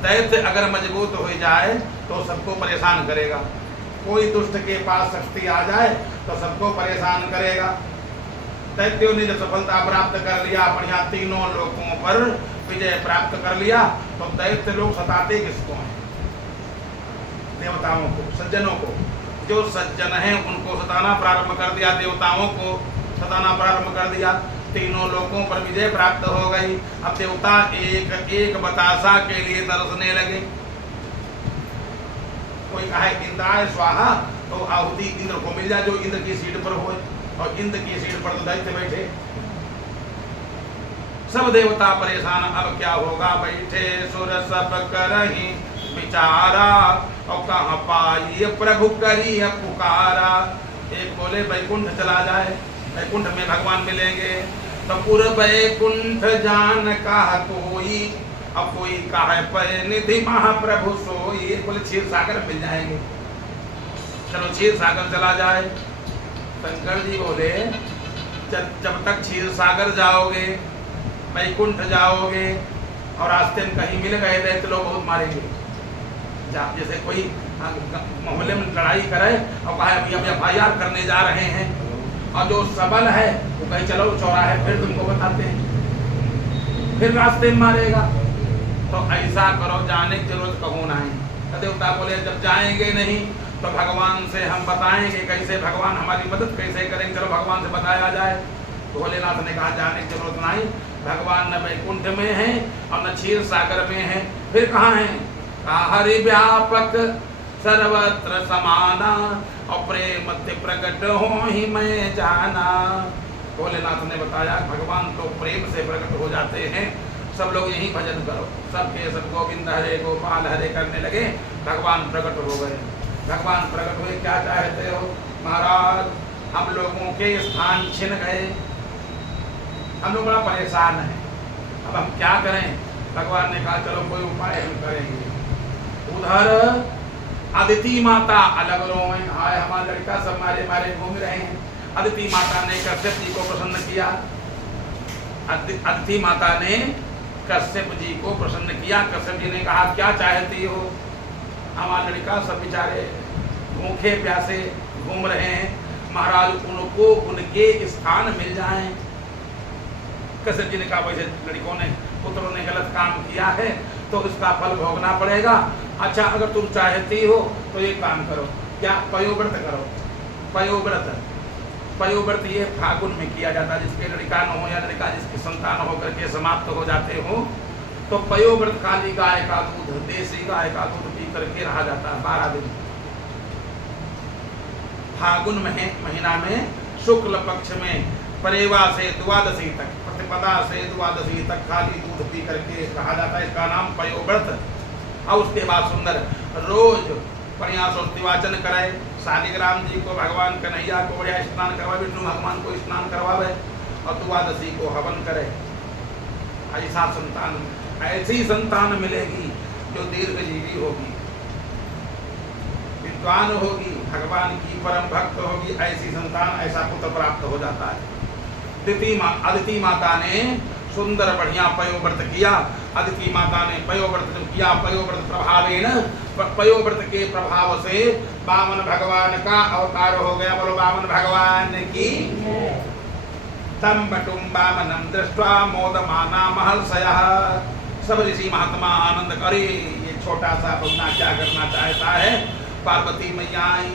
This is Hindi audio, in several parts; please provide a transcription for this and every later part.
दैत्य अगर मजबूत हो जाए तो सबको परेशान करेगा, कोई दुष्ट के पास शक्ति आ जाए तो सबको परेशान करेगा। दैत्यों ने जब सफलता प्राप्त कर लिया, बढ़िया तीनों लोगों पर विजय प्राप्त कर लिया, तो दैत्य लोग सताते किसको हैं? देवताओं को, सज्जनों को। जो सज्जन हैं उनको सताना प्रारंभ कर दिया, देवताओं को सताना प्रारंभ कर दिया, तीनों लोगों पर विजय प्राप्त हो गई। अब देवता एक एक बतासा के लिए तरसने लगे। कोई कहे इंद्राय स्वाहा, तो आहुति इंद्र को मिल जाए जो इंद्र की सीट पर हो, और इंद्र की सीट पर तो दैत्य बैठे। सब देवता परेशान, अब क्या होगा? बैठे सुर सब करहि विचारा, और कहाँ पाई प्रभु करी पुकारा। एक बोले वैकुंठ चला जाए, वैकुंठ में भगवान मिलेंगे। तो पुर वैकुंठ जान कहा कोई, अब कोई कहे पय निधि महाप्रभु सोई। बोले क्षीर सागर मिल जाएंगे, चलो क्षीर सागर चला जाए। शंकर जी बोले जब तक क्षीर सागर जाओगे, वैकुंठ जाओगे, और रास्ते में कहीं मिल गए दैत्य लोग बहुत मारेंगे। जैसे कोई मोहल्ले में लड़ाई करे और कहे हम FIR करने जा रहे हैं, और जो सबल है वो कहे चलो चौराहे फिर तुमको बताते हैं, फिर रास्ते में मारेगा। तो ऐसा करो, जाने की जरूरत कहूँ नहीं। देवता बोले जब जाएंगे नहीं तो भगवान से हम बताएंगे कैसे, भगवान हमारी मदद कैसे करेंगे, चलो भगवान से बताया जाए। तो भोलेनाथ ने कहा जाने की जरूरत नहीं, भगवान न वैकुंठ में है और न क्षीर सागर में है, फिर कहाँ है? हरि व्यापक सर्वत्र समाना, और प्रेम प्रकट हो ही मैं जाना। भोलेनाथ ने बताया भगवान तो प्रेम से प्रकट हो जाते हैं, सब लोग यही भजन करो। सबके सब गोविंद हरे गोपाल हरे करने लगे, भगवान प्रकट हो गए। भगवान प्रकट हुए, क्या चाहते हो महाराज? हम लोगों के स्थान छिन गए, हम लोग बड़ा परेशान हैं, अब हम क्या करें? भगवान ने कहा चलो कोई उपाय हम करेंगे। उधर अदिति माता अलग में, हाय हमारा लड़का सब मारे मारे घूम रहे हैं। अदिति माता ने कश्यप जी को प्रसन्न किया, अदिति माता ने कश्यप जी को प्रसन्न किया। कश्यप जी ने कहा क्या चाहती हो? हमारा लड़का सब बेचारे भूखे प्यासे घूम रहे हैं, महाराज उनको उनके स्थान मिल जाएं। कश्यप जी ने कहा वैसे लड़कों ने, पुत्रों ने गलत काम किया है तो इसका फल भोगना पड़ेगा। अच्छा अगर तुम चाहती हो तो एक काम करो, क्या पयोव्रत करो। पयोव्रत, पयोव्रत ये फागुन में किया जाता है, जिसके लड़का न हो या लड़का जिसकी संतान होकर के समाप्त हो जाते हो, तो पयोव्रत काली गाय का दूध, देसी गाय का दूध पी करके रहा जाता है 12 दिन। फागुन महीना में शुक्ल पक्ष में परेवा से द्वादशी तक, प्रतिपदा से द्वादशी तक खाली दूध पी करके कहा जाता है, इसका नाम पयोव्रत। और उसके बाद सुंदर रोज बढ़िया स्तुतिवाचन करे, शालिग्राम जी को, भगवान कन्हैया को बढ़िया स्नान करवाए, विष्णु भगवान को स्नान करवावे, और द्वादशी को हवन करे। ऐसा संतान, ऐसी संतान मिलेगी जो दीर्घजीवी होगी, विद्वान होगी, भगवान की परम भक्त होगी, ऐसी संतान, ऐसा पुत्र प्राप्त हो जाता है। अदिति माता ने सुंदर बढ़िया पयोव्रत किया। अदिति माता ने पयोव्रत जब किया, पयोव्रत प्रभावेन, पयोव्रत के प्रभाव से वामन भगवान का अवतार हो गया। बोलो वामन भगवान की। तम बटुम वामनम दृष्ट्वा मोदमाना महर्षयः। सब ऋषि महात्मा आनंद करे, ये छोटा सा बन्ना क्या करना चाहता है। पार्वती मैया आई,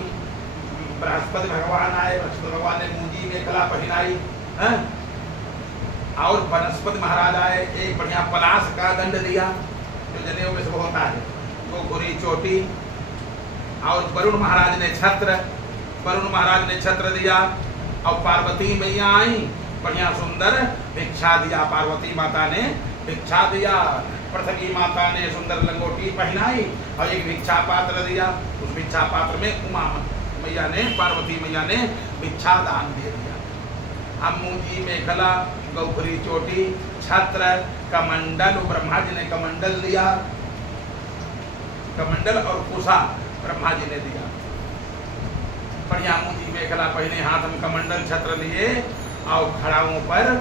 बृहस्पति भगवान आए, बृहस्पति भगवान ने मूंजी में कला पहनाई, और वनस्पति महाराज आए, एक बढ़िया पलाश का दंड दिया जो जनेऊ में सब होता है, वो घुरी चोटी, और वरुण महाराज ने छत्र, वरुण महाराज ने छत्र दिया, और पार्वती मैया आई, बढ़िया सुंदर भिक्षा दिया, पार्वती माता ने भिक्षा दिया। पृथ्वी माता ने सुंदर लंगोटी पहनाई और एक भिक्षा पात्र दिया, उस भिक्षा पात्र में उमा मैया ने, पार्वती मैया ने भिक्षा दान दे दिया। अब मूंजी मेखला, गौखरी चोटी, छत्र, कमंडल, ब्रह्मा जी ने कमंडल दिया, कमंडल और कुशा ब्रह्मा जी ने दिया। बढ़िया मूंजी मेखला पहने, हाथ में कमंडल छत्र लिए, और खड़ाओं पर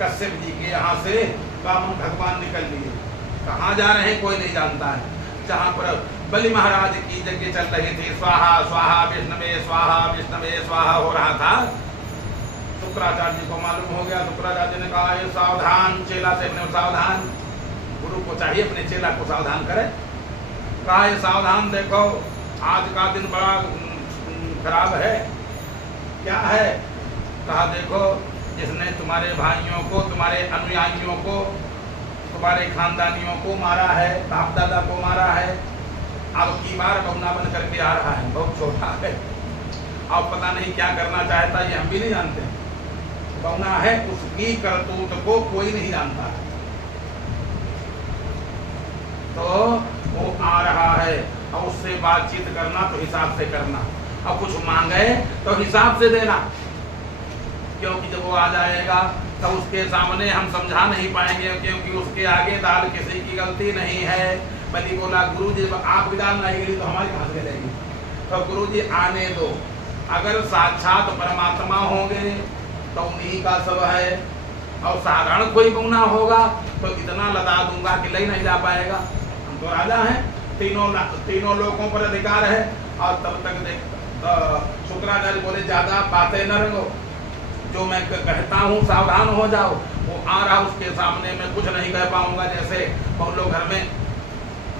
कश्यप जी के यहाँ से बामन भगवान निकल लिए। कहाँ जा रहे हैं कोई नहीं जानता है। जहाँ पर बलि महाराज की यज्ञ चल रही थी, स्वाहा स्वाहा विष्णवे स्वाहा हो रहा था, शुक्राचार्य जी को मालूम हो गया। शुक्राचार्य ने कहा ये सावधान, चेला से अपने सावधान, गुरु को चाहिए अपने चेला को सावधान करे। कहा ये सावधान, देखो आज का दिन बड़ा खराब है। क्या है? कहा देखो जिसने तुम्हारे भाइयों को, तुम्हारे अनुयायियों को, तुम्हारे खानदानियों को मारा है, बाप दादा को मारा है, अब की बार बौना बन करके आ रहा है, बहुत छोटा है, अब पता नहीं क्या करना चाहता, ये हम भी नहीं जानते। बौना है, उसकी करतूत को कोई नहीं जानता। तो वो आ रहा है और उससे बातचीत करना तो हिसाब से करना, और कुछ मांगे तो हिसाब से देना, क्योंकि जब वो आ जाएगा तो उसके सामने हम समझा नहीं पाएंगे, क्योंकि उसके आगे दाल किसी की गलती नहीं है। बलि बोला गुरुजी आप भी दाल नहीं गिरी तो हमारी कहाँ से गिरेगी, तो गुरुजी आने दो, अगर साक्षात परमात्मा होंगे तो उन्हीं का सब है, और साधारण कोई बौना होगा तो इतना लदा दूंगा कि ले नहीं जा पाएगा। हम तो राजा हैं, तीनों लोगों पर अधिकार है। और तब तक देख शुक्राचार्य बोले ज्यादा बातें न रंगो, जो मैं कहता हूँ सावधान हो जाओ। वो आ रहा, उसके सामने मैं कुछ नहीं कह पाऊंगा। जैसे बहुत लोग घर में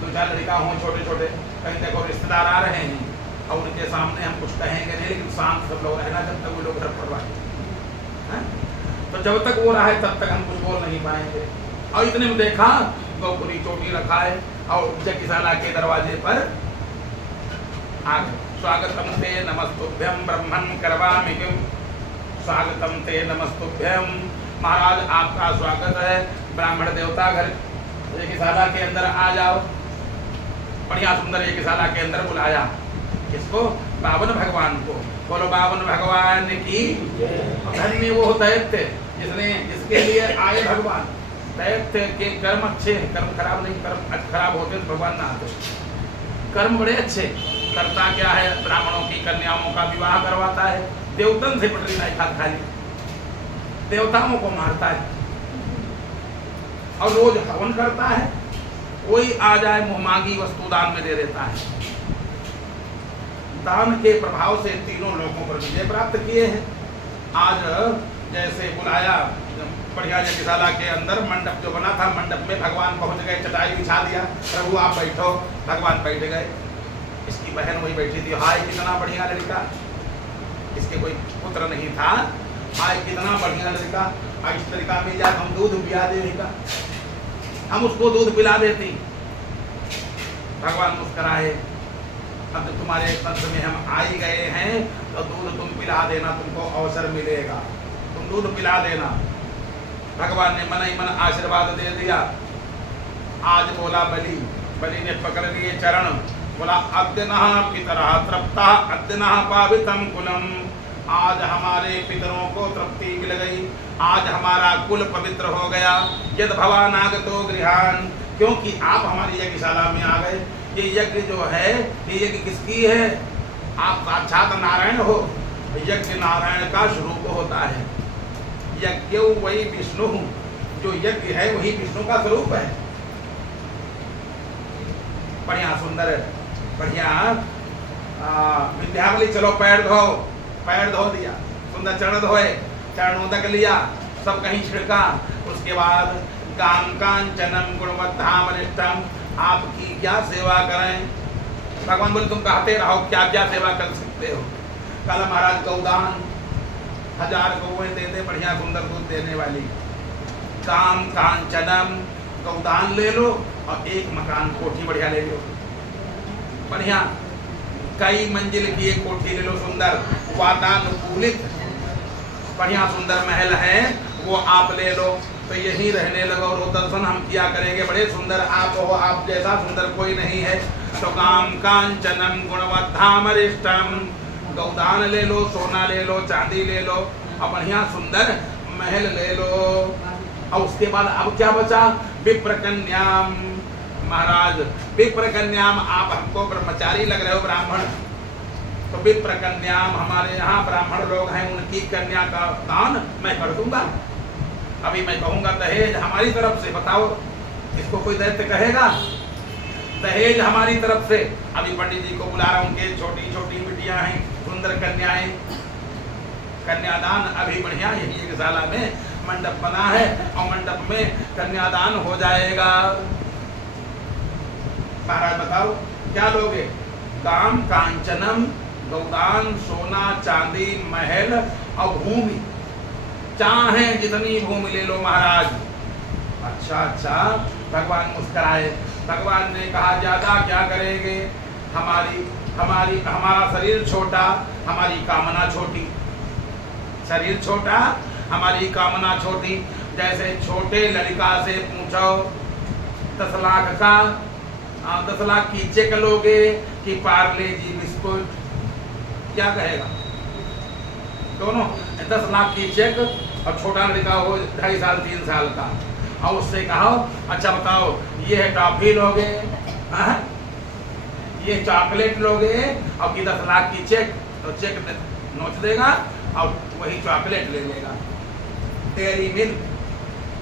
दो चार लड़का हों छोटे छोटे, कहीं देखो रिश्तेदार आ रहे हैं और उनके सामने हम कुछ कहेंगे नहीं, लेकिन शांत सब लोग रहना जब तक वो लोग घर पड़वाए। तो जब तक वो रहा है तब तक हम कुछ बोल नहीं पाएंगे। और इतने में देखा गौपुरी चोटी रखा है और यज्ञशाला के दरवाजे पर आगे स्वागतम ते नमस्तुभ्यम ब्रह्मन् करवामि किम, स्वागतम ते नमस्तुभ्यम, महाराज आपका स्वागत है, ब्राह्मण देवता घर यज्ञशाला के अंदर आ जाओ। बढ़िया सुंदर यज्ञशाला के अंदर बुलाया, किसको? बावन भगवान को। बोलो बावन भगवान की। धन्य वो दैत्य जिसके लिए आए भगवान। दैत्य के कर्म अच्छे हैं, कर्म खराब नहीं, कर्म खराब होते तो भगवान ना आते। कर्म बड़े अच्छे। करता क्या है? ब्राह्मणों की कन्याओं का विवाह करवाता है, देवतन से पटरी नहीं खाता, खाली देवताओं को मारता है, और रोज हवन करता है। कोई आ जाए मुँह मांगी वस्तु दान में दे देता है। दान के प्रभाव से तीनों लोगों पर विजय प्राप्त किए हैं। आज जैसे बुलाया बढ़िया यज्ञशाला के अंदर, मंडप जो बना था, मंडप में भगवान पहुंच गए, चटाई बिछा दिया, प्रभु आप बैठो, भगवान बैठ गए। इसकी बहन वही बैठी थी, हाय कितना बढ़िया लड़का, इसके कोई पुत्र नहीं था, हाय कितना बढ़िया लड़का, इस लड़का मिल जाए हम दूध पिला देगा, हम उसको दूध पिला देती। भगवान मुस्कराए, अब तो तुम्हारे पंथ में हम आ ही गए हैं तो दूध तुम पिला देना, तुमको अवसर मिलेगा, तुम दूध पिला देना। भगवान ने मन ही मन आशीर्वाद दे दिया। आज बोला बलि ने पकड़ लिए चरण, बोला अद्यनः पितरः तृप्ता अद्यनः पावितम कुलम, आज हमारे पितरों को तृप्ति मिल गई, आज हमारा कुल पवित्र हो गया। यद भवान आगतो गृहान, क्योंकि आप हमारी यज्ञशाला में आ गए। ये यज्ञ जो है, ये यज्ञ किसकी है? आप साक्षात नारायण हो। यज्ञ नारायण का स्वरूप होता है। यज्ञ वही विष्णु, जो यज्ञ है वही विष्णु का स्वरूप है। बढ़िया सुंदर, बढ़िया विद्यावली, चलो पैर धो, पैर धो दिया, सुंदर चरण धोए, चरणोदक लिया, सब कहीं छिड़का। उसके बाद काम कांचनम गुणवत्तामनिष्टम, आपकी क्या सेवा करें? भगवान बोले तुम कहते रहो क्या क्या सेवा कर सकते हो। कल महाराज गौदान 1000 गौएं दे दे, बढ़िया सुंदर दूध देने वाली। काम कांचनम, गौदान ले लो और एक मकान कोठी बढ़िया ले लो, बढ़िया कई मंजिल की एक कोठी ले लो, सुंदर वातानुकूलित बढ़िया सुंदर महल है, वो आप ले लो, तो यही रहने लगो और दर्शन हम किया करेंगे। बड़े सुंदर आप हो, आप जैसा सुंदर कोई नहीं है। तो काम कांचनम गुणवत्तामरिष्टम, गौदान ले लो, सोना ले लो, चांदी ले लो और बढ़िया सुंदर महल ले लो। और उसके बाद अब क्या बचा? विप्रकन्याम, महाराज विप्रकन्याम, आप हमको ब्रह्मचारी लग रहे हो ब्राह्मण, तो विप्रकन्याम हमारे यहाँ ब्राह्मण लोग हैं, उनकी कन्या का दान मैं कर दूंगा। अभी मैं कहूँगा दहेज हमारी तरफ से, बताओ इसको कोई दैत्य कहेगा? दहेज हमारी तरफ से। अभी पंडित जी को बुला रहा हूँ, उनके छोटी छोटी बिटियां हैं, सुंदर कन्याएं, कन्यादान अभी बढ़िया यही एक शाला में मंडप बना है और मंडप में कन्यादान हो जाएगा। महाराज बताओ क्या लोगे? दाम कांचनम, गौदान, सोना चांदी, महल और भूमि, चाहे जितनी भूमि ले लो महाराज। अच्छा, भगवान मुस्कुराए। भगवान ने कहा ज्यादा क्या करेंगे, हमारा शरीर छोटा, हमारी कामना छोटी। शरीर छोटा, हमारी कामना छोटी। जैसे छोटे लड़का से पूछो 10 लाख का, 10 लाख की चेक लोगे कि पार्ले जी बिस्कुट, क्या कहेगा? दोनों 10 लाख की चेक और छोटा लड़का हो 2.5 साल 3 साल का, और उससे कहो अच्छा बताओ ये है टॉफी लोगे, ये चॉकलेट लोगे, और कि 10 लाख की चेक, तो चेक नोच देगा और वही चॉकलेट ले लेगा।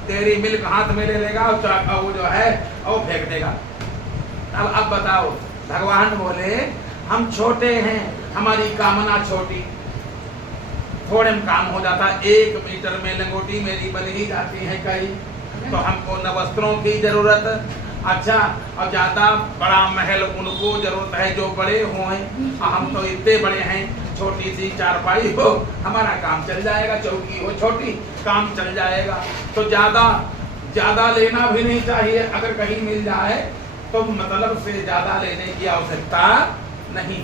तेरी मिल्क हाथ में ले लेगा और वो जो है वो फेंक देगा। अब बताओ, भगवान बोले हम छोटे हैं, हमारी कामना छोटी, थोड़े में काम हो जाता। 1 मीटर में लंगोटी मेरी बन ही जाती है कई, तो हमको न वस्त्रों की जरूरत, अच्छा और ज्यादा बड़ा महल उनको जरूरत है जो बड़े हों, हम तो इतने बड़े हैं, छोटी सी चारपाई हो हमारा काम चल जाएगा, चौकी हो छोटी काम चल जाएगा। तो ज्यादा लेना भी नहीं चाहिए, अगर कहीं मिल जाए तो मतलब से ज्यादा लेने की आवश्यकता नहीं।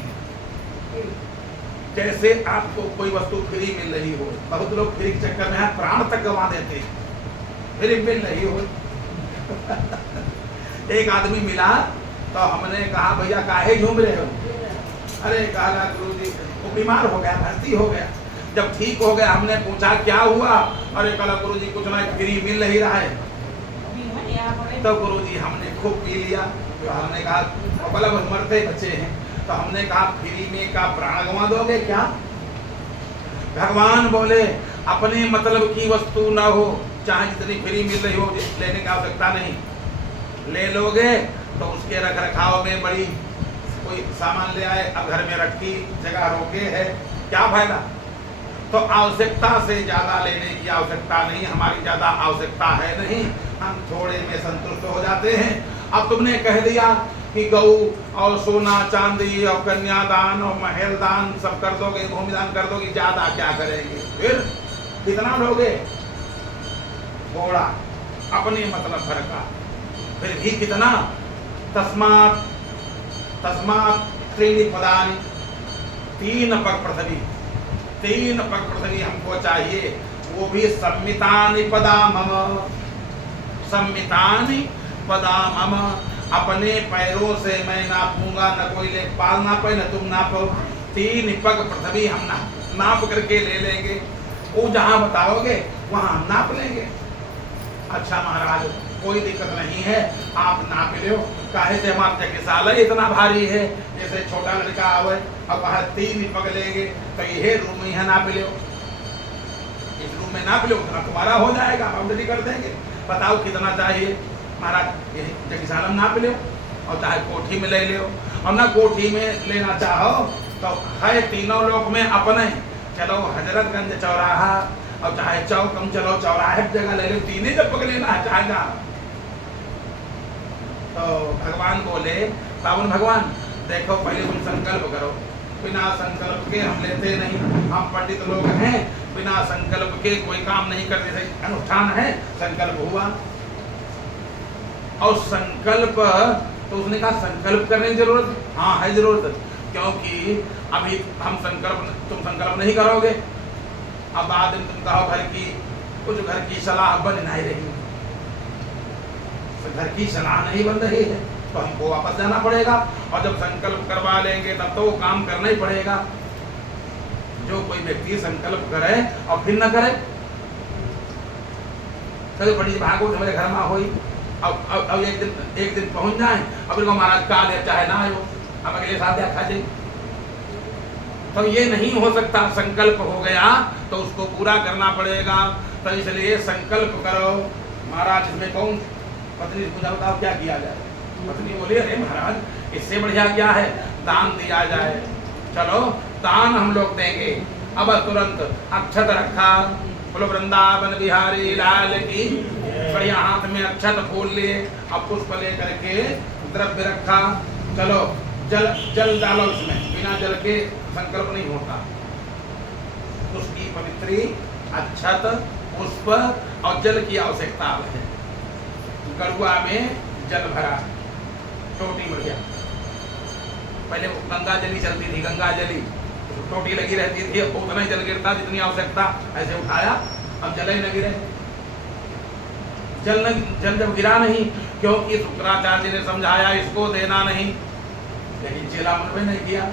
जैसे आपको कोई वस्तु फ्री मिल रही हो, बहुत लोग फ्री के चक्कर में प्राण तक गंवा देते हैं, फ्री मिल रही हो। एक आदमी मिला तो हमने कहा भैया काहे झूम रहे हो? अरे कहा गुरुजी वो बीमार हो गया, भर्ती हो गया। जब ठीक हो गया हमने पूछा क्या हुआ? अरे कहा गुरुजी कुछ ना, फ्री मिल नहीं रहा है। तो गुरुजी हमने खूब पी लिया। तो हमने कहा बोला मरते बच्चे हैं, तो हमने कहा फ्री में का प्राण गंवा दोगे क्या? भगवान बोले अपने मतलब की वस्तु ना हो, चाहे जितनी फ्री मिल रही हो लेने की आवश्यकता नहीं। ले लोगे तो उसके रख रखाव में बड़ी कोई सामान ले आए, अब घर में रखी जगह रोके है, क्या फायदा? तो आवश्यकता से ज्यादा लेने की आवश्यकता नहीं, हमारी ज्यादा आवश्यकता है नहीं, हम थोड़े में संतुष्ट हो जाते हैं। अब तुमने कह दिया कि गौ और सोना चांदी और कन्यादान और महल दान सब कर दोगे, भूमि दान कर दोगे, ज्यादा क्या करेंगे? फिर कितना लोगे? थोड़ा, अपने मतलब भर का, फिर भी कितना? तस्मात् त्रीणि पदानि, 3 पग पृथ्वी, 3 पग पृथ्वी हमको चाहिए, वो भी सम्मितानि पदा मम, सम्मितानि पदा मम। अपने पैरों से मैं नापूंगा, न कोई ले पाल नापे, न तुम नापो। 3 पग पृथ्वी हम नाप करके ले लेंगे, वो जहाँ बताओगे वहाँ हम नाप लेंगे। अच्छा महाराज कोई दिक्कत नहीं है, आप नाप लो, काहे से हमारा जगसाला इतना भारी है, जैसे छोटा लड़का आवे अब वहाँ 3 पग लेंगे, तो ये रूम में यहाँ नाप लो, इस रूम में नाप लो, उतना तुम्हारा हो जाएगा, बाउंड्री कर देंगे। बताओ कितना चाहिए महाराज? ये जगसाला में नाप लो, और चाहे कोठी में ले लो, और ना कोठी में लेना चाहो तो है तीनों लोग में अपने, चलो हजरतगंज चौराहा और चाहे चौकम चलो चौराहे जगह ले लो, 3 जब पग लेना है चाहे ना। तो भगवान बोले पावन भगवान देखो पहले तुम संकल्प करो, बिना संकल्प के हम लेते नहीं, हम पंडित लोग हैं, बिना संकल्प के कोई काम नहीं करते, अनुष्ठान है, संकल्प हुआ। और संकल्प तो उसने कहा संकल्प करने की जरूरत, हाँ है जरूरत, क्योंकि अभी हम तुम संकल्प नहीं करोगे, अब बाद में तुम कहो कुछ घर की सलाह बन नहीं रही, घर की सलाह नहीं बन रही है, तो हमको वापस जाना पड़ेगा, और जब संकल्प करवा लेंगे तब तो वो काम करना ही पड़ेगा। जो कोई व्यक्ति संकल्प करे और फिर न करे, चलो बड़ी भागवत मेरे घर में हुई, अब एक दिन पहुंच जाए, अब इनको महाराज काल है चाहे ना हो, अब अगले साथ खा जाए, तो ये नहीं हो सकता। संकल्प हो गया तो उसको पूरा करना पड़ेगा। तो इसलिए संकल्प करो। महाराज इसमें कौन पत्नी पूछा, बताओ क्या किया जाए? पत्नी बोली अरे महाराज इससे बढ़िया क्या है, दान दिया जाए। चलो दान हम लोग देंगे। अब तुरंत अक्षत रखा, बोलो वृंदावन बिहारी लाल की। बढ़िया हाथ में अक्षत फूल लिए, अब पुष्प लेकर के द्रव्य रखा। चलो जल जल डालो इसमें, बिना जल के संकल्प नहीं होता। उसकी पवित्री अक्षत पुष्प और जल की आवश्यकता है। गरुआ में जल भरा, टोटी बढ़िया। पहले गंगा जली चलती थी, गंगा जली टोटी लगी रहती थी, अब उतना ही जल गिरता जितनी आवश्यकता, ऐसे उठाया, अब जल ही न गिरे। जल जब गिरा नहीं, क्योंकि शुक्राचार्य ने समझाया इसको देना नहीं, लेकिन चेला मन में नहीं किया।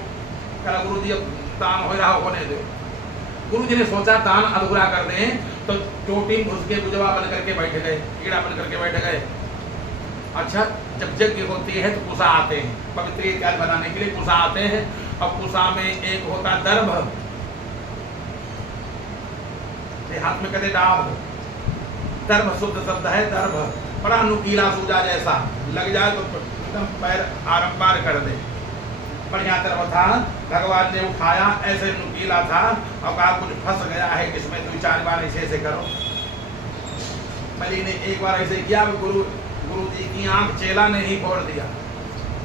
कहा गुरु जी अब दान हो रहा होने दो। गुरु जी ने सोचा दान अधूरा कर दें, तो टोटी में घुस के गुजवा बन करके बैठ गए, कीड़ा बन करके बैठ गए। अच्छा जब यज्ञ होती है तो कुसा आते हैं, पवित्र इत्यादि बनाने के लिए कुसा आते हैं। अब कुसा में एक होता दर्भ, हाथ में कहते डाब, दर्भ शुद्ध शब्द है दर्भ, बड़ा नुकीला सूजा जैसा, लग जाए तो एकदम पैर आरंपार कर दे। बढ़िया दर्भ था, भगवान ने उठाया, ऐसे नुकीला था और कहा कुछ फंस गया है इसमें, 2-4 बार ऐसे करो। बलि ने एक बार ऐसे किया, गुरु जी की आंख चेला ने ही फोड़ दिया,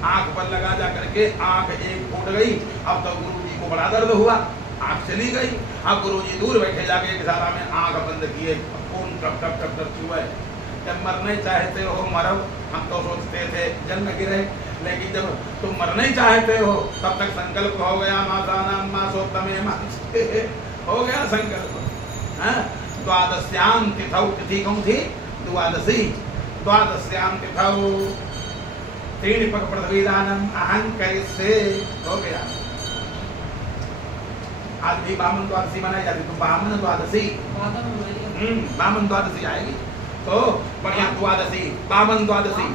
आंख पर लगा जा करके आंख एक फूट गई। अब तो गुरु जी को बड़ा दर्द हुआ, आंख चली गई। अब गुरु जी दूर बैठे जाके एक सारा में आंख बंद किए, खून टप टप टप टप चुआ। जब मरने चाहते हो मरो, हम तो सोचते थे जन्म गिरे, लेकिन जब तुम मरने चाहते हो तब तक संकल्प हो गया, माता नाम मासोत्तमे हो गया संकल्प। द्वादश्याम तिथौ, तिथि कौन थी? द्वादशी। द्वादश्याम तिथौ त्रीणि पग पृथ्वीदानम अहंकार से हो गया। आज भी बामन द्वादशी मनाई जाती, तो बामन द्वादशी, बामन द्वादशी आएगी तो बढ़िया। द्वादशी बामन द्वादशी,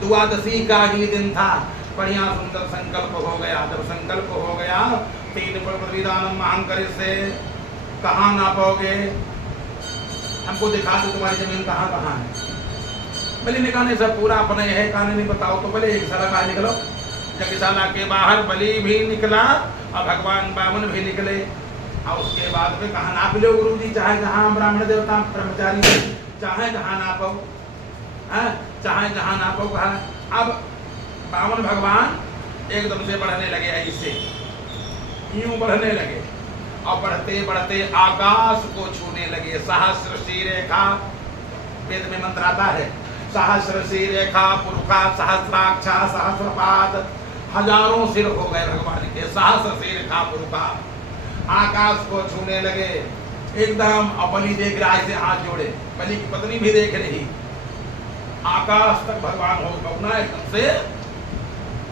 द्वादशी का ही दिन था। बढ़िया सुंदर संकल्प हो गया। जब संकल्प हो गया, 3 पग पृथ्वीदानम अहंकार से, कहाँ नापोगे? हमको दिखा दो तुम्हारी जमीन कहाँ कहाँ है। बलि ने कहा सब पूरा अपने है, कहने नहीं बताओ तो पहले एक साला बाहर निकलो। यज्ञशाला के बाहर बलि भी निकला और भगवान बामन भी निकले। और उसके बाद में कहा नाप लो गुरु जी, चाहे जहाँ ब्राह्मण देवता ब्रह्मचारी चाहे जहाँ नापो, चाहे जहाँ नापो कहा। अब बामन भगवान एकदम से बढ़ने लगे, ऐसे यूं बढ़ने लगे और बढ़ते बढ़ते आकाश को छूने लगे। सहस्र शीरेखा, वेद में मंत्र आता है, सहस्र शीरेखा पुरुखा सहस्राक्षा सहस्रपाद, हजारों सिर हो गए भगवान के। सहस्र शीरेखा पुरुखा आकाश को छूने लगे एकदम। और बलि देख रहा है, ऐसे हाथ जोड़े, बलि की पत्नी भी देख रही। आकाश तक भगवान हो पहुंचा, एकदम से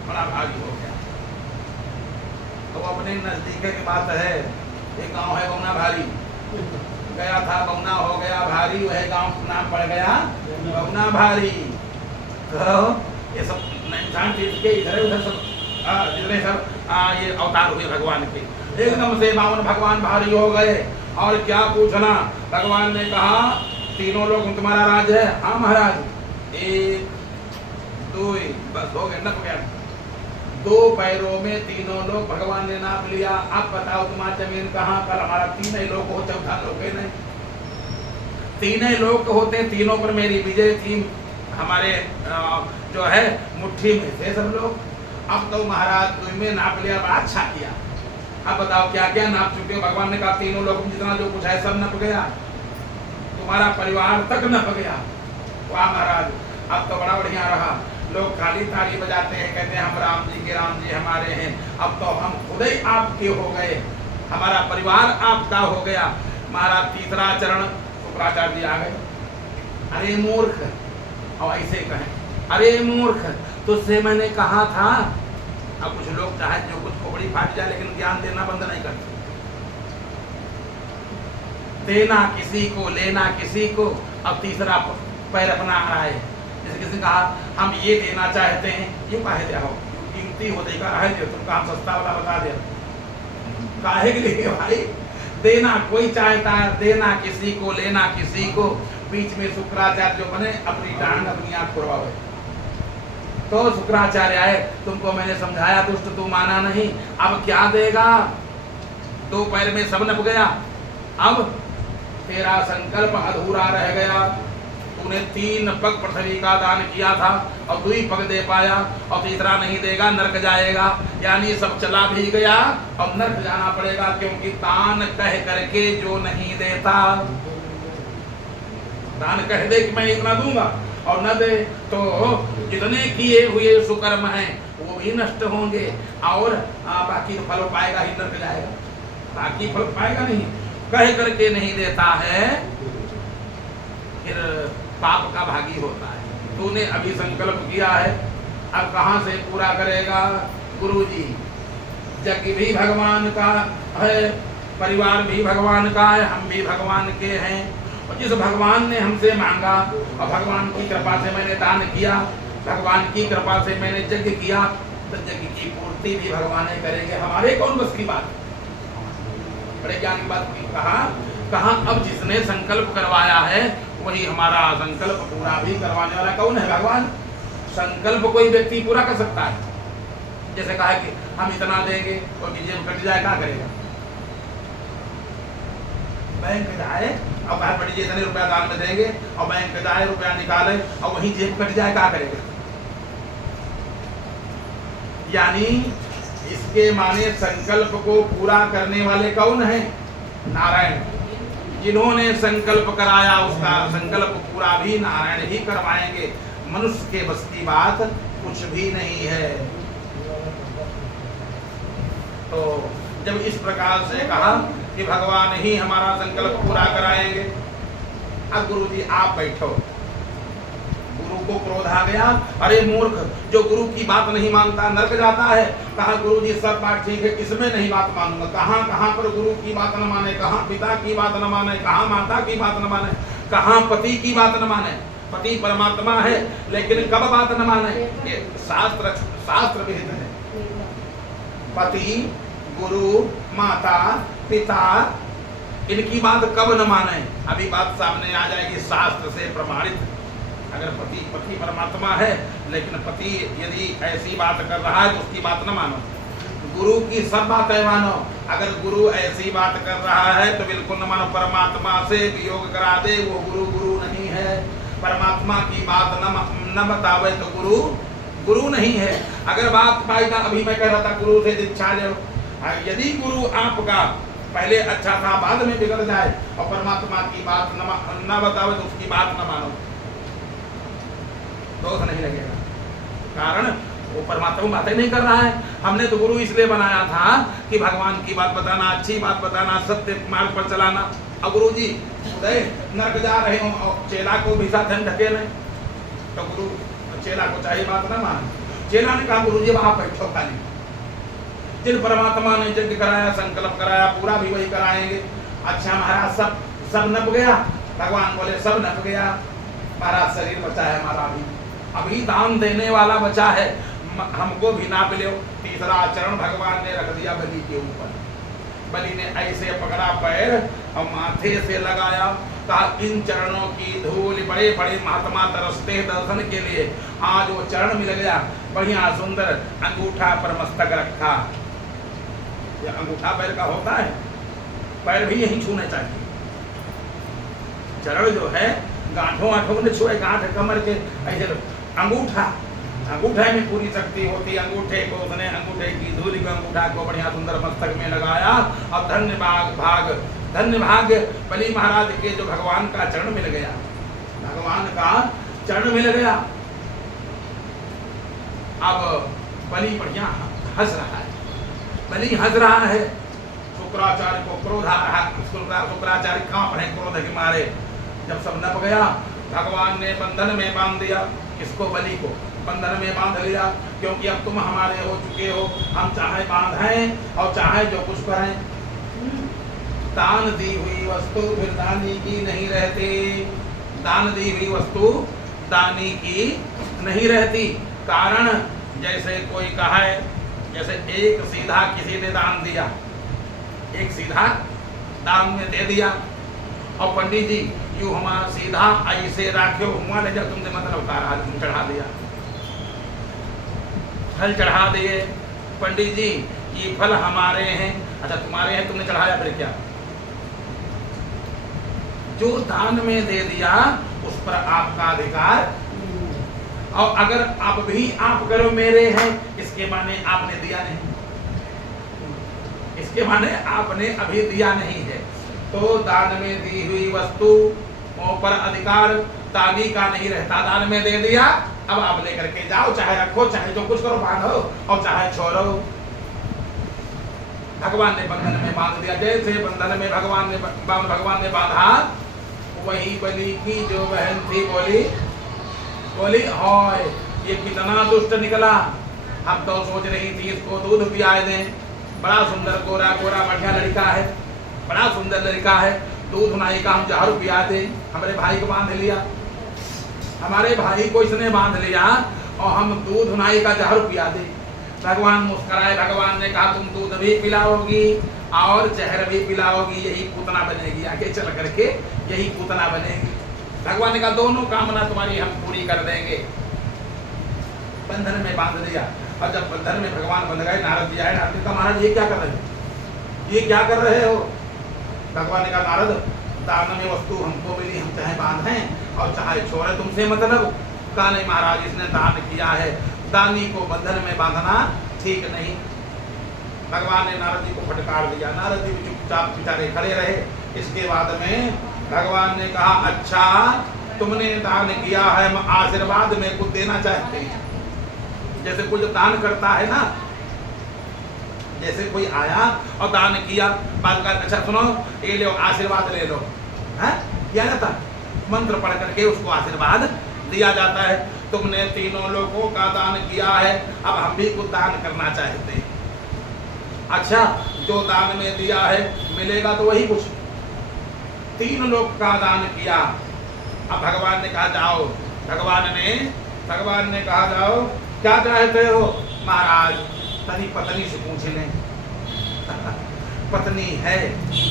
बड़ा भारी हो गया। तो अपने नजदीक की बात है, एक गांव है बौना भारी, गया था बौना हो गया भारी, वह गांव का नाम पड़ गया बौना भारी। तो ये सब नैनीताल के इधर उधर सब जितने सब ये अवतार हुए भगवान के, एकदम से बामन भगवान भारी हो गए। और क्या पूछना, भगवान ने कहा तीनों लोग तुम्हारा राज है? हाँ महाराज। 1 2 बस हो गए, नप गया। 2 पैरों में तीनों लोग भगवान ने नाप लिया। अब बताओ तुम्हारा जमीन कहाँ पर? हमारा 3 ही लोग हो, चौथा लोग है नहीं। 3 ही लोग होते, तीनों पर मेरी विजय थी। हमारे जो है मुट्ठी में थे सब लोग। अब तो महाराज तुम्हें नाप लिया, बड़ा अच्छा किया। अब बताओ क्या क्या नाप चुके हो? भगवान ने कहा तीनों लोग जितना जो कुछ है सब नप गया, तुम्हारा परिवार तक नप गया। वाह महाराज, अब तो बड़ा बढ़िया रहा। लोग खाली ताली बजाते हैं, कहते हैं हम राम जी के, राम जी हमारे हैं। अब तो हम खुद ही आपके हो गए, हमारा परिवार आपका हो गया। महाराज तीसरा चरण शुक्राचार्य जी आ गए। अरे मूर्ख, और ऐसे कहें अरे मूर्ख, तुझसे मैंने कहा था। अब कुछ लोग चाहे जो कुछ खोपड़ी फाट जाए, लेकिन ज्ञान देना बंद नहीं करते। देना किसी को, लेना किसी को। अब तीसरा पैर अपना रहा है। जैसे किसी कहा हम ये देना चाहते हैं, ये काहे दे हो, कीमती हो देगा, रहे दे, तुम काम सस्ता वाला बता दे। काहे के लिए भाई? देना कोई चाहता है, देना किसी को, लेना किसी को। बीच में शुक्राचार्य जो बने अपनी टांग अपनी आंख खुरवावे। तो शुक्राचार्य आए, तुमको मैंने समझाया दुष्ट, तू माना नहीं, अब क्या देगा? 2 पैर में सब नप गया, अब तेरा संकल्प अधूरा रह गया। तूने 3 पग पृथ्वी का दान किया था और 2 पग दे पाया, और तीसरा नहीं देगा, नरक जाएगा। यानी सब चला भी गया और नरक जाना पड़ेगा, क्योंकि दान कह करके जो नहीं देता, दान कह दे कि मैं इतना दूंगा और न दे तो जितने किए हुए सुकर्म हैं वो भी नष्ट होंगे, और बाकी फल पाएगा ही, नरक जाएगा, बाकी फल पाएगा नहीं। कह करके नहीं देता है, फिर पाप का भागी होता है। तूने अभी संकल्प किया है, अब कहां से पूरा करेगा? गुरुजी, यज्ञ भी भगवान का है, परिवार भी भगवान का है, हम भी भगवान के हैं। और जिस भगवान ने हमसे मांगा और भगवान की कृपा से मैंने दान किया, भगवान की कृपा से मैंने यज्ञ किया, तो यज्ञ की पूर्ति भी भगवान ही करेंगे, हमारे कौन बस की बात? बड़े ज्ञान की बात कहा। अब जिसने संकल्प करवाया है वही हमारा संकल्प पूरा भी करवाने वाला कौन है? भगवान। संकल्प कोई व्यक्ति पूरा कर सकता है। जैसे कहा कि हम इतना देंगे और जेब कट जाए, क्या करेगा? बैंक जाए और कहा पड़ी इतने रुपया दान में देंगे, और बैंक जाए रुपया निकाले और वहीं जेब कट जाए, क्या करेगा? यानी इसके माने संकल्प को पूरा करने वाले कौन है? नारायण। जिन्होंने संकल्प कराया उसका संकल्प पूरा भी नारायण ही करवाएंगे। मनुष्य के बस की बात कुछ भी नहीं है। तो जब इस प्रकार से कहा कि भगवान ही हमारा संकल्प पूरा कराएंगे, अब गुरुजी आप बैठो। गुरु को क्रोध आ गया, अरे मूर्ख, जो गुरु की बात नहीं मानता नरक जाता है। कहा गुरुजी सब बात ठीक है, इसमें नहीं बात मानूंगा। कहां पर गुरु की बात न माने, कहां पिता की बात न माने, कहां माता की बात न माने, कहां पति की बात न माने। पति परमात्मा है, लेकिन कब बात न माने? ये शास्त्र विहित है। पति, गुरु, माता, पिता, इनकी बात कब न माने? अभी बात सामने आ जाएगी, शास्त्र से प्रमाणित। अगर पति परमात्मा है, लेकिन पति यदि ऐसी बात कर रहा है तो उसकी बात न मानो। गुरु की सब बातें मानो। अगर गुरु ऐसी बात कर रहा है तो बिल्कुल न मानो। परमात्मा से वियोग करा दे, वो गुरु नहीं है। परमात्मा की बात न बतावे तो गुरु नहीं है। अगर बात पाई था, अभी मैं कह रहा था गुरु से दीक्षा लो। यदि गुरु आपका पहले अच्छा था, बाद में बिगड़ जाए और परमात्मा की बात न बतावे तो उसकी बात न मानो, दोष नहीं लगेगा। कारण वो परमात्मा बातें नहीं कर रहा है। हमने तो गुरु इसलिए बनाया था कि भगवान की बात बताना, अच्छी बात बताना, सत्य मार्ग पर चलाना। अब गुरु जी उदय नरक जा रहे हो और चेला को भी साथ ढकेले, तो गुरु चेला को चाहिए बात ना मान। चेला ने कहा गुरु जी वहां बैठो खाली। जिन परमात्मा ने यज्ञ कराया, संकल्प कराया, पूरा भी वही कराएंगे। अच्छा महाराज, सब नप गया। भगवान बोले सब नप गया महाराज, शरीर बचा है हमारा, अभी दान देने वाला बचा है, हमको भी नाप लो। तीसरा चरण भगवान ने रख दिया बलि के ऊपर। बलि ने ऐसे पकड़ा पैर और माथे से लगाया, कहा इन चरणों की धूल, बड़े बड़े महात्मा तरसते दर्शन के लिए। आज वो चरण मिल गया, बढ़िया सुंदर अंगूठा पर मस्तक रखा। ये अंगूठा पैर का होता है, पैर भी यही छूने चाहिए। चरण जो है गांठों ने छुए, गांठ कमर के ऐसे। अंगूठे में पूरी शक्ति होती है। अंगूठे को उसने अंगूठे की धूल को अंगूठा को बढ़िया सुंदर मस्तक में लगाया और धन्य भाग बलि महाराज के जो भगवान का चरण मिल गया। भगवान का चरण मिल गया। अब बलि बढ़िया हंस रहा है। बलि हंस रहा है। शुक्राचार्य को क्रोध आ रहा है। शुक्राचार्य कांप रहे क्रोध के मारे। जब सब नप गया, भगवान ने बंधन में बांध दिया। किसको? बलि को बंधन में बांध लिया, क्योंकि अब तुम हमारे हो चुके हो। हम चाहे बांधें और चाहे जो कुछ करें। दान दी हुई वस्तु फिर दानी की नहीं रहती। दान दी हुई वस्तु दानी की नहीं रहती। कारण जैसे कोई कहा है, जैसे एक सीधा किसी ने दान दिया, एक सीधा दान में दे दिया। और पंडित जी यूँ हमारा सीधा ऐसे राख्यो हुआ ले जब तुमसे मतलब उतारा तुम चढ़ा दिया, फल चढ़ा दिए। पंडित जी ये फल हमारे हैं। अच्छा तुम्हारे हैं, तुमने चढ़ाया फिर क्या? जो दान में दे दिया उस पर आपका अधिकार। और अगर आप भी आप करो मेरे हैं, इसके माने आपने दिया नहीं, इसके माने आपने अभी दिया नहीं है। तो दान में दी हुई वस्तु पर अधिकार दानी का नहीं रहता। दान में दे दिया, अब आप लेकर के जाओ, चाहे रखो, चाहे जो कुछ करो, बांधो और चाहे छोड़ो। भगवान ने बंधन में बांध दिया। जैसे बंधन में भगवान ने बांधा, वही बलि की जो बहन थी बोली हाय ये कितना दुष्ट निकला। हम तो सोच रही थी इसको दूध पियाए दें, बड़ा सुंदर गोरा गोरा बढ़िया लड़का है, बड़ा सुंदर लड़का है, दूध नाई का हम जहर पिया दे। हमारे भाई को बांध लिया, हमारे भाई को इसने बांध लिया और हम दूध नाई का जहर पिया दे। भगवान मुस्कुराए, भगवान ने कहा तुम दूध भी पिलाओगी और जहर भी पिलाओगी, यही पूतना बनेगी, आगे चल करके यही पूतना बनेगी। भगवान ने कहा दोनों कामना तुम्हारी हम पूरी कर देंगे। बंधन में बांध दिया। और जब बंधन में भगवान बंध गए, नारद जी आए। नारद जी कहा महाराज ये क्या कर रहे हो, ये क्या कर रहे हो? भगवान ने कहा नारद दान में वस्तु हमको मिली, हम चाहे बांधें और चाहे छोड़े, तुमसे मतलब। कहा नहीं महाराज इसने दान किया है, दानी को बंधन में बांधना ठीक नहीं। भगवान ने नारद जी को फटकार दिया। नारद जी भी चुपचाप बेचारे खड़े रहे। इसके बाद में भगवान ने कहा अच्छा तुमने दान किया है, हम आशीर्वाद में कुछ देना चाहते हैं। जैसे कोई जब दान करता है ना, जैसे कोई आया और दान किया, बाद का अच्छा सुनो ये लो आशीर्वाद ले लो, है किया जाता, मंत्र पढ़ करके उसको आशीर्वाद दिया जाता है। तुमने तीनों लोगों का दान किया है, अब हम भी कुछ दान करना चाहते हैं। अच्छा जो दान में दिया है मिलेगा तो वही कुछ। तीन लोग का दान किया। अब भगवान ने कहा जाओ, भगवान ने कहा जाओ क्या चाहते हो? महाराज तनी पत्नी से पूछ लें पत्नी है,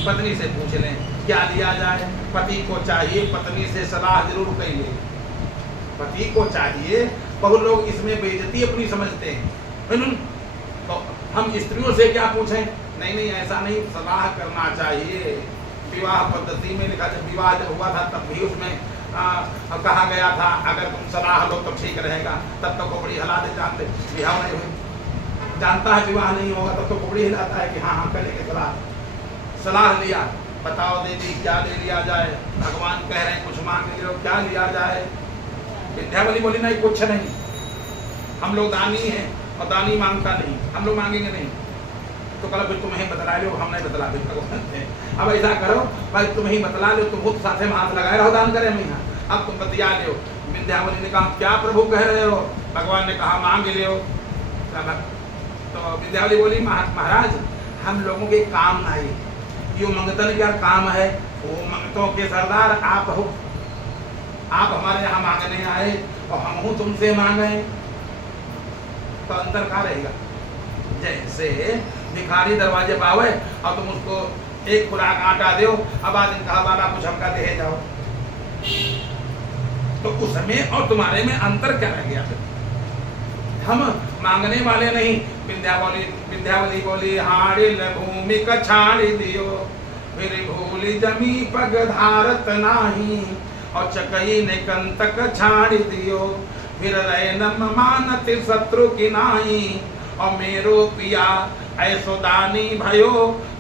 पत्नी से पूछ लें क्या लिया जाए। पति को चाहिए, पत्नी से सलाह जरूर करिए। पति को चाहिए, बहुत लोग इसमें बेइज्जती अपनी समझते हैं। तो हम स्त्रियों से क्या पूछें? नहीं ऐसा नहीं, सलाह करना चाहिए। विवाह पद्धति में लिखा, जब विवाह जब हुआ था तब भी उसमें कहा गया था अगर तुम सलाह लो तो ठीक रहेगा। तब तो खोपड़ी हिलाते जानते, विवाह नहीं हुई, जानता है विवाह नहीं होगा तब तो खोपड़ी हिलाता है कि हाँ करेंगे सलाह लिया। बताओ देवी क्या ले लिया जाए? भगवान कह रहे हैं कुछ मांग लो, क्या लिया जाए? विद्यावली बोली नहीं कुछ नहीं, हम लोग दानी हैं और दानी मांगता नहीं, हम लोग मांगेंगे नहीं। तो कल फिर तुम्हें बतला लो, हम नहीं बतला दे भगवान थे। अब ऐसा करो भाई तुम ही बतला लो, तुम खुद साथे में हाथ लगाए रहो दान करें मैं। अब तुम बतिया लो। विद्यावली ने कहा क्या प्रभु कह रहे हो? भगवान ने कहा मांग लो। तो विद्यावली बोली महाराज हम लोगों के काम नहीं, यो मंगतन क्या काम है? वो मंगतों के सरदार आप हो, आप हमारे यहाँ मांगने आए और हम हूँ तुमसे मांगे, तो अंतर क्या रहेगा? जैसे भिखारी दरवाजे पावे और तुम उसको एक खुराक आटा दो, अब आदमी कहा वाला कुछ हमका दे जाओ, तो उसमें और तुम्हारे में अंतर क्या रह गया? हम मांगने वाले नहीं। विद्यावली बोली हाड़िल भूमि कछाड़ी दियो, फिर भूली जमी पग धारत नाही, और चकई ने कंतक छाड़ी दियो, फिर रहे नम मानत शत्रु की नाही, और मेरो पिया ऐसो दानी भयो,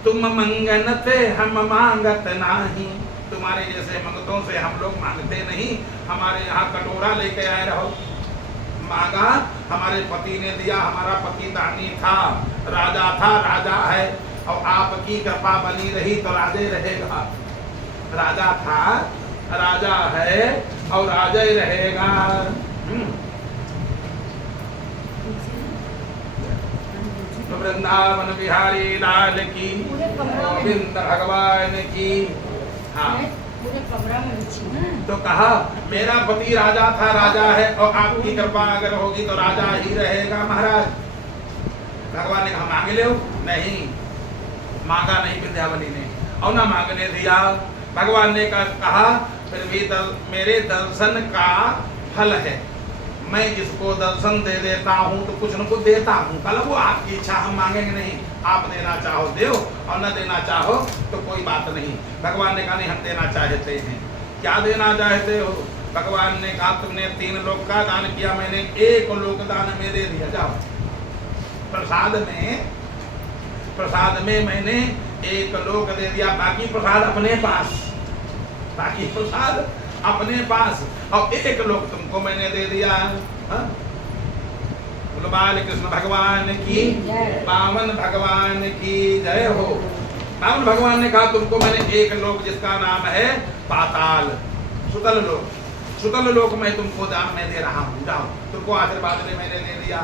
तुम मंगनते हम मांगत नाही। तुम्हारे जैसे मंगतों से हम लोग मांगते नहीं, हमारे यहाँ कटोरा लेके आए रहो। मांगा हमारे पति ने दिया, हमारा पति दानी था, राजा है, और आपकी कृपा बनी रही तो राजे रहेगा। राजा था, राजा है और राजा ही रहेगा। वृंदावन बिहारी लाल की, गोविंद भगवान की। हाँ तो कहा मेरा पति राजा था, राजा है, और आपकी कृपा अगर होगी तो राजा ही रहेगा महाराज। भगवान ने कहा मांगे ले? नहीं मांगा नहीं विद्यावली ने। और ना मांगने दिया। भगवान ने कहा फिर भी मेरे दर्शन का फल है, मैं जिसको दर्शन दे देता हूँ तो कुछ न कुछ देता हूँ। कल वो आपकी इच्छा, हम मांगेंगे नहीं, आप देना चाहो दो और न देना चाहो तो कोई बात नहीं। भगवान ने कहा नहीं, हम देना चाहते हैं। क्या देना चाहते हो? भगवान ने कहा तुमने 3 लोक का दान किया, मैंने 1 लोक दान में दे दिया। जाओ, प्रसाद में मैंने 1 लोक दे दिया, बाकी प्रसाद अपने पास, बाकी प्रसाद अपने पास, और 1 लोक तुमको मैंने दे दिया। बोलो बाल कृष्ण भगवान की, बामन भगवान की जय हो। बामन भगवान ने कहा तुमको मैंने 1 लोक जिसका नाम है पाताल, सुतल लोक, सुतल लोक मैं तुमको दान में दे रहा हूँ। जाओ, तुमको आशीर्वाद ने मैंने दे दिया,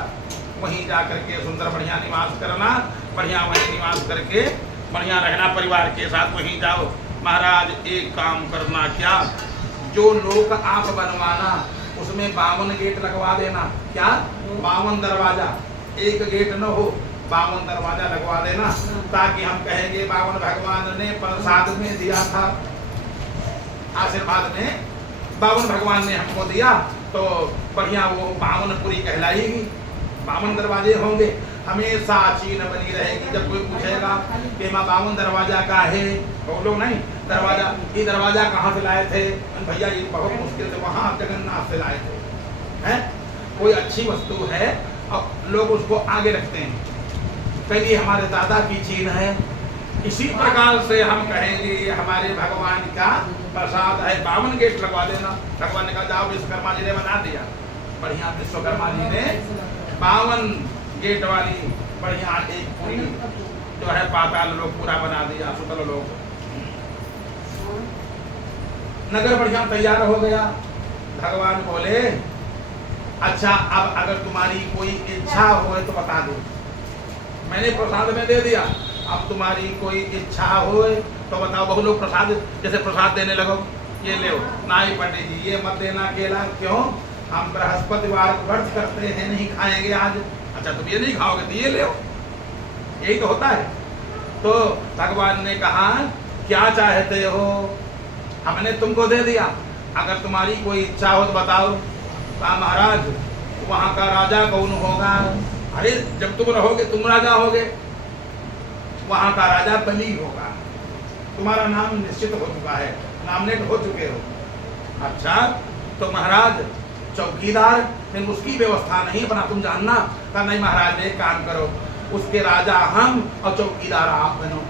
वहीं जा करके सुंदर बढ़िया निवास करना, बढ़िया वहीं निवास करके बढ़िया रहना परिवार के साथ, वहीं जाओ। महाराज एक काम करना, क्या जो लोक आप बनवाना उसमें 52 गेट लगवा देना। क्या 52 दरवाजा, 1 गेट न हो, 52 दरवाजा लगवा देना, ताकि हम कहेंगे 52 भगवान ने प्रसाद में दिया था, आशीर्वाद में 52 भगवान ने हमको दिया, तो बढ़िया वो 52 पूरी कहलाएगी। 52 दरवाजे होंगे, हमेशा चीन बनी रहेगी। जब कोई पूछेगा कि माँ 52 दरवाजा का है, बोलो नहीं दरवाजा, ये दरवाजा कहाँ से लाए थे? भैया ये बहुत मुश्किल से वहाँ जगन्नाथ से लाए थे। हैं, कोई अच्छी वस्तु है और लोग उसको आगे रखते हैं, कहिए हमारे दादा की चीन है। इसी प्रकार से हम कहेंगे हमारे भगवान का प्रसाद है, 52 गेट लगवा देना। भगवान ने कहा जाओ, विश्वकर्मा जी ने बना दिया, बढ़िया विश्वकर्मा जी ने 52 गेट वाली बढ़िया एक पूरी जो है पाताल लोक पूरा बना दिया, सुतल लोक। नगर बढ़िया तैयार हो गया। भगवान बोले अच्छा अब अगर तुम्हारी कोई इच्छा हो तो बता दो, मैंने प्रसाद में दे दिया, अब तुम्हारी कोई इच्छा हो तो बताओ। बहुत लोग प्रसाद जैसे प्रसाद देने लगो, ये ले नहीं पंडित जी ये मत देना केला, क्यों? हम बृहस्पतिवार व्रत करते हैं, नहीं खाएंगे आज। अच्छा तुम ये नहीं खाओगे तो ये ले, यही तो होता है। तो भगवान ने कहा क्या चाहते हो? हमने तुमको दे दिया, अगर तुम्हारी कोई इच्छा हो तो बताओ। कहा महाराज वहाँ का राजा कौन होगा? अरे जब तुम रहोगे तुम राजा होगे, वहाँ का राजा बलि होगा, तुम्हारा नाम निश्चित हो चुका है, नॉमिनेट हो चुके हो। अच्छा तो महाराज चौकीदार, फिर उसकी व्यवस्था नहीं बना तुम जानना? कहा नहीं महाराज एक काम करो, उसके राजा हम और चौकीदार आप बनो।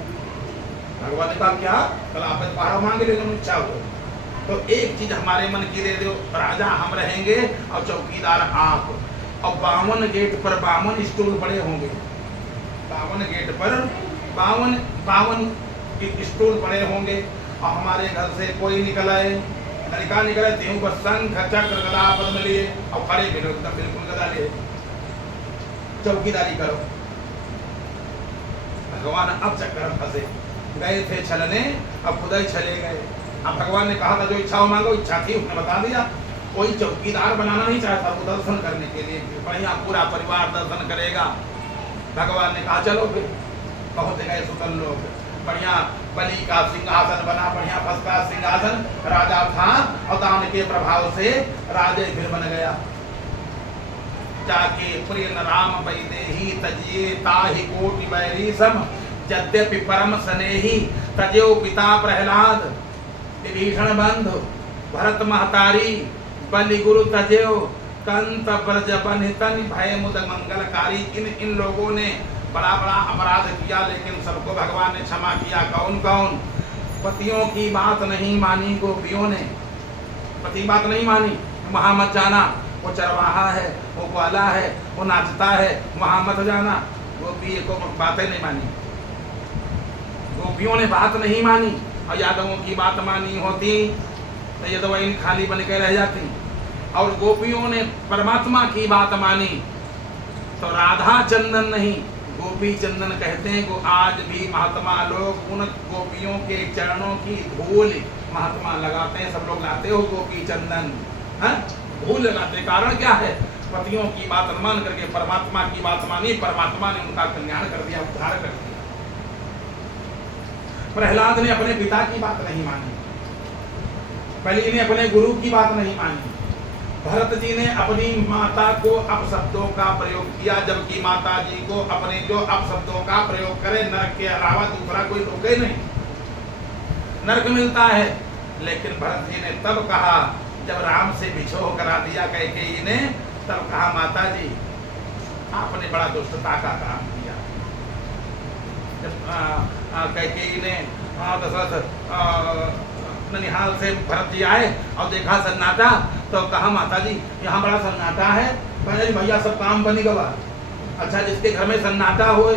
भगवान ने कहा क्या? कल आप पहाड़ मांग ले, तुम इच्छा हो तो एक चीज हमारे मन की दे दो, राजा हम रहेंगे और चौकीदार आप। और 52 गेट पर 52 स्टूल पड़े होंगे, 52 गेट पर 52 स्टूल पड़े होंगे, और हमारे घर से कोई निकल आए, लड़का निकले त्यों बस शंख चक्र गदा पद्म लिए और खड़े बिल्कुल गदा लिए, चौकीदारी करो। भगवान अब चक्कर फंसे, गए थे छलने अब खुदा ही चले गए। अब भगवान ने कहा था जो इच्छा हो मांगो, इच्छा थी उसने बता दिया। कोई चौकीदार बनाना नहीं चाहता वो दर्शन करने के लिए, बढ़िया पूरा परिवार दर्शन करेगा। भगवान ने कहा चलो फिर, पहुंच गए सुतल लोग, बढ़िया बलि का सिंहासन बना, बढ़िया फर्स्ट क्लास सिंहासन, राजा था और दान के प्रभाव से राजा फिर बन गया। जाके प्रिय राम वैदेही तजिए ताहि कोटि बैरी सम, यद्यपि परम स्नेही तजो पिता प्रहलाद, विभीषण बंधु भरत महतारी, बलि गुरु तजो कंत ब्रज बनितन भय मुद मंगलकारी। इन लोगों ने बड़ा बड़ा अपराध किया, लेकिन सबको भगवान ने क्षमा किया। कौन कौन? पतियों की बात नहीं मानी गोपियों ने, पति बात नहीं मानी, वहाँ मत जाना, वो चरवाहा है, वो ग्वाला है, वो नाचता है, वहाँ मत जाना। गोपी को बातें नहीं मानी, गोपियों ने बात नहीं मानी, और यादवों की बात मानी होती तो ये तो इन खाली बन के रह जाती। और गोपियों ने परमात्मा की बात मानी तो राधा चंदन नहीं गोपी चंदन कहते हैं। को आज भी महात्मा लोग उन गोपियों के चरणों की धूल महात्मा लगाते हैं, सब लोग लाते हो गोपी चंदन, है धूल लगाते। कारण क्या है? पतियों की बात मान करके परमात्मा की बात मानी, परमात्मा ने उनका कल्याण कर दिया, उद्धार कर दिया। प्रहलाद ने अपने पिता की बात नहीं मानी, बलि ने अपने गुरु की बात नहीं मानी, भरत जी ने अपनी माता को अपशब्दों का प्रयोग किया, जबकि माता जी को अपने जो अपशब्दों का प्रयोग करे नरक के अलावा दूसरा कोई रोके नहीं, नरक मिलता है। लेकिन भरत जी ने तब कहा, जब राम से बिछोह करा दिया कैकेयी ने, तब कहा माता जी आपने बड़ा दुष्टता का काम किया। जब कैकेयी ने दशरथ ननिहाल से भरत जी आए और देखा सन्नाटा, तो कहा माता जी यहाँ बड़ा सन्नाटा है। कहने भैया सब काम बनी गवा। अच्छा, जिसके घर में सन्नाटा होए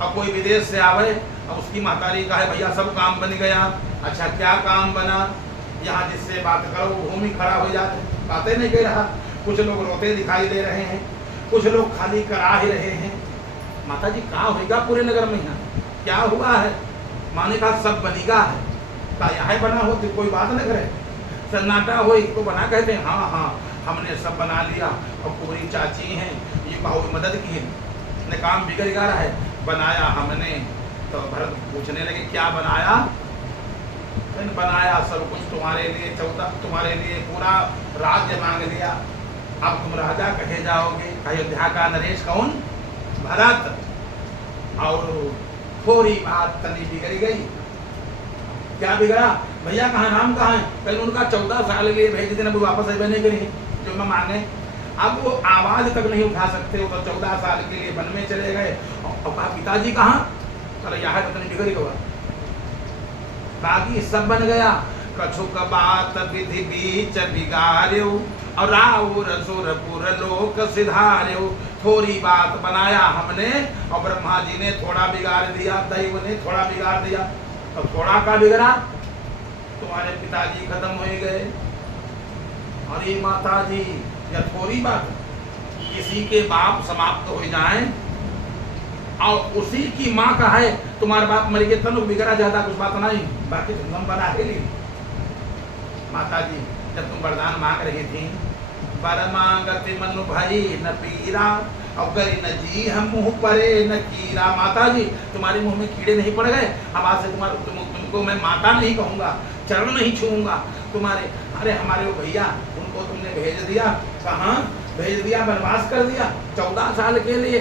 और कोई विदेश से आवे और उसकी महतारी कहे भैया सब काम बन गया। अच्छा, क्या काम बना? यहाँ जिससे बात करो वो भूमि खड़ा हो जाते, बातें नहीं कह रहा। कुछ लोग रोते दिखाई दे रहे हैं, कुछ लोग खाली करा ही रहे हैं। माता जी क्या होगा पूरे नगर में, यहाँ क्या हुआ है? माने कहा सब बनेगा है, यहाँ बना हो तो कोई बात न करे, सन्नाटा हो तो बना कहते हैं। हाँ हाँ हमने सब बना लिया और पूरी चाची हैं ये बहुत मदद की है, ने काम बिगड़ रहा है, बनाया हमने। तो भरत पूछने लगे क्या बनाया? बनाया सब कुछ तुम्हारे लिए, 14 तुम्हारे लिए पूरा राज्य मांग लिया, अब तुम राजा कहे जाओगे। अयोध्या का नरेश कौन? भरत। और थोड़ी बात तनी बिगड़ गई। क्या बिगड़ा? भैया कहाँ, नाम कहाँ है? पहले उनका 14 साल के लिए भेज देना, वापस आई बने के लिए जो मैं मांगे। अब वो आवाज तक नहीं उठा सकते, वो तो 14 साल के लिए वन में चले गए। और कहा पिताजी कहाँ? चलो यहाँ तो नहीं बिगड़ी गवा, बाकी सब बन गया। कछुक बात विधि बीच बिगाड़ो और राउर सुरपुर लोक सिधार्यो। थोड़ी बात बनाया हमने और ब्रह्मा जी ने थोड़ा बिगाड़ दिया, दैव ने थोड़ा बिगाड़ दिया। अब थोड़ा का बिगड़ा, तुम्हारे पिताजी खत्म हो गए। अरे माता जी या थोड़ी बात, किसी के बाप समाप्त हो जाएं और उसी की माँ का है तुम्हारे बाप मर गए, तनु बिगड़ा जाता कुछ बात नहीं, बाकी तुम बना के ली। माता जी जब तुम वरदान मांग रही थी, वर मांगति मनु भई न पीरा और गई न जी हम मुँह परे न कीरा। माता जी तुम्हारे मुंह में कीड़े नहीं पड़ गए? अब आज से तुमको मैं माता नहीं कहूँगा, चरण नहीं छूऊंगा तुम्हारे। अरे हमारे वो भैया, उनको तुमने भेज दिया, कहाँ भेज दिया? वनवास कर दिया 14 साल के लिए।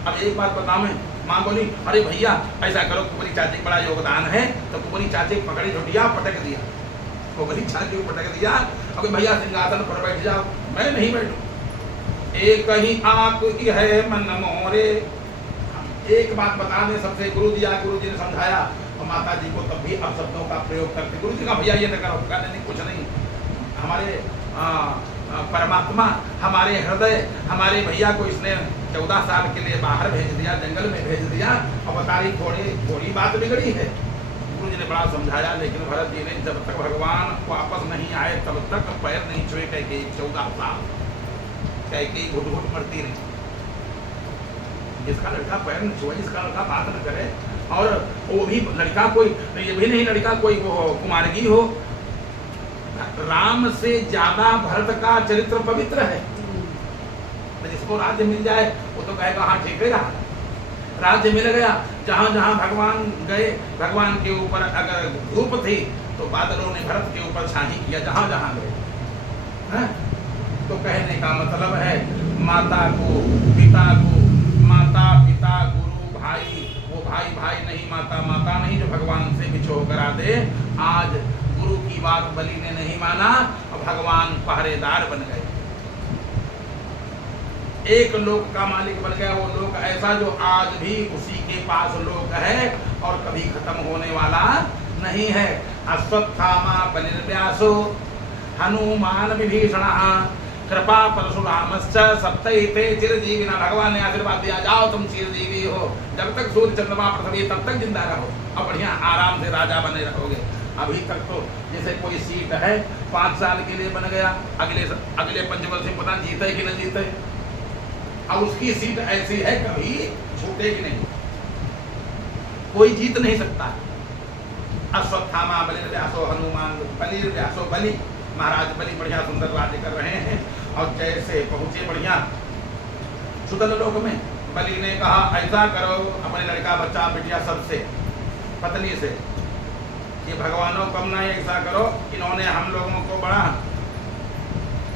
अब एक बात बताओ, मैं माँ बोली अरे भैया ऐसा करो, कुंवरी चाची का बड़ा योगदान है। तो कुंवरी चाची पकड़ी झुटिया पटक दिया, कुंवरी चाची को पटक दिया। अब भैया सिंहासन पर बैठ जाओ। मैं नहीं बैठू, एक ही आंख की है मन मोरे। एक बात बता दें सबसे, गुरु जी ने समझाया और माता जी को तब भी अपशब्दों का प्रयोग करते। गुरु जी का भैया ये न करो, कहने नहीं कुछ नहीं, हमारे परमात्मा हमारे हृदय, हमारे भैया को इसने 14 साल के लिए बाहर भेज दिया, जंगल में भेज दिया और बता रही थोड़ी बात बिगड़ी है। गुरु जी ने बड़ा समझाया, लेकिन भरत जी ने जब तक भगवान वापस नहीं आए तब तक पैर नहीं छुए। कैकेयी 14 साल कैकेयी घुट घुट मरती रही। जिसका लड़का पैर नहीं छुए, जिसका लड़का बात न करे, और वो भी लड़का कोई ये भी नहीं लड़का कोई वो कुमारगी हो। राम से ज्यादा भरत का चरित्र पवित्र है। जिसको राज्य मिल जाए वो तो कहेगा हाँ ठीक है, राज्य मिल गया। जहाँ जहाँ भगवान गए, भगवान के ऊपर अगर धूप थी तो बादलों ने भरत के ऊपर छाही किया, जहाँ जहाँ गए। तो कहने का मतलब है माता को, पिता को, माता पिता गुरु भाई, वो भाई भाई नहीं, माता माता नहीं, जो भगवान से बिछोह करा दे। आज गुरु की बात बलि ने नहीं माना और भगवान पहरेदार बन गए, एक लोक का मालिक बन गया। वो लोक ऐसा जो आज भी उसी के पास लोक है और कभी खत्म होने वाला नहीं है। अश्वत्थामा बलिर्व्यासो हनुमान विभीषण कृपा परशुरामश्च सप्तैते चिरजीविना। भगवान ने आशीर्वाद दिया, जाओ तुम चिरजीवी हो, जब तक सूर्य चंद्रमा पृथ्वी तब तक जिंदा रहो और बढ़िया आराम से राजा बने रहोगे। अभी तक तो जैसे कोई सीट है 5 साल के लिए बन गया, अगले पंचवर्षीय पता जीते कि न जीते, अब उसकी सीट ऐसी है कभी छूटेगी नहीं, कोई जीत नहीं सकता। अश्वत्थामा बलिर्व्यासो हनुमान बलिर्व्यासो बलि, महाराज बलि बढ़िया सुंदर राज्य कर रहे हैं और जैसे पहुंचे बढ़िया सुतल लोक में, बलि ने कहा ऐसा करो अपने लड़का बच्चा बिटिया सबसे पत्नी से कि भगवानों कम ना ऐसा करो, इन्होंने हम लोगों को बड़ा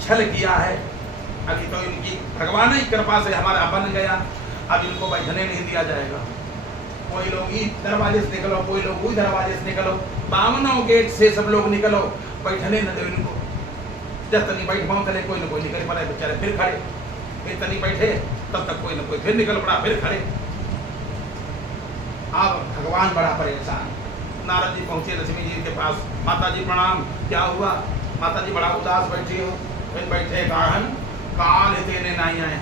छल किया है, अभी तो इनकी भगवान की कृपा से हमारा बन गया, अब इनको बैठने नहीं दिया जाएगा। कोई लोग इस दरवाजे से निकलो, कोई लोग उस दरवाजे से निकलो, 52 गेट से सब लोग निकलो, बैठने न दो इनको। जब तक नहीं बैठ पाओ तले कोई न कोई निकल पड़े, बेचारे फिर खड़े, फिर तनी बैठे तब तक कोई न कोई फिर निकल पड़ा, फिर खड़े। अब भगवान बड़ा परेशान। नारद जी पहुंचे लक्ष्मी जी के पास, माता जी प्रणाम, क्या हुआ? माता जी बड़ा उदास बैठी हो। फिर बैठे कारण काल देने नहीं आए,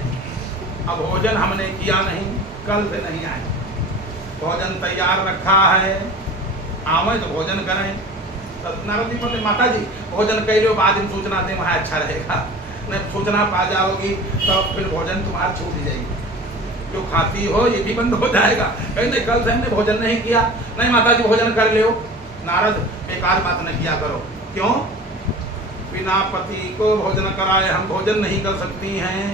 अब भोजन हमने किया नहीं, कल से नहीं आए, भोजन तैयार रखा है, आवे तो भोजन करें। तो नारद जी बोले माता जी भोजन कर लो, बाद में सूचना दे, वहाँ अच्छा रहेगा, नहीं सूचना पा जाओगी तो फिर भोजन तुम्हारा छूट जाएगी, जो खाती हो ये भी बंद हो जाएगा। कहीं नहीं कल से हमने भोजन नहीं किया, नहीं माता जी भोजन कर लो। नारद बेकार बात न किया करो, क्यों? बिना पति को भोजन कराए हम भोजन नहीं कर सकती हैं।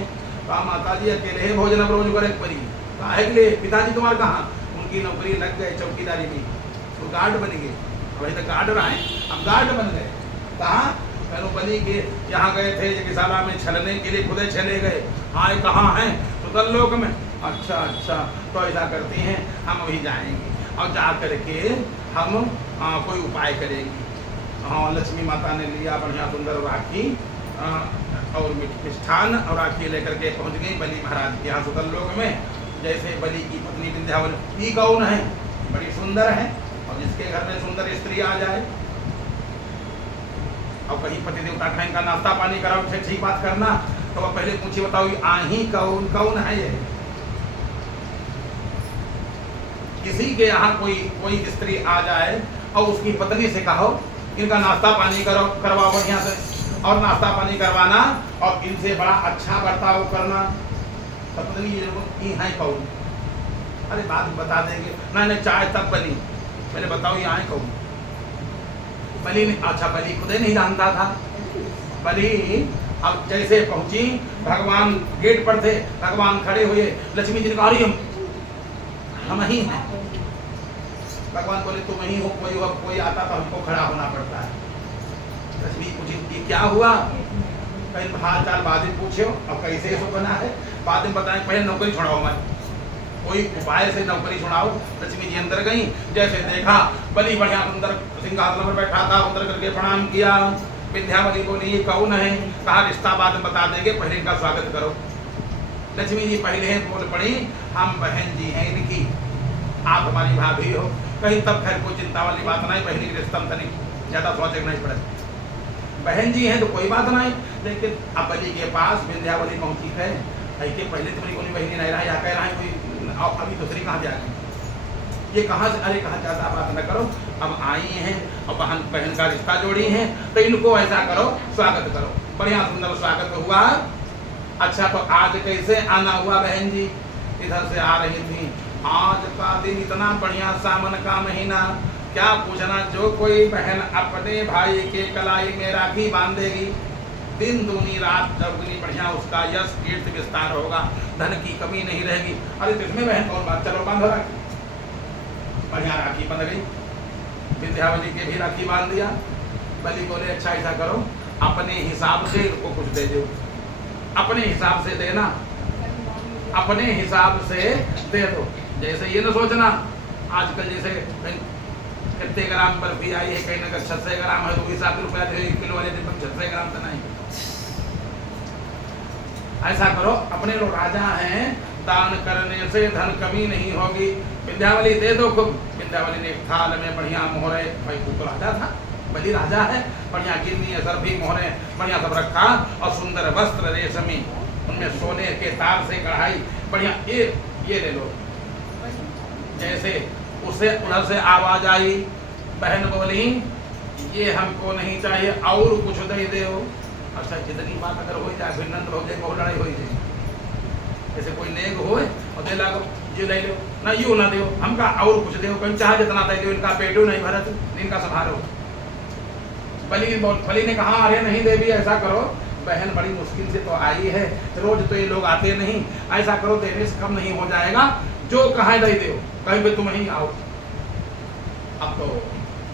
कहा माता जी अकेले ही भोजन अब रोज करे परी, काहे के लिए? पिताजी तुम्हारे कहाँ? उनकी नौकरी लग गए चौकीदारी में, तो गार्ड बन गए, वही तो गार्ड रहे, अब गार्ड बन गए। कहाँ? बलि के यहाँ गए थे यज्ञशाला में छलने के लिए, खुदे चले गए, आए कहाँ हैं? तो दल्लोक में। अच्छा अच्छा, तो ऐसा करती हैं हम वही जाएंगे और जा करके हम कोई उपाय करेंगे। हाँ, लक्ष्मी माता ने लिया बढ़िया सुंदर राखी और मिष्ठान और राखी लेकर के पहुंच गई बलि महाराज के यहाँ सुतल लोक में। जैसे बलि की पत्नी विंध्यावली, ये कौन है? बड़ी सुंदर है, और जिसके घर में सुंदर स्त्री आ जाए और कहीं पति देवता कहें का नाश्ता पानी कराओ, फिर ठीक बात करना, तो वह पहले पूछी बताओ आही कौन कौन है? ये किसी के यहाँ कोई स्त्री आ जाए और उसकी पत्नी से कहो इनका नाश्ता पानी करो, करवाओ बढ़िया से, और नाश्ता पानी करवाना और इनसे बड़ा अच्छा बर्ताव करना। तो पत्नी ये है कौन? अरे बात बता देंगे, नहीं चाय तब बनी, पहले बताओ ये आए कौन? बलि ने, अच्छा बलि खुदे नहीं जानता था। बलि अब जैसे पहुंची, भगवान गेट पर थे, भगवान खड़े हुए, लक्ष्मी जी ने कहा हम ही हैं। भगवान बोले तुम ही हो, कोई आता तो हमको खड़ा होना पड़ता है। लक्ष्मी पूछी क्या हुआ? कहीं हाल चाल बाद में पूछो और कैसे इसको बना है बाद में बताएं, पहले नौकरी छोड़ाओ, मैं कोई उपाय से नौकरी छोड़ाओ। लक्ष्मी जी अंदर गई, जैसे देखा बलि बढ़िया सुंदर सिंहासन पर बैठा था, उतर करके प्रणाम किया। विंध्यावली बोली ये कौन है? कहा रिश्ता बाद में बता देंगे, पहले इनका स्वागत करो। लक्ष्मी जी पहले बोल पड़ी हम बहन जी हैं इनकी, आप हमारी भाभी हो। कहीं तब खैर कोई चिंता वाली बात नहीं, बहनी के रिश्ता में ज्यादा सोचना नहीं पड़े, बहन जी हैं तो कोई बात नहीं। लेकिन अब बलि के पास विंध्यावली पहुंची है, कि पहले तुम्हारी कोई बहनी नहीं रहा, या कह रहा है कोई अभी दूसरी कहाँ जा रही, ये कहाँ से? अरे कहाँ ज्यादा बात न करो, अब आई हैं और बहन का रिश्ता जोड़ी हैं, तो इनको ऐसा करो स्वागत करो। बढ़िया सुंदर स्वागत हुआ। अच्छा तो आज कैसे आना हुआ? बहन जी इधर से आ रही थी, आज का दिन इतना बढ़िया, सावन का महीना, क्या पूछना, जो कोई बहन अपने भाई के कलाई में राखी बांधेगी, दिन दूनी रात चौगुनी बढ़िया उसका यश कीर्ति विस्तार होगा, धन की कमी नहीं रहेगी। अरे इसमें बहन कौन बात, चलो बांधो राखी। बढ़िया राखी बंध गई, विंध्यावली के भी राखी बांध दिया। बलि बोले अच्छा ऐसा करो, अपने हिसाब से इनको कुछ दे दो, अपने हिसाब से देना, अपने हिसाब से दे दो। जैसे ये न सोचना आजकल जैसे कितने ग्राम बर्फी आई है, कहीं ना 600 ग्राम है तो हिसाब रुपया दे, 1 किलो वाले दिन 600 ग्राम तो नहीं। ऐसा करो, अपने लोग राजा हैं, दान करने से धन कमी नहीं होगी। विंध्यावली दे दो खूब। विंध्यावली ने थाल में बढ़िया मोहरे, भाई तो राजा था, बलि राजा है, बढ़िया गिन्नी भी मोहरे बढ़िया सब रखा, और सुंदर वस्त्र रेशमी, उनमें सोने के तार से कढ़ाई बढ़िया, ये ले लो। जैसे उसे उधर से आवाज आई, बहन बोली ये हमको नहीं चाहिए, और कुछ दे दो। अच्छा जितनी बात अगर हो जाए, फिर नंद हो जाए, बहुत लड़ाई हो जाए। जैसे कोई नेक हो और दे लागो, ये ले लो ना, यूँ ना दो, हमका और कुछ दो, कहीं चाहे जितना दे दो, इनका पेटो नहीं भरत, इनका संभालो। बलि ने कहा अरे नहीं देवी, ऐसा करो, बहन बड़ी मुश्किल से तो आई है, रोज तो ये लोग आते नहीं, ऐसा करो देने से कम नहीं हो जाएगा, जो कहा दे दो, कहीं पे तुम ही आओ। अब तो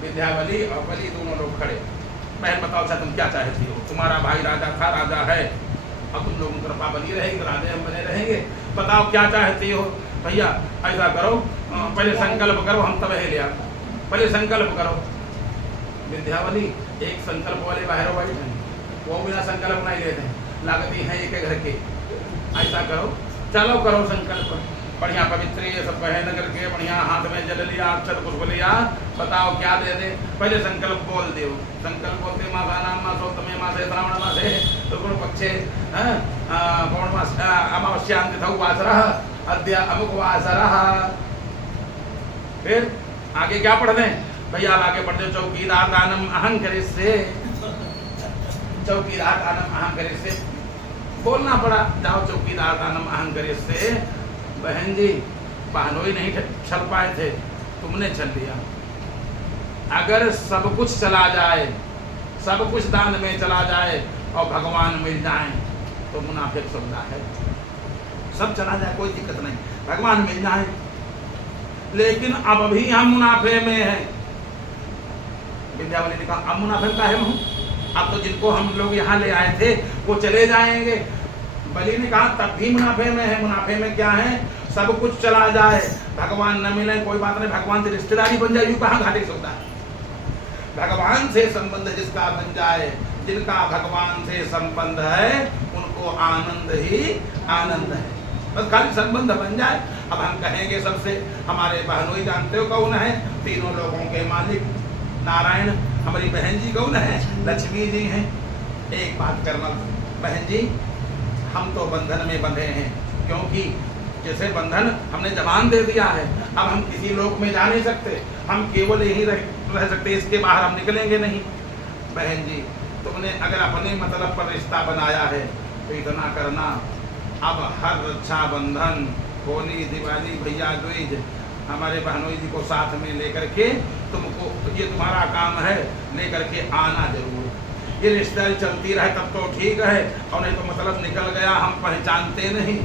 विंध्यावली और बलि दोनों लोग खड़े। बहन बताओ अच्छा तुम क्या चाहती हो? तुम्हारा भाई राजा था, राजा है, अब तुम लोगों की कृपा बनी रहेगी तो राजे हम बने रहेंगे। बताओ क्या चाहती हो? भैया ऐसा करो, पहले संकल्प करो, हम तब है लिया, पहले संकल्प करो। विंध्यावली एक संकल्प वाले बाहर बैठे हैं, वो बिना संकल्प नहीं लेते, लागती है एक घर के। ऐसा करो, चलो करो संकल्प, बढ़िया पवित्र ये सब पहन करके बढ़िया हाथ में जल लिया, अक्षर पुष्प लिया, बताओ क्या दे दे? पहले संकल्प बोल दो। संकल्प बोलते मासा नाम मासो तमे मासे श्रावण मासे शुक्ल पक्षे पौर्णमास अमावस्यां तिथौ वासरः अद्य अमुक वासरः। फिर आगे क्या पढ़ दें भैया? आगे पढ़ दे चौकीदार दानम अहंकरे से, चौकीदार दानम अहंकरे से बोलना पड़ा। जाओ चौकीदार दानम अहंकरे से। बहन जी बहनोई नहीं छल पाए थे, तुमने छल लिया। अगर सब कुछ चला जाए, सब कुछ दान में चला जाए और भगवान मिल जाए तो मुनाफिक सौदा है। सब चला जाए कोई दिक्कत नहीं, भगवान मिल जाए। लेकिन अब भी हम मुनाफे में हैं। विंध्यावली ने कहा अब मुनाफे में काहे में हूं? अब तो जिनको हम लोग यहाँ ले आए थे वो चले जाएंगे। बलि ने कहा तब भी मुनाफे में है। मुनाफे में क्या है? सब कुछ चला जाए, भगवान न मिले कोई बात नहीं, भगवान से रिश्तेदारी बन जाए, यूं कहाँ घाटे सौदा है। भगवान से संबंध जिसका बन जाए, जिनका भगवान से संबंध है उनको आनंद ही आनंद है। बस खाली संबंध बन जाए। अब हम कहेंगे सबसे, हमारे बहनोई जानते हो कौन है? तीनों लोगों के मालिक नारायण। हमारी बहन जी कौन है? लक्ष्मी जी हैं। एक बात करना बहन जी, हम तो बंधन में बंधे हैं, क्योंकि जैसे बंधन हमने जबान दे दिया है, अब हम किसी लोक में जा नहीं सकते, हम केवल यहीं रह सकते, इसके बाहर हम निकलेंगे नहीं। बहन जी तुमने अगर अपने मतलब पर रिश्ता बनाया है तो इतना करना, अब हर रक्षाबंधन, होली, दिवाली, भैया दूज, हमारे बहनोई जी को साथ में लेकर के तुमको, ये तुम्हारा काम है, लेकर के आना जरूर। ये रिश्तेदारी चलती रहे तब तो ठीक है, और नहीं तो मतलब निकल गया, हम पहचानते नहीं,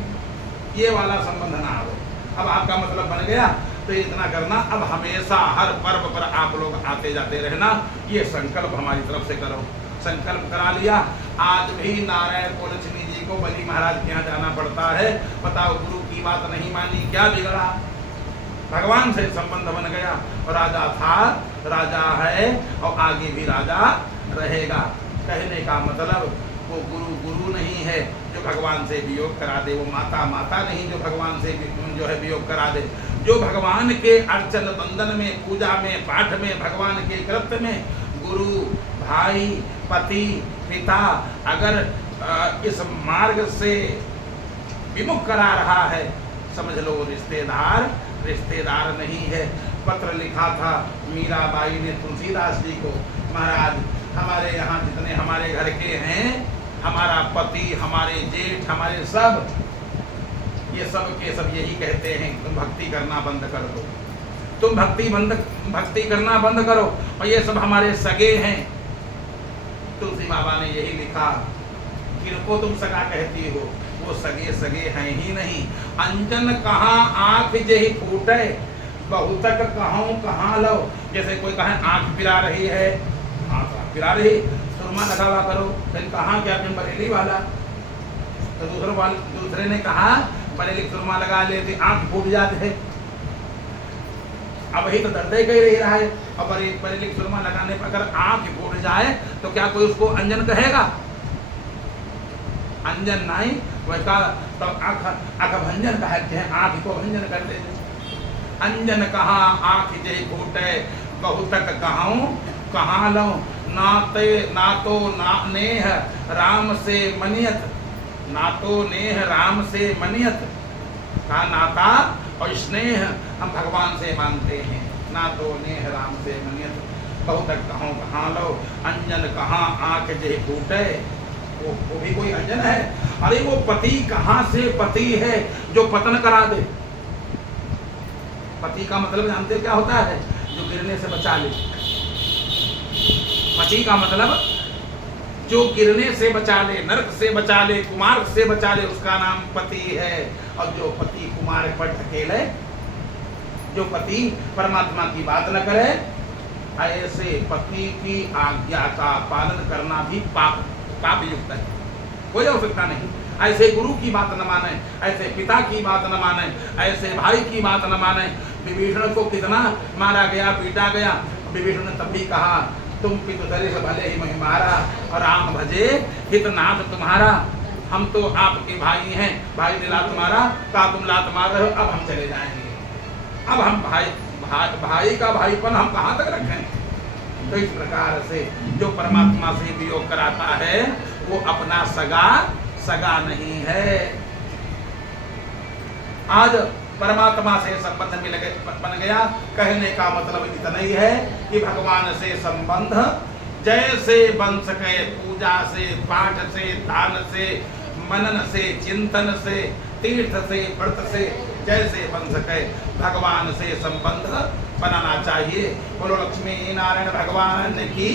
ये वाला संबंध ना हो। अब आपका मतलब बन गया तो इतना करना, अब हमेशा हर पर्व पर आप लोग आते जाते रहना, ये संकल्प हमारी तरफ से करो। संकल्प करा लिया। आज भी नारायण को, लक्ष्मी जी को बलि महाराज के यहाँ जाना पड़ता है। बताओ गुरु की बात नहीं मानी, क्या बिगड़ा? भगवान से संबंध बन गया, और राजा था, राजा है, और आगे भी राजा रहेगा। कहने का मतलब वो गुरु गुरु नहीं है जो भगवान से वियोग करा दे, वो माता माता नहीं जो भगवान से जो है वियोग करा दे। जो भगवान के अर्चन बंदन में, पूजा में, पाठ में, भगवान के कृत्य में गुरु, भाई, पति, पिता अगर इस मार्ग से विमुख करा रहा है, समझ लो रिश्तेदार रिश्तेदार नहीं है। पत्र लिखा था मीराबाई ने तुलसीदास जी को, महाराज हमारे यहाँ जितने हमारे घर के हैं, हमारा पति, हमारे जेठ, हमारे सब, ये सब के सब यही कहते हैं तुम भक्ति करना बंद कर दो, तुम भक्ति करना बंद करो, और ये सब हमारे सगे हैं। तुलसी बाबा ने यही लिखा, किनको तुम सगा कहती हो, वो सगे सगे हैं ही नहीं। अंजन कहाँ आँख जही फूटे, बहुतक कहूँ कहाँ लो। जैसे कोई कहे आँख पिरा रही है, आँख पिरा रही, सुरमा लगावा करो, फिर कहाँ क्या तुम बरेली वाला? तो दूसरे ने कहा बरेली सुरमा लगा लेते आँख फूट जाते है। अब ही तो दर्द ही कह रहा है, और बरेली सुरमा लगाने पर अगर आँख फूट जाए तो क्या कोई उसको अंजन कहेगा? अंजन नहीं, वह कहा तो आँख भंजन कहते हैं, आँख को भंजन कर देते। अंजन कहाँ आँख जही फूटे, बहुतक कहूँ कहाँ लो। नाते नातो ना नेह राम से मनियत, नातो नेह राम से मनियत, का नाता और स्नेह हम भगवान से मानते हैं। नातो नेह राम से मनियत, बहुतक कहूँ कहाँ लो। अंजन कहाँ आँख जही फूटे, वो भी कोई अंजन है? अरे वो पति कहाँ से पति है जो पतन करा दे। पति का मतलब जानते क्या होता है? जो गिरने से बचा ले। पति का मतलब जो गिरने से बचा ले, नरक से बचा ले, कुमार्ग से बचा ले, उसका नाम पति है। और जो पति कुमार्ग पर ढकेले जो पति परमात्मा की बात न करे, ऐसे पत्नी की आज्ञा का पालन करना भी पाप युक्त है, कोई आवश्यकता नहीं। ऐसे गुरु की बात न माने, ऐसे पिता की बात न माने, ऐसे भाई की बात न माने। विभीषण को कितना मारा गया, पीटा गया, विभीषण ने तब भी कहा तुम पितु धरे भले ही मैं मारा और राम भजे हितनाथ तुम्हारा। हम तो आपके भाई हैं, भाई ने लात मारा, कहा तुम लात मार रहे हो, अब हम चले जाएंगे। अब हम भाई का भाईपन हम कहाँ तक रखें? तो इस प्रकार से जो परमात्मा से वियोग कराता है वो अपना सगा नहीं है। आज परमात्मा से संबंध बन गया। कहने का मतलब इतना ही है कि भगवान से संबंध जैसे बन सके, पूजा से, पाठ से, दान से, मनन से, चिंतन से, तीर्थ से, व्रत से जैसे बन सके भगवान से संबंध बनाना चाहिए। बोलो लक्ष्मी नारायण भगवान की।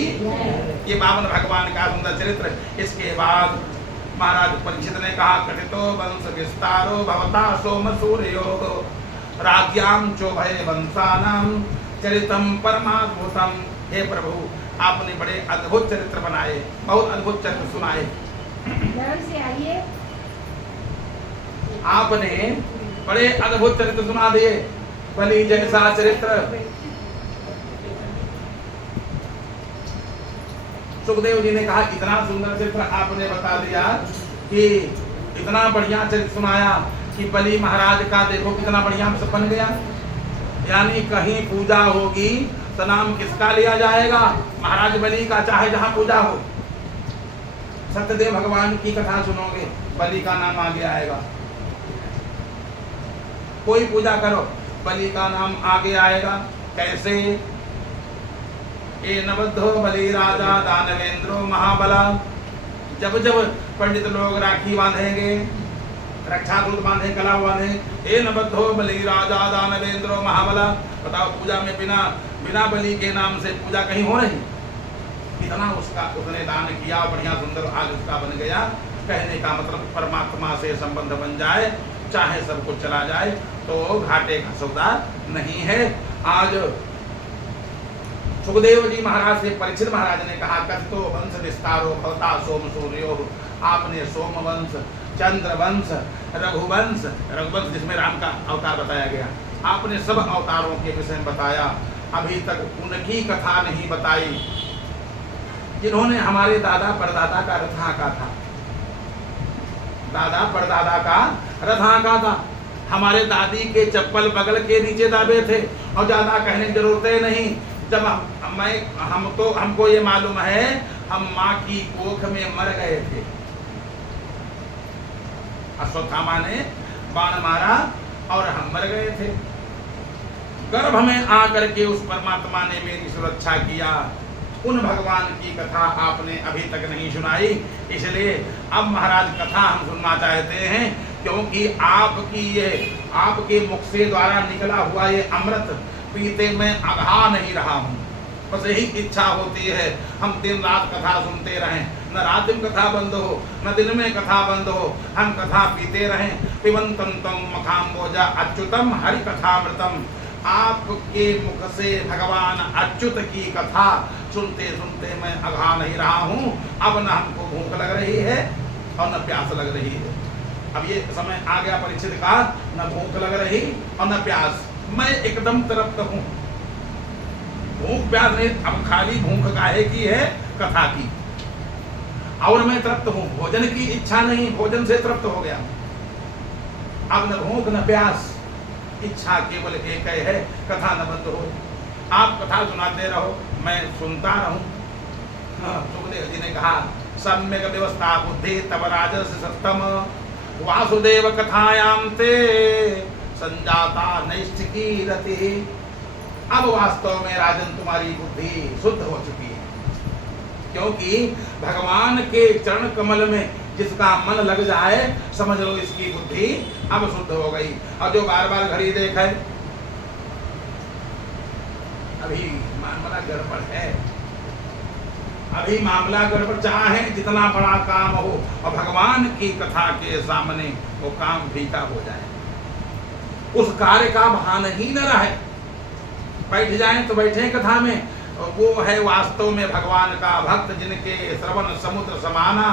ये बावन भगवान का सुंदर चरित्र। इसके बाद महाराज परीक्षित ने कहा कथितो वंश विस्तारो भवता सोम सूर्यो राज्याम चोभय वंशानाम चरितम परमाद्भुतम। हे प्रभु, आपने बड़े अद्भुत चरित्र बनाए, बहुत अद्भुत चरित्र सुनाए। आपने बड़े अद्भुत चरित्र सुना दिए। बलि जैसा चरित्र, सुखदेव जी ने कहा इतना सुंदर चरित्र आपने बता दिया कि इतना बढ़िया चरित्र सुनाया कि बलि महाराज का देखो कितना बढ़िया बन गया। यानी कहीं पूजा होगी तो नाम किसका लिया जाएगा? महाराज बलि का, चाहे जहां पूजा हो। सत्यदेव भगवान की कथा सुनोगे, बलि का नाम आगे आएगा। कोई पूजा करो, बलि का नाम आगे आएगा। कैसे? ए नबद्धो बलि राजा दानवेंद्रो महाबला। जब जब पंडित लोग राखी बांधेंगे, रक्षा दूत बांधे, कला बांधे, ए नबद्धो बलि राजा दानवेंद्रो महाबला। बताओ, पूजा में बिना बलि के नाम से पूजा कहीं हो रही? कितना उसने दान किया, बढ़िया सुंदर आज उसका बन गया। कहने का मतलब परमात्मा से संबंध बन जाए, चाहे सब कुछ चला जाए तो घाटे का सौदा नहीं है। आज सुखदेव जी महाराज से परीक्षित महाराज ने कहा कथितो वंश विस्तारो भवता सोम सूर्यो। आपने सोम वंश, चंद्र वंश, रघुवंश जिसमें राम का अवतार बताया गया, आपने सब अवतारों के विषय में बताया। अभी तक उनकी कथा नहीं बताई जिन्होंने हमारे दादा परदादा का रथ हाँका था। दादा परदादा का रथ हाँका था। हमारे दादी के चप्पल बगल के नीचे दाबे थे। और ज्यादा कहने की जरूरत नहीं। जब हमको ये मालूम है हम माँ की कोख में मर गए थे। अश्वत्थामा ने बाण मारा और हम मर गए थे। गर्भ में आकर के उस परमात्मा ने मेरी सुरक्षा किया। उन भगवान की कथा आपने अभी तक नहीं सुनाई, इसलिए अब महाराज कथा हम सुनना चाहते हैं। क्योंकि आपके मुख से द्वारा निकला हुआ ये अमृत पीते मैं अघा नहीं रहा हूँ। बस यही इच्छा होती है हम दिन रात कथा सुनते रहें, न रात में कथा बंद हो न दिन में कथा बंद हो, हम कथा पीते रहें। पिबंतम तम मखाम्बोजा अच्युतम हरि कथामृतम। आपके मुख से भगवान अच्युत की कथा सुनते सुनते मैं अघा नहीं रहा हूँ। अब न हमको भूख लग रही है और न प्यास लग रही है। अब ये समय आ गया परीक्षित का, न भूख लग रही और न प्यास। मैं एकदम तृप्त हूँ। भूख प्यास नहीं, अब खाली भूख काहे की है? कथा की। और मैं तृप्त हूँ, भोजन की इच्छा नहीं, भोजन से तृप्त हो गया। अब न भूख न प्यास, इच्छा केवल एक है, कथा न बंद हो। आप कथा सुनाते रहो, मैं सुनता रहूं। सुखदेव जी ने कहा सम्यक व्यवस्था बुद्धि तब राजस सत्तम वासुदेव कथायाम ते संजाता नैष्ठिकी रति। अब वास्तव में राजन तुम्हारी बुद्धि शुद्ध हो चुकी है। क्योंकि भगवान के चरण कमल में जिसका मन लग जाए, समझ लो इसकी बुद्धि अब शुद्ध हो गई। और जो बार बार घड़ी देखे, अभी मामला गड़बड़ है, अभी मामला गड़बड़, चाहे जितना बड़ा काम हो और भगवान की कथा के सामने वो काम फीका हो जाए, उस कार्य का भान ही न रहे। बैठ जाएं तो बैठे कथा में। वो है वास्तव में भगवान का भक्त, जिनके श्रवण समुद्र समाना,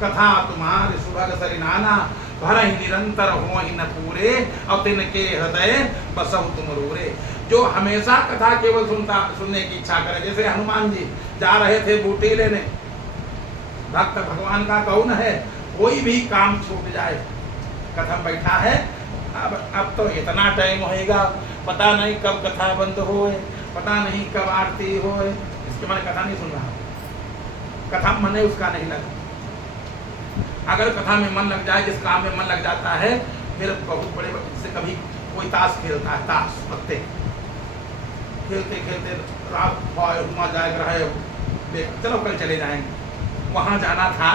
कथा तुम्हारे सुभग सरिनाना, भर ही निरंतर हो ही न पूरे, और तिनके हृदय बसहु तुम रूरे। जो हमेशा कथा केवल सुनने की इच्छा करे, जैसे हनुमान जी जा रहे थे बूटी लेने। भक्त भगवान का कौन है, कोई भी काम छूट जाए, कथा बैठा है, अब तो इतना टाइम होएगा, पता नहीं कब कथा बंद होए, पता नहीं कब आरती होए, इसके माने कथा नहीं सुन रहा, कथा में मन उसका नहीं लगा। अगर कथा में मन लग जाए, जिस काम में मन लग जाता है, फिर बहुत बड़े से कभी कोई ताश खेलता है, ताश पत्ते खेलते खेलते रात हुआ जाएगा रहे, चलो कल चले जाएंगे, वहां जाना था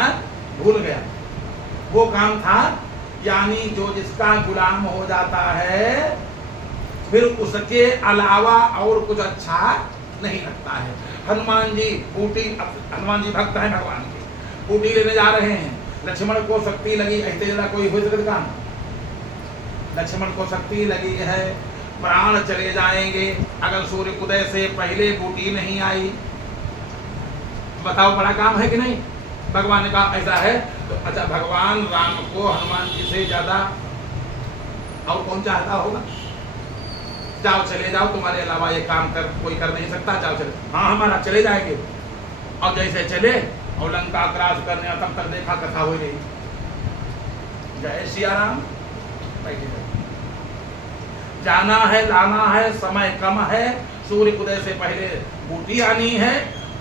भूल गया, वो काम था। यानी जो जिसका गुलाम हो जाता है, फिर उसके अलावा और कुछ अच्छा नहीं लगता है। हनुमान जी बूटी, हनुमान जी भक्त हैं भगवान के, बूटी लेने जा रहे हैं। लक्ष्मण को शक्ति लगी, ऐसे जरा कोई हो सकता काम, लक्ष्मण को शक्ति लगी है, प्राण चले जाएंगे अगर सूर्य उदय से पहले बूटी नहीं आई। बताओ बड़ा काम है कि नहीं। भगवान ने कहा ऐसा है तो अच्छा, भगवान राम को हनुमान जी से ज्यादा और कौन चाहता होगा। जाओ चले जाओ, तुम्हारे अलावा ये काम कर कोई कर नहीं सकता, जाओ चले। हाँ हमारा चले जाएंगे। और जैसे चले और लंका क्रॉस करने, तब तक देखा कथा हो रही। जय सिया राम। जाना है, लाना है, समय कम है, सूर्य उदय से पहले बूटी आनी है।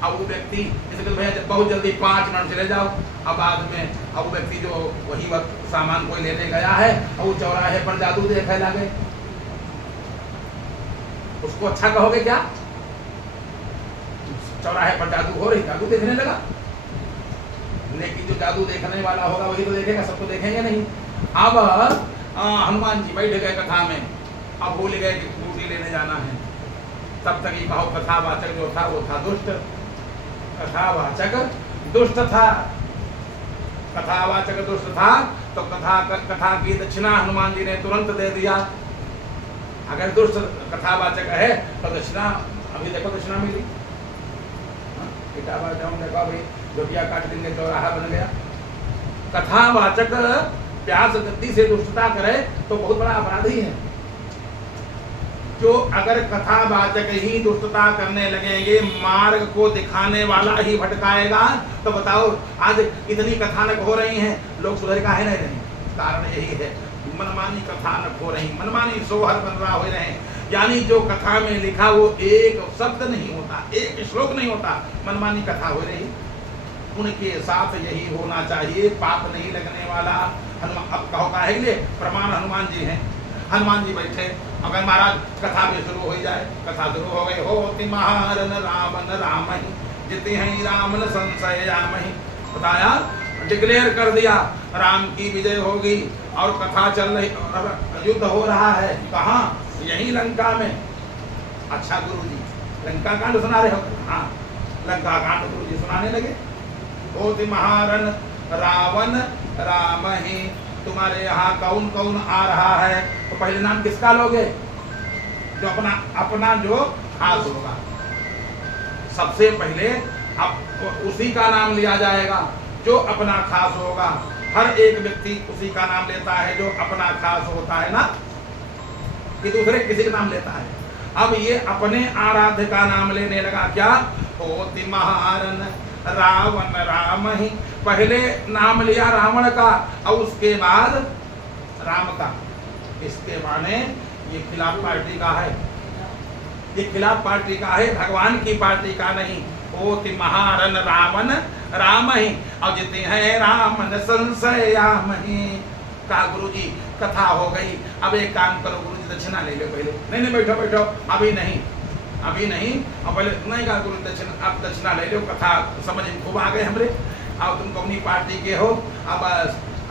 अब वो व्यक्ति भैया बहुत जल्दी 5 मिनट चले जाओ, अब बाद में अब वो व्यक्ति जो वही वक्त सामान कोई लेने गया है और वो चौराहे पर जादू देखे लगे, उसको अच्छा कहोगे क्या। चौराहे पर जादू हो रही, जादू देखने लगा, लेकिन जो जादू देखने वाला होगा वही तो देखेगा, सबको देखेंगे नहीं। अब हनुमान जी बैठ गए कथा में, अब भूल गए कि बूटी लेने जाना है। तब तक ये कहो कथावाचक जो था वो था दुष्ट, कथावाचक दुष्ट था, कथावाचक दुष्ट था, तो कथा की दक्षिणा हनुमान जी ने तुरंत दे दिया। अगर दुष्ट कथावाचक है तो दक्षिणा, अभी देखो दक्षिणा मिली, देखो भाई जोगिया काट देंगे, चौराहा बन गया। कथावाचक प्यास गद्दी से दुष्टता करे तो बहुत बड़ा अपराधी है। जो अगर कथावाचक ही दुष्टता करने लगेंगे, मार्ग को दिखाने वाला ही भटकाएगा, तो बताओ आज इतनी कथानक हो रही हैं, लोग सुधर का है नहीं। कारण यही है, मनमानी कथानक हो रही, मनमानी सोहर बन रहा हो रहे हैं। यानी जो कथा में लिखा वो एक शब्द नहीं होता, एक श्लोक नहीं होता, मनमानी कथा हो रही। उनके साथ यही होना चाहिए, पाप नहीं लगने वाला। हनुमान अब कहो का है प्रमाण हनुमान जी हैं। हनुमान जी बैठे, अगर महाराज कथा भी शुरू हो जाए, कथा शुरू हो गई, होति महारन रावण रामहि, जिते हैं राम न संशय रामहि। बताया, डिक्लेयर कर दिया राम की विजय होगी, और कथा चल रही, युद्ध हो रहा है। कहाँ? यही लंका में। अच्छा गुरु जी लंका कांड सुना रहे हो? हाँ, लंका कांड गुरु जी सुनाने लगे। होति महारन रावण रामहि, तुम्हारे यहाँ कौन कौन आ रहा है? तो पहले नाम किसका लोगे? जो अपना जो खास होगा, सबसे पहले अब उसी का नाम लिया जाएगा जो अपना खास होगा। हर एक व्यक्ति उसी का नाम लेता है जो अपना खास होता है ना, कि दूसरे किसी का नाम लेता है। अब ये अपने आराध्य का नाम लेने लगा। क्या? होति महारन रावण रामहि, पहले नाम लिया रावण का और उसके बाद राम का। इसके माने ये खिलाफ पार्टी का है, ये खिलाफ पार्टी का है, भगवान की पार्टी का नहीं। होति महारन रावण रामहि, और जितने हैं राम न संशयामहि। कहा गुरु जी कथा हो गई, अब एक काम करो गुरु जी दक्षिणा ले लो पहले। नहीं बैठो बैठो, अभी नहीं अभी नहीं, अब पहले नहीं कहा गुरु दक्षिणा, आप दक्षिणा ले लो, कथा समझ में खूब आ गए हमरे। अब तुम कौनी पार्टी के हो। अब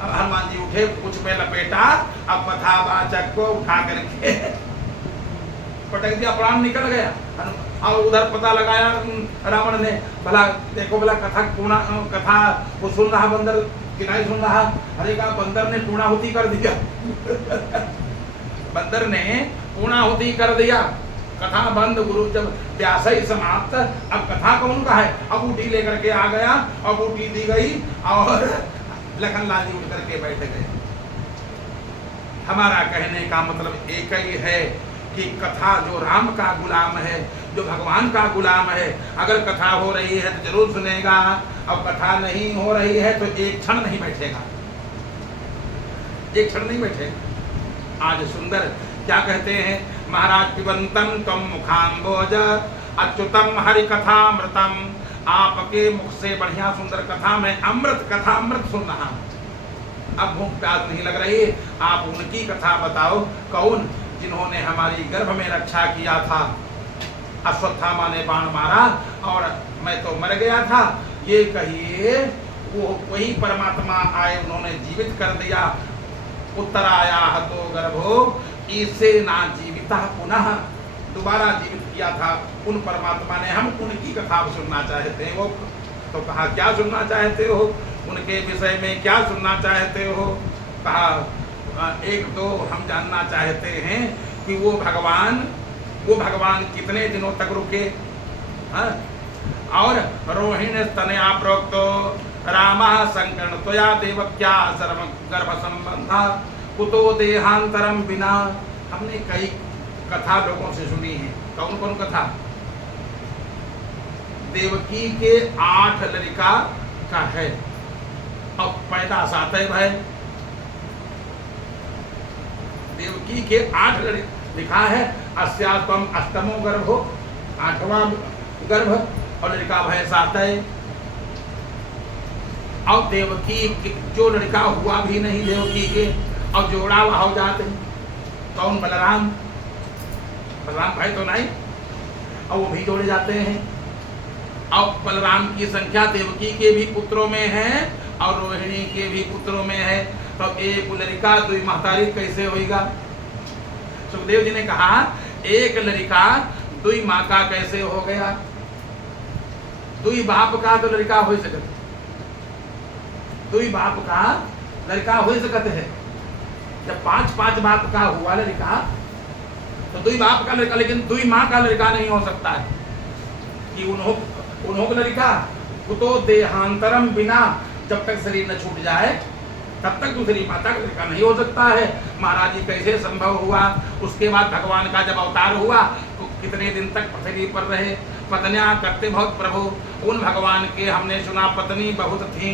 हनुमान जी उठे, कुछ पे लपेटा, अब कथावाचक को उठा करके पटक दिया, प्राण निकल गया। और उधर पता लगाया रावण ने, भला देखो भला कथा वो सुन रहा बंदर कि नहीं सुन रहा। अरे कहा बंदर ने पूर्णाहुति कर दिया बंदर ने पूर्णाहुति कर दिया। कथा बंद, गुरु जब व्यास ही समाप्त, अब कथा कौन का है? अब ऊटी लेकर के आ गया, अब ऊटी दी गई और लखन लाल जी उठ करके बैठ गए। हमारा कहने का मतलब एक ही है कि कथा जो राम का गुलाम है, जो भगवान का गुलाम है, अगर कथा हो रही है तो जरूर सुनेगा, अब कथा नहीं हो रही है तो एक क्षण नहीं बैठेगा, एक क्षण नहीं बैठेगा। आज सुंदर क्या कहते हैं महाराज, पिबंतम तम मुखाम्बोज अच्युतम हरि कथामृतम, आपके मुख से बढ़िया सुंदर कथा में अमृत कथा अमृत सुन रहा हूं। अब भूख प्यास नहीं लग रही, आप उनकी कथा बताओ, कौन? जिन्होंने हमारी गर्भ में रक्षा किया था, अश्वत्थामा ने बाण मारा और मैं तो मर गया था, ये कहिए वो वही परमात्मा आए, उन्होंने जीवित कर दिया। उत्तराया तो गर्भो इसे ना जीविता पुनः, दोबारा जीवित किया था उन परमात्मा ने, हम उनकी कथा सुनना चाहते हैं। वो तो कहा क्या सुनना चाहते हो, उनके विषय में क्या सुनना चाहते हो? कहा एक तो हम जानना चाहते हैं कि वो भगवान कितने दिनों तक रुके, और रोहिणी स्तनया प्रोक्तो रामः संकर्ण त्वया देवक्या सर्व गर्भ संबंधा कुतो देहांतरम बिना। हमने कई कथा लोगों से सुनी है। कौन कौन कथा? देवकी के 8 लड़का का है, अब पैदा 7 भाई। देवकी के 8 लिखा है, अस्यात्म अष्टमो गर्भ हो, 8वां गर्भ, और लड़का भय 7 है। अब देवकी जो लड़का हुआ भी नहीं देवकी के, अब जोड़ा हो जाते हैं। कौन? बलराम। बलराम भाई तो नहीं, और वो भी जोड़े जाते हैं। अब बलराम की संख्या देवकी के भी पुत्रों में है और रोहिणी के भी पुत्रों में है, तो एक लड़का 2 महतारी कैसे होगा? सुखदेव जी ने कहा एक लड़का 2 माँ का कैसे हो गया? 2 बाप का तो लड़का हो सकता, 2 बाप का लड़का हो सकता है। जब 5 बाप का हुआ लड़का तो 2 बाप का लड़का, लेकिन 2 माँ का लड़का नहीं हो सकता है कि उन्हों का लड़का कुतो देहांतरम बिना, जब तक शरीर न छूट जाए तब तक दूसरी माता का लड़का नहीं हो सकता है। महाराज जी कैसे संभव हुआ? उसके बाद भगवान का जब अवतार हुआ तो कितने दिन तक पृथ्वी पर रहे? पत्नियां करते बहुत प्रभु, उन भगवान के हमने सुना पत्नी बहुत थी,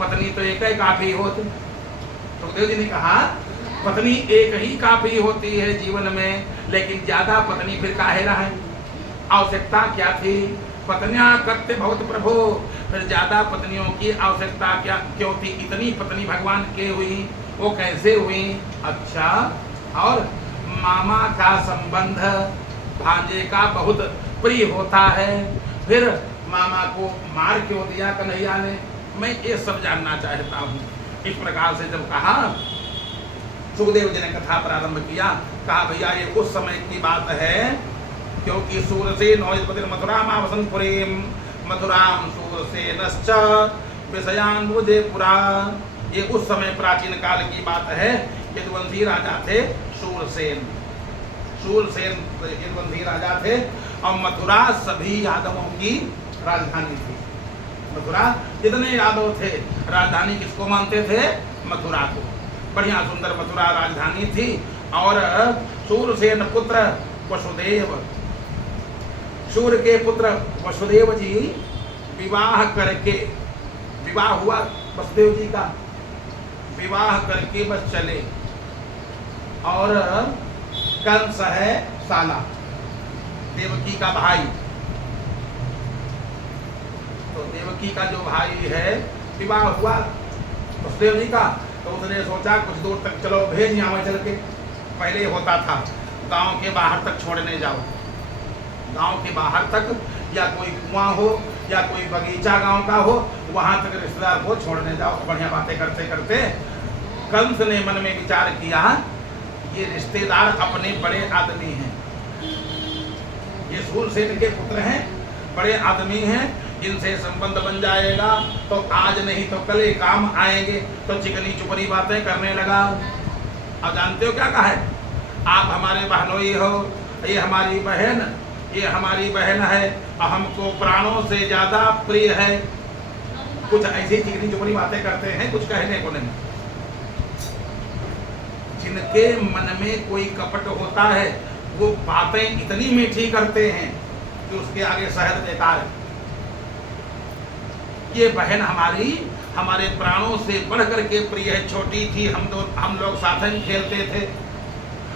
पत्नी तो एक ही काफी होती। सुखदेव जी ने कहा पत्नी एक ही काफी होती है जीवन में, लेकिन ज्यादा पत्नी फिर काहे रहे? आवश्यकता क्या थी? पत्नियां करते बहुत प्रभु, फिर ज्यादा पत्नियों की आवश्यकता क्या क्यों थी? इतनी पत्नी भगवान के हुई, वो कैसे हुई? अच्छा, और मामा का संबंध भांजे का बहुत प्रिय होता है, फिर मामा को मार क्यों दिया कन्हैया ने? मैं ये सब जानना चाहता हूँ। इस प्रकार से जब कहा, सुखदेव जी ने कथा प्रारंभ किया, कहा भैया ये उस समय की बात है, क्योंकि सूरसेन मथुराम वसंतपुरीम मथुराम सूरसेनश्च विषयान्वुजे पुरा। ये उस समय प्राचीन काल की बात है। यदुवंशी राजा थे सूरसेन यदुवंशी राजा थे, और मथुरा सभी यादवों की राजधानी थी। मथुरा जितने यादव थे राजधानी किसको मानते थे? मथुरा को। बढ़िया सुंदर मथुरा राजधानी थी। और सूरसेन पुत्र वसुदेव, सूर्य के पुत्र वसुदेव जी विवाह करके, विवाह हुआ वसुदेव जी का, विवाह करके बस चले। और कंस है साला, देवकी का भाई, तो देवकी का जो भाई है विवाह हुआ वसुदेव जी का, तो उसने सोचा कुछ दूर तक चलो भेज यहाँ चल के। पहले होता था गांव के बाहर तक छोड़ने जाओ, गांव के बाहर तक, या कोई कुआं हो या कोई बगीचा गांव का हो, वहां तक रिश्तेदार को छोड़ने जाओ। बढ़िया बातें करते करते कंस ने मन में विचार किया, ये रिश्तेदार अपने बड़े आदमी हैं, ये सूरसेन के पुत्र हैं, बड़े आदमी हैं, इनसे संबंध बन जाएगा तो आज नहीं तो कल काम आएंगे। तो चिकनी चुपड़ी बातें करने लगा। अब जानते हो क्या कहा है? आप हमारे बहनोई हो, ये हमारी बहन, ये हमारी बहन है, हमको प्राणों से ज्यादा प्रिय है। कुछ ऐसी चिकनी चुपड़ी बातें करते हैं, कुछ कहने को नहीं। जिनके मन में कोई कपट होता है वो बातें इतनी मीठी करते हैं कि उसके आगे शहद बेकार है। ये बहन हमारी हमारे प्राणों से बढ़ करके प्रिय है। छोटी थी, हम लोग साथ में खेलते थे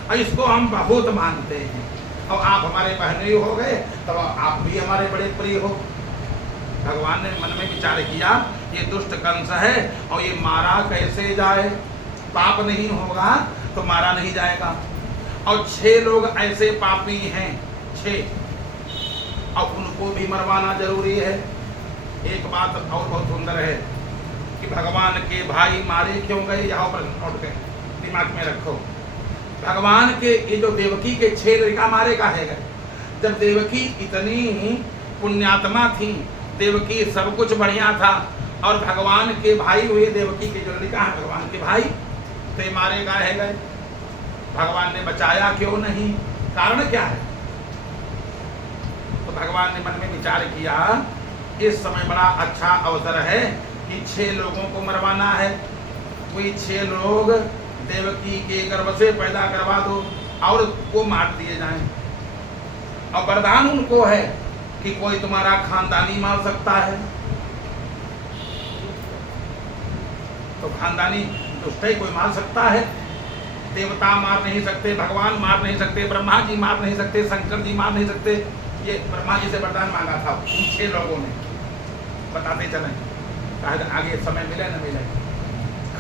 और इसको हम बहुत मानते हैं। और आप हमारे बहन हो गए तब आप भी हमारे बड़े प्रिय हो। भगवान ने मन में विचार किया ये दुष्ट कंस है और ये मारा कैसे जाए, पाप नहीं होगा तो मारा नहीं जाएगा। और 6 लोग ऐसे पापी हैं, 6, और उनको भी मरवाना जरूरी है। एक बात और बहुत सुंदर है कि भगवान के भाई मारे क्यों गए, यहाँ पर नोट कर दिमाग में रखो। भगवान के ये जो देवकी के 6 लड़का मारे का है, जब देवकी इतनी पुण्यात्मा थी, देवकी सब कुछ बढ़िया था, और भगवान के भाई हुए देवकी के जो लड़का है भगवान के भाई, तो ये मारे का है गए। भगवान ने बचाया क्यों नहीं, कारण क्या है? तो भगवान ने मन में विचार किया इस समय बड़ा अच्छा अवसर है कि 6 लोगों को मरवाना है। कोई 6 लोग देवकी के गर्भ से पैदा करवा दो और वो मार दिए जाएं। और वरदान उनको है कि कोई तुम्हारा खानदानी मार सकता है। तो खानदानी दुष्ट ही कोई मार सकता है, देवता मार नहीं सकते, भगवान मार नहीं सकते, ब्रह्मा जी मार नहीं सकते, शंकर जी मार नहीं सकते। ये ब्रह्मा जी से वरदान मांगा था उन 6 लोगों ने। बताते चलें, आगे समय मिले न मिले।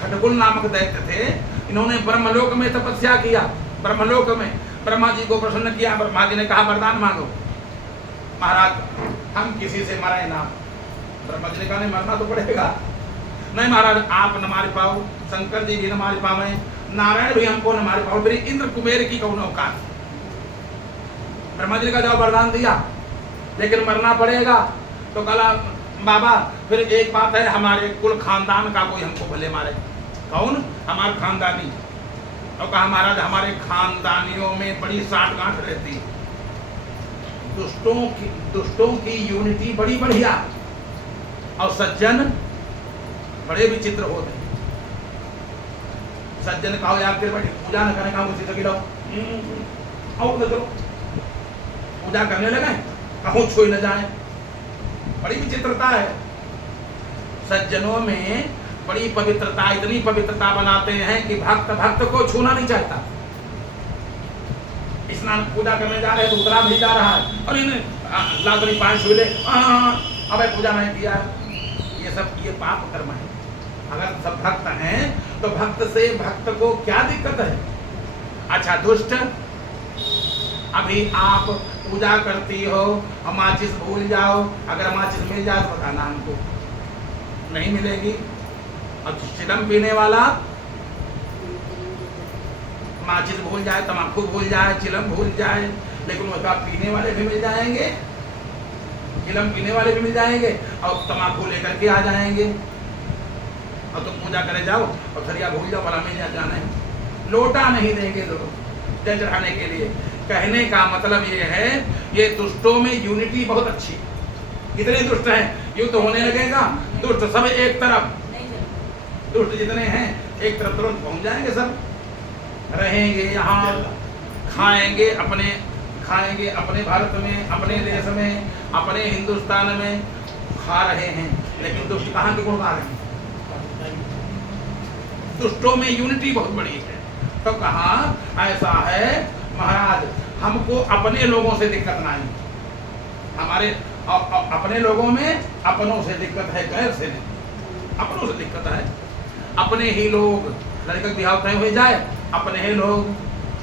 खटकुल नामक दैत्य थे, इन्होंने ब्रह्मलोक में तपस्या किया। ब्रह्मलोक में ब्रह्मा जी को प्रसन्न किया। ब्रह्मा जी ने कहा वरदान मांगो। महाराज हम किसी से मरे ना। ब्रह्मा जी ने कहा नहीं मरना तो पड़ेगा। नहीं महाराज आप न मार पाओ, शंकर जी भी न मार पावे, नारायण भी हमको न मार पाओ, फिर इंद्र कुबेर की कौन औकात। ब्रह्मा जी ने कहा जाओ वरदान दिया लेकिन मरना पड़ेगा। तो कहा बाबा फिर एक बात है, हमारे कुल खानदान का कोई हमको भले मारे। कौन? हमारे खानदानी। तो कहा महाराज हमारे खानदानियों में बड़ी साठगांठ रहती है, दुष्टों की यूनिटी बड़ी बढ़िया और सज्जन बड़े विचित्र होते। सज्जन कहो यार फिर बैठे पूजा न करने का उसी से गिरो पूजा करने लगे, कहूँ छुई न जाए। बड़ी विचित्रता है। सज्जनों में बड़ी पवित्रता, इतनी पवित्रता बनाते हैं कि भक्त को छूना नहीं चाहता। स्नान पूजा करने जा रहे हैं तो उतरा भी जा रहा है और इन्हें लातरी 5 छू ले, अबे पूजा नहीं किया। ये पाप कर्म है। अगर सब भक्त हैं तो भक्त से भक्त को क्या दिक्कत है? अच्छा दुष्ट, अभी आप पूजा करती हो और माचिस भूल जाओ, अगर माचिस मिल जाए तो बताना हमको। नहीं मिलेगी। और चिलम पीने वाला माचिस भूल जाए, तम्बाकू भूल जाए, चिलम भूल जाए, लेकिन उसका पीने वाले भी मिल जाएंगे, चिलम पीने वाले भी मिल जाएंगे और तम्बाकू लेकर के आ जाएंगे। और तुम पूजा करे जाओ और थरिया भूल जाओ, भला मिल जाना है। लोटा नहीं देंगे लोग जल चढ़ाने के लिए। कहने का मतलब ये है, ये दुष्टों में यूनिटी बहुत अच्छी। कितने दुष्ट हैं, युद्ध होने लगेगा, दुष्ट सब एक तरफ, दुष्ट जितने हैं एक तरफ तुरंत पहुंच जाएंगे। सब रहेंगे यहाँ, खाएंगे अपने भारत में, अपने देश में, अपने हिंदुस्तान में खा रहे हैं, लेकिन दुष्ट कहाँ के गुण गा रहे हैं? दुष्टों में यूनिटी बहुत बड़ी है। तो कहा ऐसा है महाराज, हमको अपने लोगों से दिक्कत नहीं, हमारे अपने लोगों में अपनों से दिक्कत है, गैर से नहीं। अपनों से दिक्कत है। अपने ही लोग, लड़के का बिहाव तय हो जाए, अपने ही लोग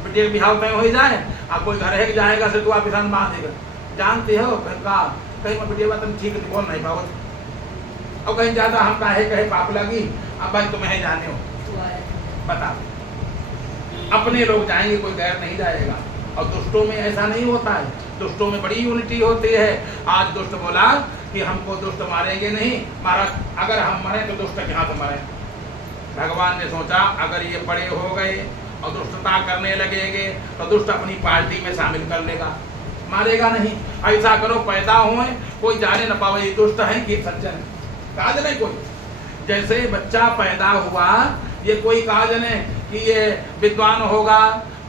बेटे का बिहाव तय हो जाए, अब कोई घर है जाएगा से दुआ पिसान बांधेगा। जानते हो कहीं मैं बेटे तुम ठीक बोल नहीं पाओ, और कहीं ज्यादा हम कहे पाप लगी, अब भाई तुम्हें जाने हो बता। अपने लोग जाएंगे, कोई गैर नहीं जाएगा। और दुष्टों में ऐसा नहीं होता है, दुष्टों में बड़ी यूनिटी होती है। आज दुष्ट बोला कि हमको दुष्ट मारेंगे नहीं, महाराज अगर हम मरे तो दुष्ट के हाथ मरे। भगवान ने सोचा अगर ये बड़े हो गए और दुष्टता करने लगेंगे तो दुष्ट अपनी पार्टी में शामिल कर लेगा, मारेगा नहीं। ऐसा करो पैदा हुए कोई जाने न पावे ये दुष्ट है कि सज्जन है, काज नहीं कोई। जैसे बच्चा पैदा हुआ ये कोई काज नहीं कि ये विद्वान होगा,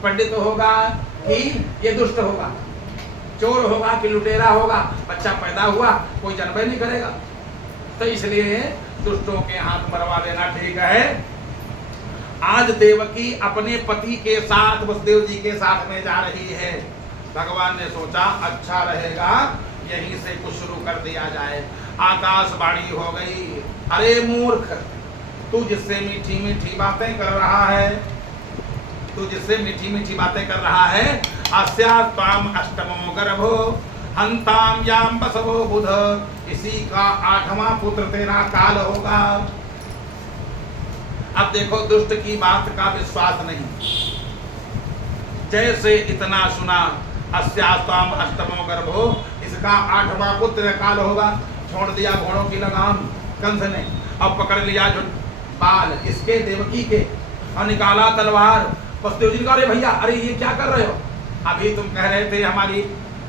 पंडित होगा कि ये दुष्ट होगा, चोर होगा कि लुटेरा होगा। बच्चा पैदा हुआ कोई जन्म नहीं करेगा, तो इसलिए दुष्टों के हाथ मरवा देना ठीक है। आज देवकी अपने पति के साथ वसुदेव जी के साथ में जा रही है। भगवान ने सोचा अच्छा रहेगा यहीं से कुछ शुरू कर दिया जाए। आकाशवाणी हो गई, अरे मूर्ख, तू जिससे मीठी मीठी बातें कर रहा है, तू जिससे मीठी मीठी बातें कर रहा है, अस्यास्त्वाम अष्टमो गर्भो हंताम याम बसवो बुध, इसी का 8वां पुत्र तेरा काल होगा। अब देखो दुष्ट की बात का विश्वास नहीं। जैसे इतना सुना अस्यास्त्वाम अष्टमो गर्भो, इसका 8वां पुत्र काल होगा, छोड़ दिया घोड़ों की लगाम कंस ने, अब पकड़ लिया जो बाल इसके देवकी के और निकाला तलवार। वसुदेव जी कहा अरे भैया, अरे ये क्या कर रहे हो? अभी तुम कह रहे थे हमारी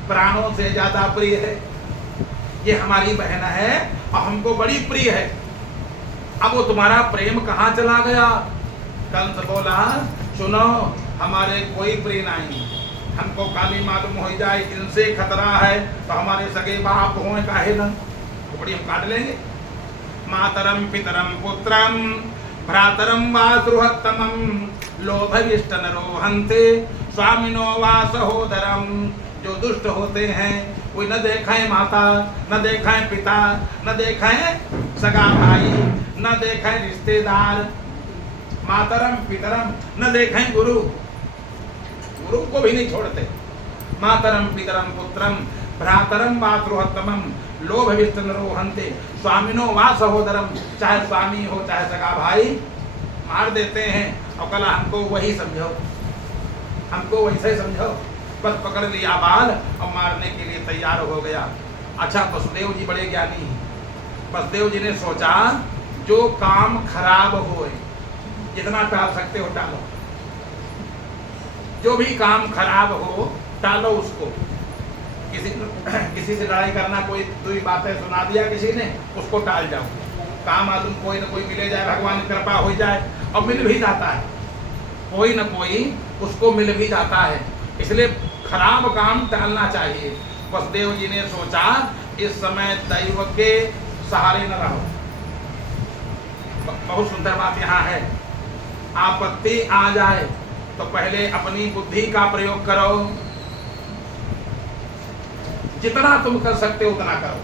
प्राणों से ज्यादा प्रिय है, ये हमारी बहन है और हमको बड़ी प्रिय है, अब वो तुम्हारा प्रेम कहाँ चला गया? कंस बोला सुनो, हमारे कोई प्रिय नहीं, हमको काली मालूम हो जाए इनसे खतरा है तो हमारे सगे बाप हो काहे न खोपड़ी हम काट लेंगे। मातरम पितरम पुत्रम भ्रातरम वा सुहृत्तमम लोभविष्ट नरोहन्ते स्वामिनो वा सहोदरम। जो दुष्ट होते हैं कोई न देखाएं माता, न देखाएं पिता, न देखाएं सगा भाई, न देखाएं रिश्तेदार, मातरम पितरम, न देखाएं गुरु, गुरु को भी नहीं छोड़ते। मातरम पितरम पुत्रम भ्रातरम वा सुहृत्तमम लोभविष्ट नरोहन्ते स्वामिनो वा सहोदरम। चाहे स्वामी हो चाहे सगा भाई मार देते हैं और कल हमको वही समझो, हमको वैसे समझो। बस पकड़ लिया बाल और मारने के लिए तैयार हो गया। अच्छा वसुदेव जी बड़े ज्ञानी हैं। वसुदेव जी ने सोचा जो काम खराब होए जितना टाल सकते हो टालो, जो भी काम खराब हो टालो उसको। किसी से लड़ाई करना, कोई दो बातें सुना दिया किसी ने, उसको टाल जाओ। काम मालूम कोई न कोई मिले जाए, भगवान की कृपा हो जाए, और मिल भी जाता है, कोई न कोई उसको मिल भी जाता है। इसलिए खराब काम टालना चाहिए। वसुदेव जी ने सोचा इस समय दैव के सहारे न रहो। बहुत सुंदर बात यहाँ है, आपत्ति आ जाए तो पहले अपनी बुद्धि का प्रयोग करो, जितना तुम कर सकते हो उतना करो।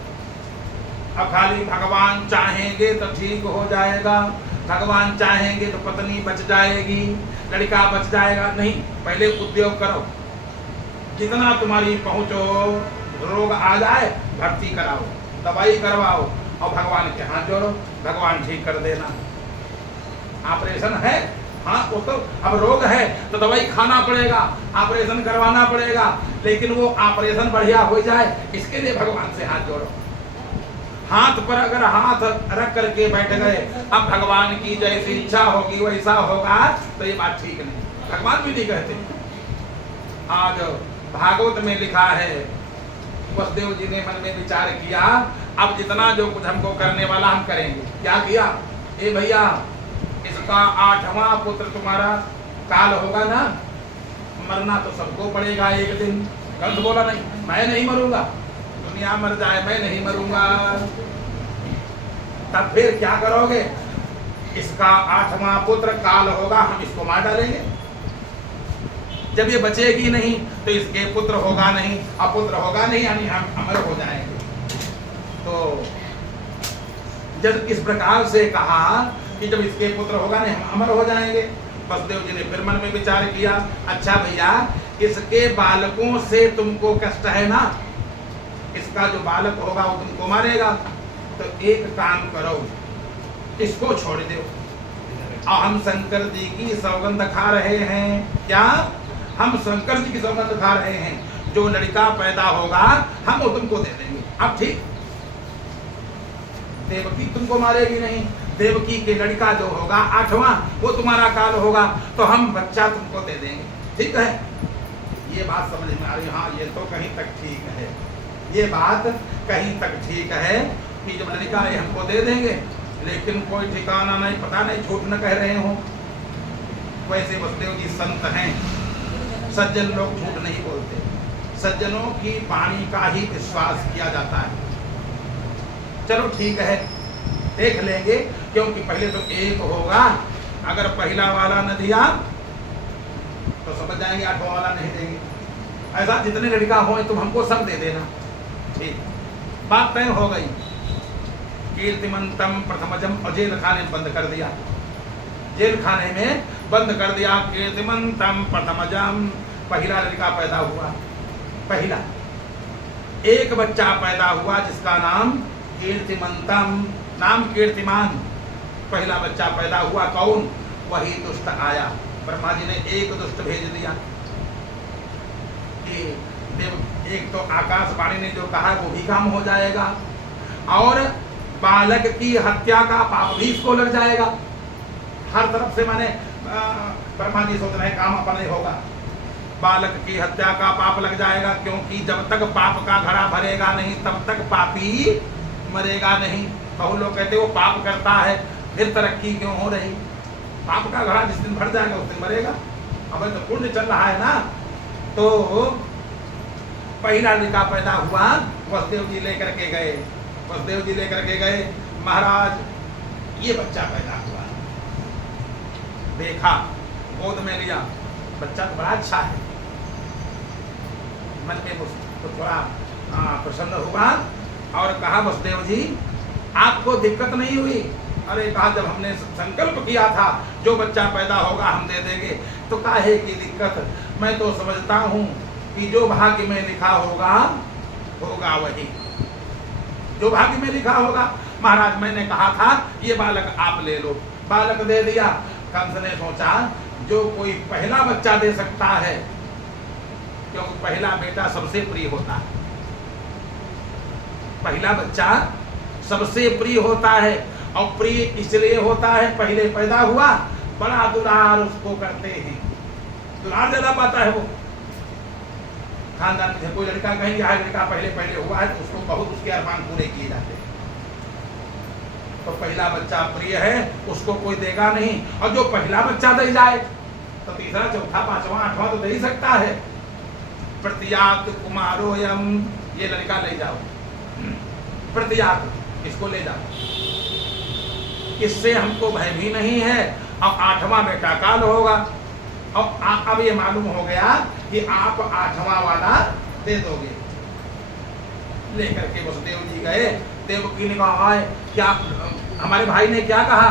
अब खाली भगवान चाहेंगे तो ठीक हो जाएगा, भगवान चाहेंगे तो पत्नी बच जाएगी, लड़का बच जाएगा, नहीं, पहले उद्योग करो। जितना तुम्हारी पहुंचो, रोग आ जाए भर्ती कराओ, दवाई करवाओ और भगवान के हाथ जोड़ो, भगवान ठीक कर देना। ऑपरेशन है, हाँ वो तो अब रोग है तो दवाई खाना पड़ेगा, ऑपरेशन करवाना पड़ेगा, लेकिन वो ऑपरेशन बढ़िया हो जाए इसके लिए भगवान से हाथ जोड़ो। हाथ पर अगर हाथ रख करके बैठ गए अब भगवान की जैसी इच्छा होगी वैसा होगा, तो ये बात ठीक नहीं, भगवान भी नहीं कहते। आज भागवत में लिखा है, वसुदेव जी ने मन में विचार किया अब जितना जो कुछ हमको करने वाला हम करेंगे। क्या किया? ए भैया, इसका 8वां पुत्र तुम्हारा काल होगा ना, मरना तो सबको पड़ेगा एक दिन। कंस बोला नहीं, मैं नहीं मरूंगा, दुनिया मर जाए मैं नहीं मरूंगा। तब फिर क्या करोगे? इसका 8वां पुत्र काल होगा, हम इसको मार डालेंगे। जब ये बचेगी नहीं तो इसके पुत्र होगा नहीं, अपुत्र होगा नहीं, यानी हम अमर हो जाएंगे। तो जब इस प्रकार से कहा कि जब इसके पुत्र होगा नहीं हम अमर हो जाएंगे, वसुदेव जी ने फिर मन में विचार किया, अच्छा भैया इसके बालकों से तुमको कष्ट है ना, इसका जो बालक होगा वो तुमको मारेगा, तो एक काम करो, इसको छोड़ दो। और हम शंकर जी की सौगंध खा रहे हैं। क्या? हम शंकर जी की सौगंध खा रहे हैं, जो लड़का पैदा होगा हम वो तुमको दे देंगे। अब ठीक, देवकी तुमको मारेगी नहीं, देवकी के लड़का जो होगा 8वां वो तुम्हारा काल होगा, तो हम बच्चा तुमको दे देंगे। ठीक है, ये बात समझ में आ रही है? हाँ, ये तो कहीं तक ठीक है, ये बात कहीं तक ठीक है कि जब लड़का है हमको दे देंगे, लेकिन कोई ठिकाना नहीं, पता नहीं झूठ न कह रहे हो। वैसे वसुदेव जी संत हैं, सज्जन लोग झूठ नहीं बोलते, सज्जनों की वाणी का ही विश्वास किया जाता है। चलो ठीक है, देख लेंगे, क्योंकि पहले तो एक होगा, अगर पहला वाला न दिया तो समझ जाएंगे 8वां वाला नहीं देंगे। ऐसा जितने लड़का हो तुम हमको सब दे देना। ठीक, बात तय हो गई। कीर्तिमंतम प्रथमजम, और जेल खाने में बंद कर दिया, जेल खाने में बंद कर दिया। कीर्तिमंतम प्रथमजम, पहला लड़का पैदा हुआ, पहला एक बच्चा पैदा हुआ जिसका नाम कीर्तिमंतम, नाम कीर्तिमान, पहला बच्चा पैदा हुआ। कौन? वही दुष्ट आया, ब्रह्मा जी ने एक दुष्ट भेज दिया कि देव, एक तो आकाशवाणी ने जो कहा वो भी काम हो जाएगा, और बालक की हत्या का पाप भी इसको लग जाएगा। हर तरफ से माने ब्रह्मा जी सोच रहे काम अपना ही होगा, बालक की हत्या का पाप लग जाएगा, क्योंकि जब तक पाप का घड़ा भरेगा नहीं तब तक पापी मरेगा नहीं। बहुत लोग कहते वो पाप करता है फिर तरक्की क्यों हो रही? पाप का घड़ा जिस दिन भर जाएगा उस दिन मरेगा। अब तो पुण्य चल रहा है ना। तो पहला लड़का पैदा हुआ, वसुदेव जी लेकर के गए, वसुदेव जी लेकर के गए, महाराज ये बच्चा पैदा हुआ, देखा, गोद में लिया, बच्चा तो बड़ा अच्छा है, मन में तो थोड़ा प्रसन्न हुआ और कहा वसुदेव जी आपको दिक्कत नहीं हुई? अरे कहा जब हमने संकल्प किया था जो बच्चा पैदा होगा हम दे देंगे, तो काहे की दिक्कत? मैं तो समझता हूँ कि जो भाग्य में लिखा होगा होगा वही, जो भाग्य में लिखा होगा। महाराज मैंने कहा था ये बालक आप ले लो, बालक दे दिया। कंस ने सोचा जो कोई पहला बच्चा दे सकता है, क्योंकि पहला बेटा सबसे प्रिय होता है, पहला बच्चा सबसे प्रिय होता है, और प्रिय इसलिए होता है पहले पैदा हुआ, बड़ा दुलार उसको करते हैं, दुलार ज्यादा पाता है वो। खानदान में कोई लड़का कहेंगे आज लड़का पहले पहले हुआ है तो उसको बहुत उसके अरमान पूरे किए जाते हैं। तो पहला बच्चा प्रिय है उसको कोई देगा नहीं, और जो पहला बच्चा दे जाए तो तीसरा चौथा पांचवा आठवां तो दे ही सकता है। प्रतियात कुमारोयम, ये लड़का ले जाओ, प्रतियात इसको ले जाओ, इससे हमको भय भी नहीं है, अब 8वां बेटा काल होगा। और अब ये मालूम हो गया कि आप 8वां वाला दे दोगे। लेकर के वसुदेव जी गए, देवकी ने कहा क्या हमारे भाई ने क्या कहा?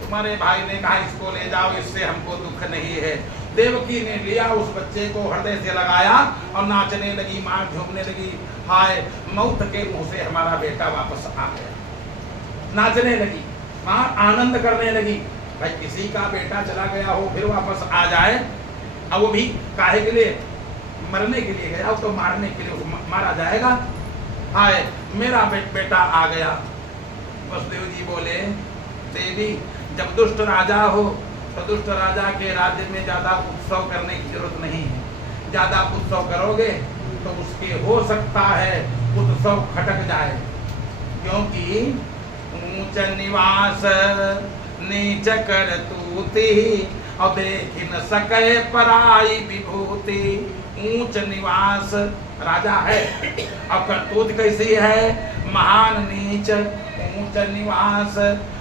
तुम्हारे भाई ने कहा इसको ले जाओ, इससे हमको दुख नहीं है। देवकी ने लिया उस बच्चे को, हृदय से लगाया और नाचने लगी, मां झूमने लगी, हाय मौत के मुंह से हमारा बेटा वापस आ गया। नाचने लगी, मां आनंद करने लगी। भाई किसी का बेटा चला गया हो फिर वापस आ जाए, अब वो भी काहे के लिए? मरने के लिए गया, तो मारने के लिए उसको मारा जाएगा। हाय मेरा बेटा आ गया। वसुदेव जी बोले देवी जब दुष्ट राजा हो तो दुष्ट राजा के राज्य में ज्यादा उत्सव करने की जरूरत नहीं है, ज्यादा उत्सव करोगे तो उसके हो सकता है उत्सव खटक जाए, क्योंकि ऊंच निवास नीच कर तूती और देख न सके पराई विभूति। ऊंच निवास राजा है, अब करतूत कैसी है? महान नीच, ऊंच निवास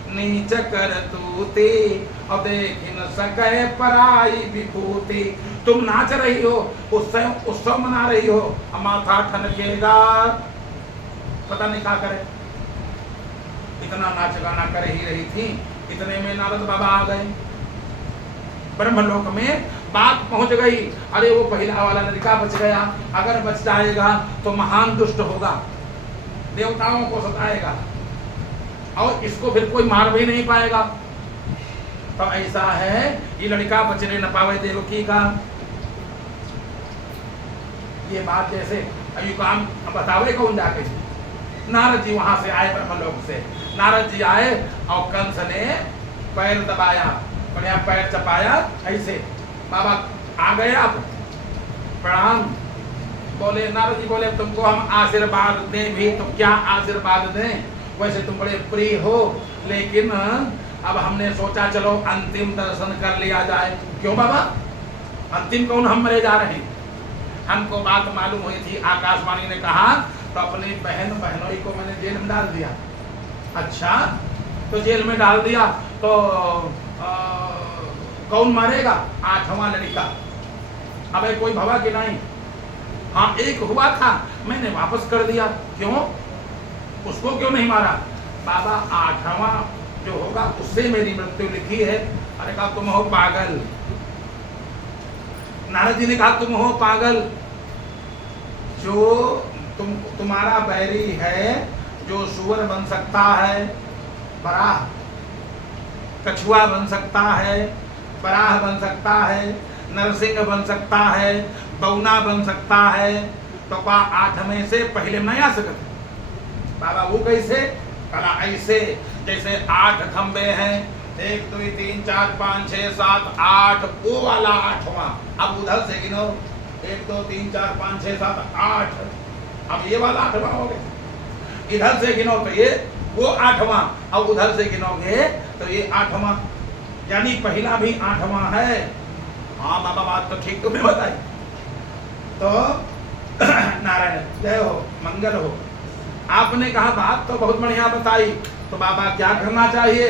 नीच कर तूती और देख न सके पराई विभूति। तुम नाच रही हो, उत्सव मना रही हो, माथा ठनकेगा, पता नहीं क्या करे। इतना नाच गाना कर ही रही थी, इतने में नारद बाबा आ गए। ब्रह्मलोक में बात पहुंच गई, अरे वो पहला वाला लड़का बच गया, अगर बच जाएगा तो महान दुष्ट होगा, देवताओं को सताएगा और इसको फिर कोई मार भी नहीं पाएगा। तो ऐसा है ये लड़का बचने न पावे देवकी का। ये बात जैसे अयुकाम बतावे कौन जाके नारद जी वहां से आए ब्रह्मलोक से। नारद जी आए और कंस ने पैर दबाया, बढ़िया पैर चपाया ऐसे, बाबा आ गए आप, प्रणाम। बोले नारद जी बोले तुमको हम आशीर्वाद दें भी तो क्या आशीर्वाद दें, वैसे तुम बड़े प्रिय हो, लेकिन अब हमने सोचा चलो अंतिम दर्शन कर लिया जाए। क्यों बाबा, अंतिम कौन, हम मरे जा रहे हैं। हमको बात मालूम हुई थी, आकाशवाणी ने कहा, तो अपनी बहनोई को मैंने जेल में डाल दिया। अच्छा, तो जेल में डाल दिया तो कौन मारेगा, 8वां लड़का। अब कोई भवा कि नहीं, हाँ एक हुआ था, मैंने वापस कर दिया। क्यों, उसको क्यों नहीं मारा। बाबा 8वां जो होगा उससे मेरी मृत्यु लिखी है। अरे कहा तुम हो पागल। नारद जी ने कहा तुम हो पागल, जो तुम्हारा बैरी है, जो सुअर बन सकता है, बराह, कछुआ बन सकता है, बराह बन सकता है, नरसिंह बन सकता है, बौना बन सकता है, तो 8 में से पहले नहीं आ सकते। बाबा वो कैसे, कला ऐसे जैसे 8 खंबे हैं, 1 2 3 4 5 6 7 8, वो वाला 8वां। अब उधर से गिनो, 1 2 3 4 5 6 7 8, अब ये वाला 8वां हो गया। इधर से गिनो तो ये वो 8वां, अब उधर से गिनोगे तो ये 8वां, यानी पहला भी 8वां है। हाँ बाबा बात तो ठीक तुमने बताई। तो नारायण जय हो, मंगल हो। आपने कहा बात तो बहुत बढ़िया बताई, तो बाबा क्या करना चाहिए।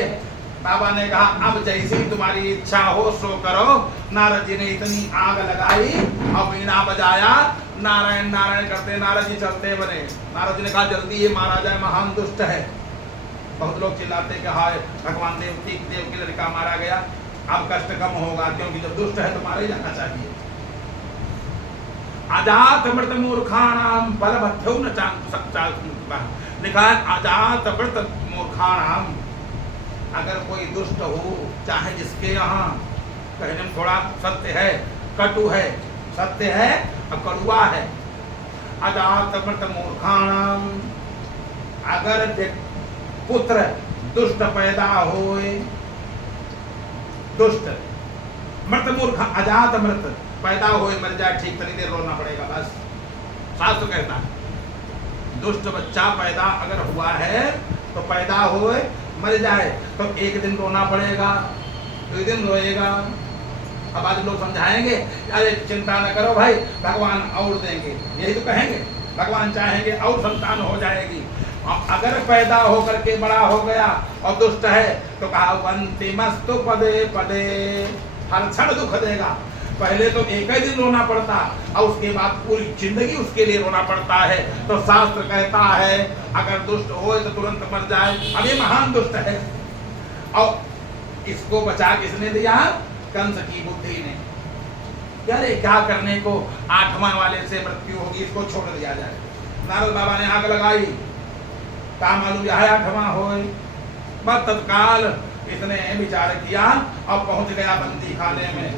बाबा ने कहा अब जैसी तुम्हारी इच्छा हो सो करो। नारद जी ने इतनी आग लगाई और वीणा बजाया, नारायण नारायण करते नारद जी चलते बने। नारद जी ने कहा जल्दी ये मारा जाए, महान दुष्ट है। बहुत लोग चिल्लाते कि हाय भगवान देव की लड़का मारा गया, अब कष्ट कम होगा, क्योंकि जब दुष्ट है तो मारा ही जाना चाहिए। अजात मृत मूर्खाणाम बलभद्रौ न चांद, लिखा है अजात मृत मूर्खाणाम। अगर कोई दुष्ट हो, चाहे जिसके यहाँ कहने में थोड़ा सत्य है, कटु है, सत्य है और कड़ुआ है। अजात मृत मूर्खाणाम, अगर पुत्र दुष्ट पैदा होए, दुष्ट मृत मूर्ख, अजात मृत पैदा होए मर जाए, ठीक तनी देर रोना पड़ेगा बस। शास्त्र कहता है दुष्ट बच्चा पैदा अगर हुआ है तो पैदा होए मर जाए तो 1 दिन रोना पड़ेगा, 2 दिन रोएगा। अब आज लोग समझाएंगे अरे चिंता न करो भाई, भगवान और देंगे, यही तो कहेंगे, भगवान चाहेंगे और संतान हो जाएगी। अगर पैदा होकर के बड़ा हो गया और दुष्ट है तो कहा वंतिमस्तु पदे पदे, हर क्षण दुख देगा। पहले तो 1 ही दिन रोना पड़ता और उसके बाद पूरी जिंदगी उसके लिए रोना पड़ता है। तो शास्त्र कहता है अगर दुष्ट हो तो तुरंत मर जाए। अब ये महान दुष्ट है और इसको बचा किसने दिया, कंस की बुद्धि ने। यार क्या करने को, 8वां वाले से मृत्यु होगी, इसको छोड़ दिया जाए। नारद बाबा ने आग लगाई, का मालूम यह 8वां हो, बस तत्काल इसने विचार किया और पहुंच गया बंदी खाने में।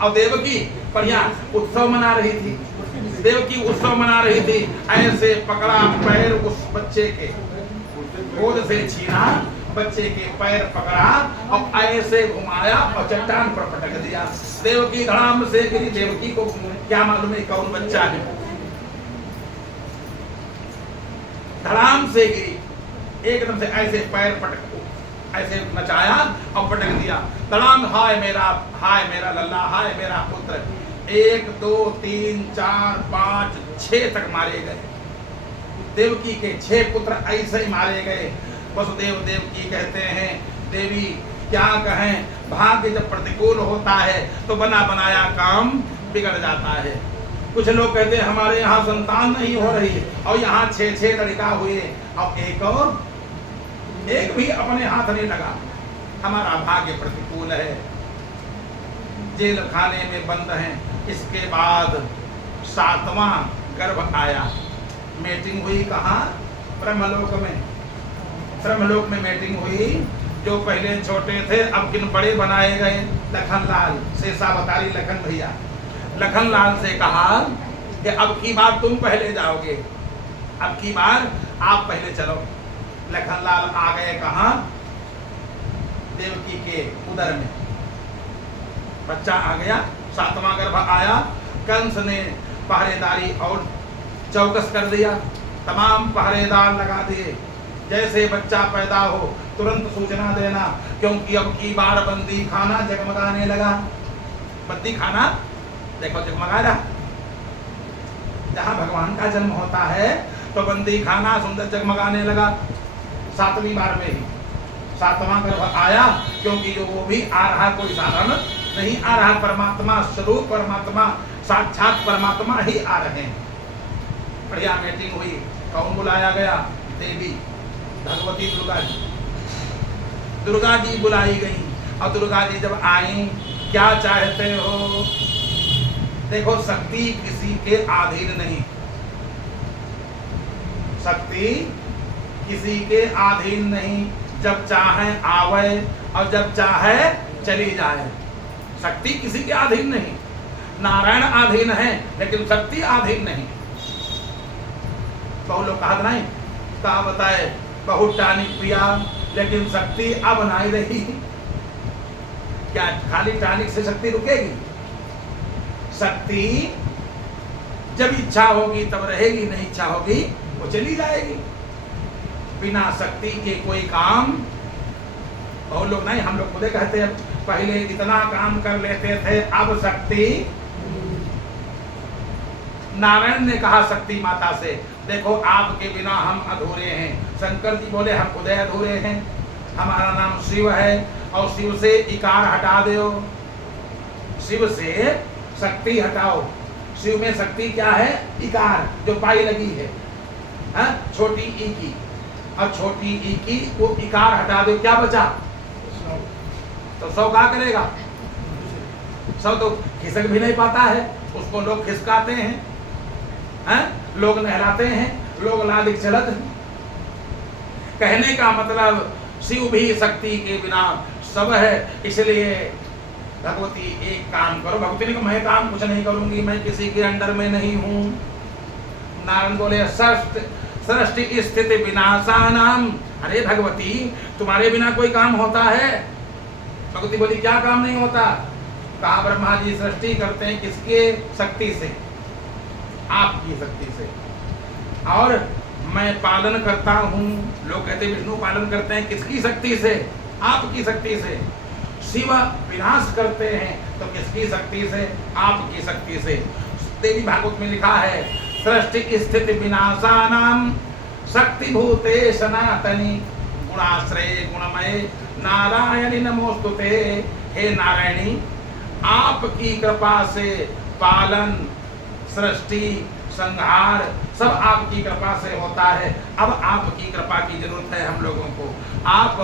और देवकी बढ़िया उत्सव मना रही थी, देवकी उत्सव मना रही थी। ऐसे पकड़ा पैर उस बच्चे के, गोद से छीना, बच्चे के पैर पकड़ा और ऐसे घुमाया और चट्टान पर पटक दिया। देवकी धड़ाम से गिरी। देवकी को क्या मालूम है कौन बच्चा है, धड़ाम से गिरी, एकदम से ऐसे पैर पटक, ऐसे नचाया और पटक दिया। तड़ाम, हाय मेरा लल्ला, हाय मेरा पुत्र। 1 2 3 4 5 6 तक मारे गए। देवकी के 6 पुत्र ऐसे ही मारे गए। वसुदेव देवकी कहते हैं देवी क्या कहें, भाग्य जब प्रतिकूल होता है तो बना बनाया काम बिगड़ जाता है। कुछ लोग कहते हैं हमारे यहाँ संतान नहीं हो रही और यहाँ 6 लड़का हुए और एक भी अपने हाथ नहीं लगा। हमारा भाग्य प्रतिकूल है, जेल खाने में बंद हैं। इसके बाद 7वां गर्भ आया। मीटिंग हुई कहाँ, ब्रह्मलोक में। ब्रह्मलोक में मीटिंग हुई। जो पहले छोटे थे अब किन बड़े बनाए गए, लखनलाल, शेषावतारी लखन भैया। लखनलाल से कहा कि अब की बार तुम पहले जाओगे, अब की बार आप पहले चलो। लखनलाल आ गए कहाँ? देवकी के उदर में बच्चा आ गया, 7वां गर्भ आया। कंस ने पहरेदारी और चौकस कर दिया, तमाम पहरेदार लगा दिए। जैसे बच्चा पैदा हो तुरंत सूचना देना, क्योंकि अब की बार बंदी खाना जगमगाने लगा। बंदी खाना देखो जगमगा रहा। जहाँ भगवान का जन्म होता है तो बंदी खाना सुंदर जगमगाने लगा। 7वीं बार में ही 7वां गर्भ आया, क्योंकि जो वो भी आ रहा कोई साधारण नहीं आ रहा, परमात्मा स्वरूप, परमात्मा साक्षात परमात्मा ही आ रहे हैं। बढ़िया मीटिंग हुई। कौन बुलाया गया? देवी भगवती दुर्गा जी बुलाई गई। और दुर्गा जी जब आई, क्या चाहते हो? देखो, शक्ति किसी के अधीन नहीं, शक्ति किसी के अधीन नहीं। जब चाहे आवे और जब चाहे चली जाए। शक्ति किसी के अधीन नहीं। नारायण अधीन है लेकिन शक्ति अधीन नहीं। बहुत लोग कहा नहीं, कहा बताए बहुत टानिक पिया लेकिन शक्ति अब नहीं रही। क्या खाली टानिक से शक्ति रुकेगी? शक्ति जब इच्छा होगी तब रहेगी, नहीं इच्छा होगी वो चली जाएगी। बिना शक्ति के कोई काम, बहुत लोग नहीं, हम लोग खुदे कहते हैं पहले इतना काम कर लेते थे, अब शक्ति। नारायण ने कहा शक्ति माता से, देखो आपके बिना हम अधूरे हैं। शंकर जी बोले हम खुदे अधूरे हैं, हमारा नाम शिव है और शिव से इकार हटा दो, शिव से शक्ति हटाओ। शिव में शक्ति क्या है? इकार, जो पाई लगी है, छोटी ई की, और छोटी ई की वो इकार हटा दो, क्या बचा? तो सौ क्या करेगा? सौ तो खिसक भी नहीं पाता है, उसको लोग खिसकाते हैं, लोग नहलाते हैं, लोग लालिक चलत हैं। कहने का मतलब शिव भी शक्ति के बिना सब है। इसलिए भगवती एक काम करो। भगवती ने कहा मैं काम कुछ नहीं करूंगी, मैं किसी के अंडर में नहीं हूं। नारायण बोले सृष्टि स्थिति विनाशानाम। अरे भगवती, तुम्हारे बिना कोई काम होता है? भगवती बोली क्या काम नहीं होता? कहा ब्रह्मा जी सृष्टि करते हैं किसके शक्ति से? आपकी शक्ति से। और मैं पालन करता हूं, लोग कहते विष्णु पालन करते हैं, किसकी शक्ति से? आपकी शक्ति से। शिव विनाश करते हैं तो किसकी शक्ति से? आपकी शक्ति से। देवी भागवत में लिखा है सृष्टि स्थिति विनाशानाम शक्ति भूते सनातनी गुणाश्रय गुणमय नारायणी नमोस्तुते। हे नारायणी, आपकी कृपा से पालन, सृष्टि, संहार सब आपकी कृपा से होता है। अब आपकी कृपा की जरूरत है हम लोगों को, आप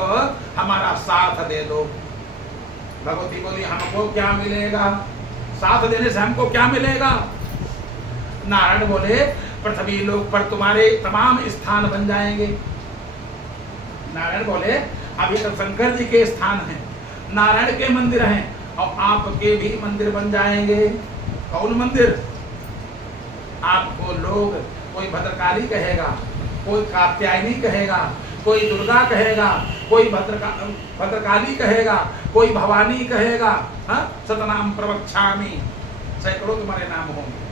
हमारा साथ दे दो। भगवती बोली हमको क्या मिलेगा? साथ देने से हमको क्या मिलेगा? नारायण बोले पृथ्वी लोक पर तुम्हारे तमाम स्थान बन जाएंगे। नारायण बोले अभी तो शंकर जी के स्थान हैं, नारायण के मंदिर हैं, और आपके भी मंदिर बन जाएंगे। कौन मंदिर? आपको लोग कोई भद्रकाली कहेगा, कोई कात्यायनी कहेगा, कोई दुर्गा कहेगा, कोई भद्रकाली कहेगा, कोई भवानी कहेगा। सतनाम प्रवक्ष्यामि, सैकड़ों तुम्हारे नाम होंगे।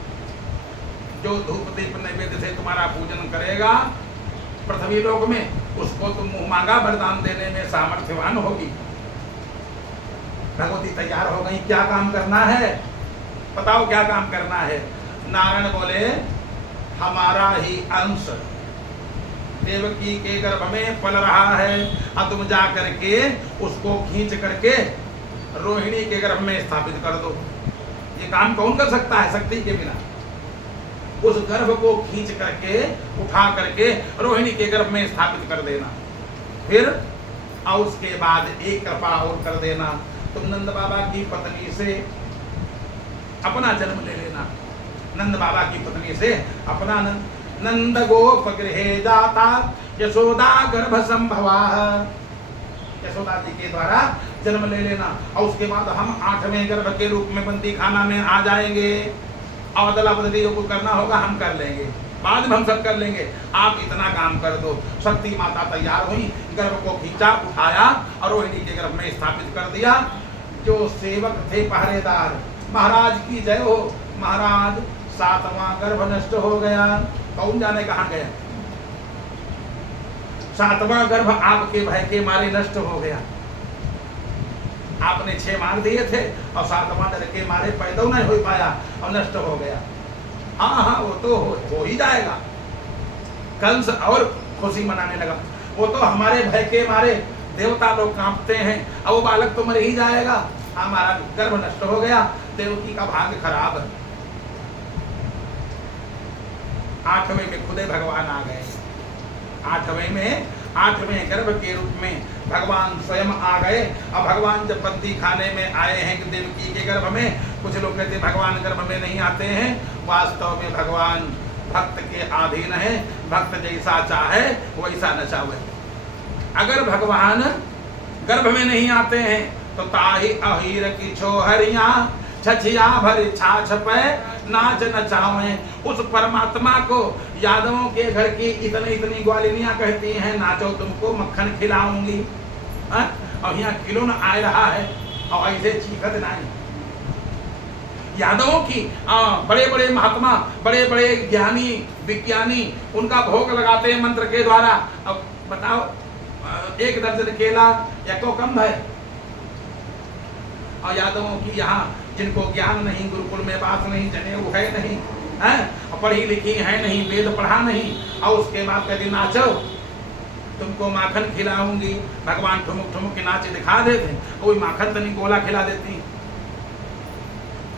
जो धूप दीप नैवेद्य से तुम्हारा पूजन करेगा पृथ्वी लोक में, उसको तुम मुंह मांगा वरदान देने में सामर्थ्यवान होगी। भगवती तैयार हो गई, क्या काम करना है? बताओ क्या काम करना है? नारायण बोले हमारा ही अंश देवकी के गर्भ में पल रहा है, अब तुम जा करके उसको खींच करके रोहिणी के गर्भ में स्थापित कर दो। ये काम कौन कर सकता है शक्ति के बिना? उस गर्भ को खींच करके उठा करके रोहिणी के गर्भ में स्थापित कर देना। फिर और उसके बाद एक कृपा और कर देना, तुम नंद बाबा की पत्नी से अपना जन्म ले लेना। नंद बाबा की पत्नी से अपना नंद गोप गृहे जाता यशोदा गर्भ संभवा, यशोदा जी के द्वारा जन्म ले लेना। और उसके बाद हम 8वें गर्भ के रूप में बंदी खाना में आ जाएंगे, और अदला बदली जो कुछ करना होगा हम कर लेंगे। बाद में हम सब कर लेंगे, आप इतना काम कर दो। शक्ति माता तैयार हुई, गर्भ को खींचा, उठाया और रोहिणी के गर्भ में स्थापित कर दिया। जो सेवक थे पहरेदार, महाराज की जय हो महाराज, 7वां गर्भ नष्ट हो गया। कौन जाने कहाँ गया? 7वां गर्भ आपके भय के मारे नष्ट हो गया। आपने 6 मार दिए थे और 7वां डर के मारे पैदा नहीं हो पाया और नष्ट हो गया। हाँ हाँ, वो तो हो ही जाएगा। कंस और खुशी मनाने लगा, वो तो हमारे भय के मारे देवता लोग कांपते हैं, अब वो बालक तो मर ही जाएगा। हमारा गर्भ नष्ट हो गया, देवकी का भाग्य खराब है। 8वें में खुदे भगवान आ गए। 8वें गर्भ के रूप में भगवान स्वयं आ गए। और भगवान जब बंदी खाने में आए हैं कि देवकी के गर्भ में, कुछ लोग कहते भगवान गर्भ में नहीं आते हैं, वास्तव में भगवान भक्त के अधीन है। भक्त जैसा चाहे वैसा नचावे। अगर भगवान गर्भ में नहीं आते हैं तो ताही अहीर की छोहरिया छछिया भर छाछ पे नाच नचावे। उस परमात्मा को यादवों के घर की इतनी ग्वालिनियां कहती हैं, नाचो तुमको मक्खन खिलाऊंगी। और यहाँ किलो न आ रहा है और ऐसे चीखत नहीं। यादवों की बड़े बड़े महात्मा, बड़े बड़े ज्ञानी विज्ञानी उनका भोग लगाते हैं मंत्र के द्वारा। अब बताओ, 1 दर्जन केला या को कम है। और यादवों की यहाँ जिनको ज्ञान नहीं, गुरुकुल में बात नहीं, जनेऊ है नहीं, हैं, पढ़ी लिखी है नहीं, वेद पढ़ा नहीं, और उसके बाद कहती नाचो तुमको माखन खिलाऊंगी। भगवान ठुमुक ठुमुक के नाच दिखा देते, कोई माखन तो नहीं, गोला खिला देती।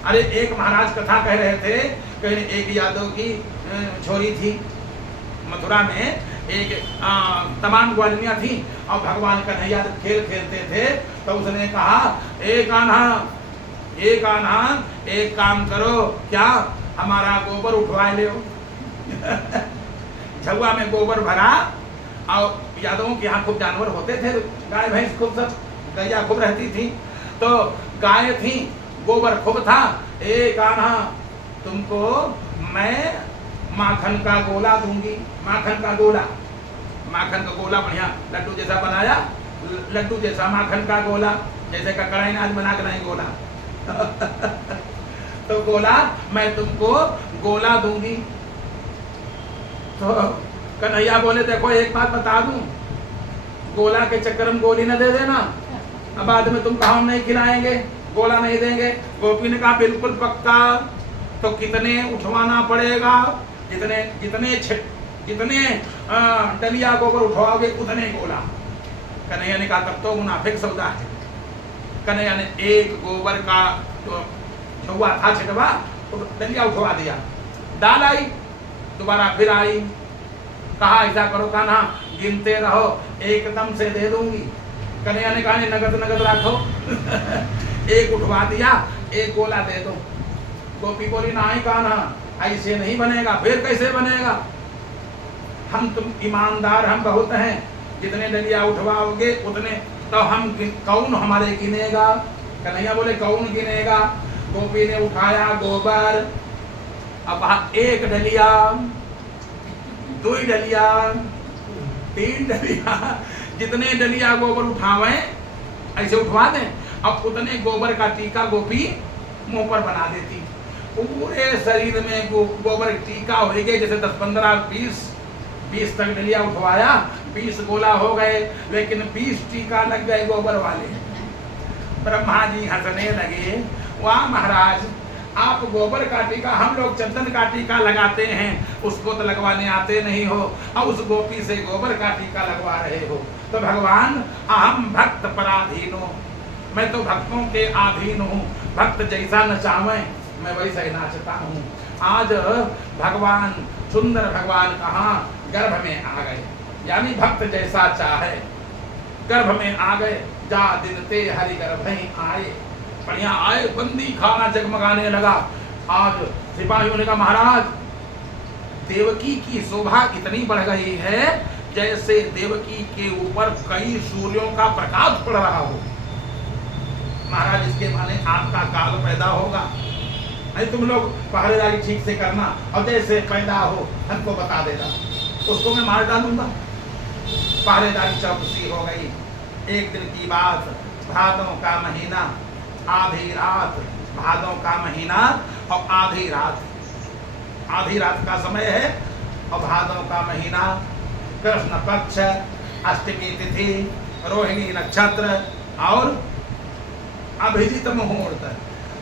अरे एक महाराज कथा कह रहे थे, कहीं एक यादव की छोरी थी, मथुरा में एक तमाम ग्वालिनियां थी, और भगवान कन्हैया जब खेल खेलते थे तो उसने कहा, एक आना एक काम करो, क्या हमारा गोबर उठवा ले। झुआ में गोबर भरा, और यादवों के यहाँ खूब जानवर होते थे, गाय भैंस खूब, सब गैया खूब रहती थी, तो गाय थी, गोबर खूब था। एक आना तुमको मैं माखन का गोला दूंगी। माखन का गोला बढ़िया लड्डू जैसा बनाया, लड्डू जैसा माखन का गोला, जैसे का कढ़ाई नाच बना के नहीं गोला। तो गोला मैं तुमको गोला दूंगी। तो कन्हैया बोले, देखो एक बात बता दूं, गोला के चक्कर में गोली न दे देना, अब बाद में तुम कहा हम नहीं खिलाएंगे, गोला नहीं देंगे। गोपी ने कहा बिल्कुल पक्का। तो कितने उठवाना पड़ेगा, जितने डलिया गोबर उठवाओगे उतने गोला। कन्हैया ने कहा तब तो मुनाफिक सौदा है। कन्हैया ने एक गोबर का तो झुआ था छिटवा, तो डलिया उठवा दिया, डाल आई, दोबारा फिर आई, कहा ऐसा करो कान्हा गिनते रहो, एकदम से दे दूंगी। कन्हैया ने कहा नगद रखो। एक उठवा दिया, एक गोला दे दो। गोपी बोली नहीं कान्हा ऐसे नहीं बनेगा। फिर कैसे बनेगा? हम तुम ईमानदार हम बहुत हैं, जितने डलिया उठवाओगे उतने, तो हम कौन हमारे गिनेगा? कन्हैया बोले कौन गिनेगा? गोपी ने उठाया गोबर, अब 1 डलिया, 2 डलिया, 3 डलिया, जितने डलिया गोबर उठावे ऐसे उठवा दें, अब उतने गोबर का टीका गोपी मुंह पर बना देती। पूरे शरीर में गोबर टीका हो गए, जैसे 10, 15, 20 तक डलिया उठवाया, 20 गोला हो गए, लेकिन 20 टीका लग गए गोबर वाले। ब्रह्मा जी हंसने लगे, वाह महाराज, आप गोबर का टीका, हम लोग चंदन का टीका लगाते हैं, उसको तो लगवाने आते नहीं हो, और उस गोपी से गोबर का टीका लगवा रहे हो। तो भगवान अहम भक्त पराधीनो, मैं तो भक्तों के अधीन हूँ, भक्त जैसा नचावे मैं वैसा ही नाचता हूँ। आज भगवान, सुंदर भगवान कहाँ गर्भ में आ गए, यानी भक्त जैसा चाहे गर्भ में आ गए। जा दिन ते हरि गर्भ ही आए, बढ़िया आए, बंदी खाना जगमगाने लगा। आज सिपाहियों ने कहा महाराज देवकी की शोभा इतनी बढ़ गई है जैसे देवकी के ऊपर कई सूर्यों का प्रकाश पड़ रहा हो। महाराज इसके माने आपका काल पैदा होगा। नहीं तुम लोग पहरेदारी ठीक से करना और जैसे पैदा हो हमको बता देना, उसको मैं मार डालूंगा। पहरेदारी चौकसी हो गई। एक दिन की बात, भादों का महीना, आधी रात, भादों का महीना और आधी रात का समय है और भादों का महीना, कृष्ण पक्ष, अष्टमी तिथि, रोहिणी नक्षत्र और अभिजित मुहूर्त।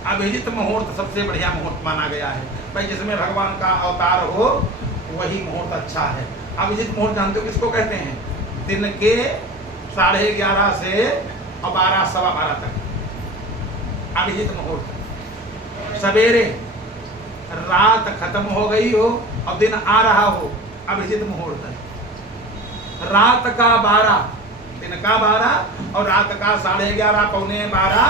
अभिजित मुहूर्त सबसे बढ़िया मुहूर्त माना गया है भाई, जिसमें भगवान का अवतार हो वही मुहूर्त अच्छा है। अभिजित मुहूर्त जानते हो किसको कहते हैं? दिन के 11:30 से और 12 सवा 12 तक अभिजित मुहूर्त। सवेरे रात खत्म हो गई हो और दिन आ रहा हो, अभिजित मुहूर्त। रात का 12, दिन का 12 और रात का 11:30 पौने 12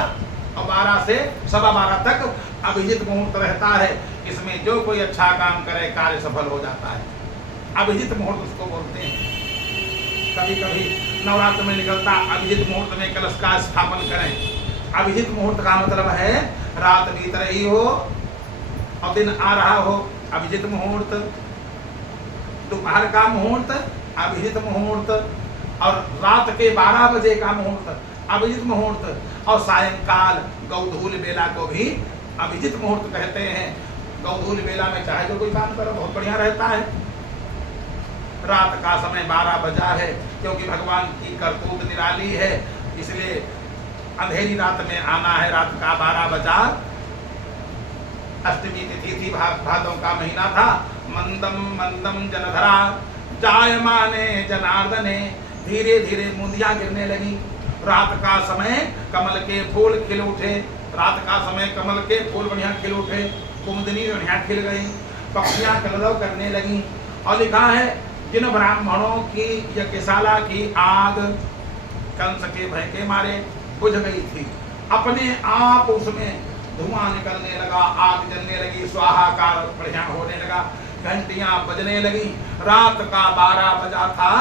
और 12 से सवा 12 तक अभिजित मुहूर्त रहता है। इसमें जो कोई अच्छा काम करे कार्य सफल हो जाता है। अभिजित मुहूर्त उसको बोलते हैं। कभी कभी नवरात्र में निकलता अभिजित मुहूर्त में कलश का स्थापन करें। अभिजित मुहूर्त का मतलब है रात बीत रही हो और दिन आ रहा हो, अभिजित मुहूर्त। दोपहर का मुहूर्त अभिजित मुहूर्त और रात के 12 बजे का मुहूर्त अभिजित मुहूर्त और सायंकाल गौधूल बेला को भी अभिजित मुहूर्त कहते हैं। गौधूल बेला में चाहे जो कोई काम करो बहुत बढ़िया रहता है। रात का समय 12 बजा है क्योंकि भगवान की करतूत निराली है, इसलिए अंधेरी रात में आना है। रात का 12 बजा। अष्टमी तिथि थी, भादों का महीना था। मंदम मंदम जलधरा जायमाने जनार्दने, धीरे धीरे बूंदियां गिरने लगी। रात का समय कमल के फूल खिल उठे। रात का समय कमल के फूल बढ़िया खिल उठे, कुमुदनी बढ़िया खिल गई, पक्षियां कलरव करने लगी। और लिखा है जिन ब्राह्मणों की यज्ञशाला की आग कंस के भय के मारे बुझ गई थी, अपने आप उसमें धुआं निकलने लगा, आग जलने लगी, स्वाहाकार बढ़िया होने लगा, घंटियां बजने लगी। रात का 12 बजा था।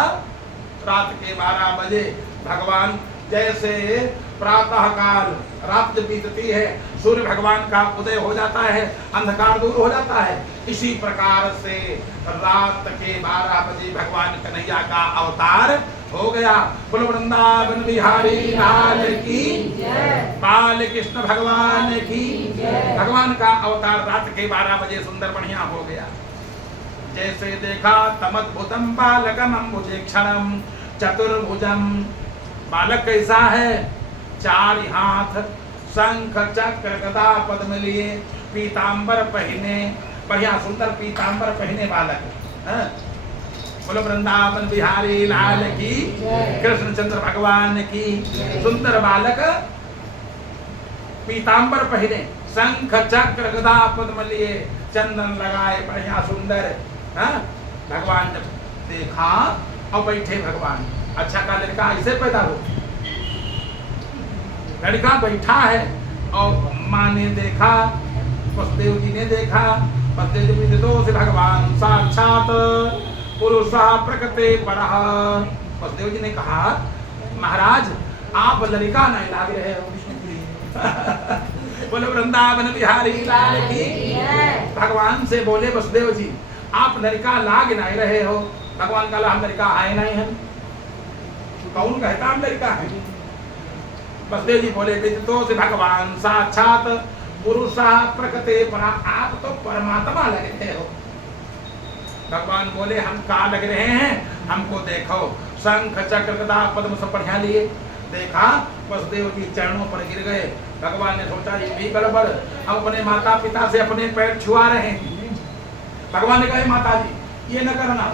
रात के 12 बजे भगवान जैसे प्रातः काल रात जब बीतती है, सूर्य भगवान का उदय हो जाता है, अंधकार दूर हो जाता है, इसी प्रकार से रात के 12 बजे भगवान कन्हैया का अवतार हो गया। बोलो वृंदावन बिहारी लाल की जय, बाल कृष्ण भगवान की जय। भगवान का अवतार रात के 12 बजे सुंदर बढ़िया हो गया। जैसे देखा तमद्भुतम बालकम अम्बुजेक्षणम चतुर्भुजम। बालक कैसा है? 4 हाथ, शंख चक्र गदा पद्म लिए, पीतांबर पहने, बढ़िया सुंदर पीतांबर पहने बालक। बोलो वृंदावन बिहारी लाल की, कृष्णचंद्र भगवान की। सुंदर बालक पीतांबर पहने, शंख चक्र गदा पद्म लिए, चंदन लगाए, बढ़िया सुंदर। भगवान जब देखा और बैठे भगवान, अच्छा का लड़का ऐसे पैदा हो। लड़का बैठा है और माँ ने देखा, वसुदेव जी ने देखा, वसुदेव जी तो से भगवान साक्षात पुरुषा प्रकृते परः। वसुदेव जी ने कहा महाराज आप लड़का नहीं लाग रहे हो। बोले वृंदावन बिहारी लाल की। भगवान से बोले वसुदेव जी आप लड़का लाग नहीं रहे हो। भगवान का हम लड़का आए नहीं है। कौन कहता हम लड़का है? वसुदेव जी बोले तो से भगवान साक्षात पुरुषा प्रकृते परा, आप तो परमात्मा लग रहे हो। भगवान बोले हम का लग रहे हैं, हमको देखो। शंख चक्र गदा पद्म सब बढ़िया लिए। देखा वसुदेव जी चरणों पर गिर गए। भगवान ने सोचा ये भी गड़बड़, हम अपने माता पिता से अपने पैर छुआ रहे हैं। भगवान ने कहा माता जी ये न करना,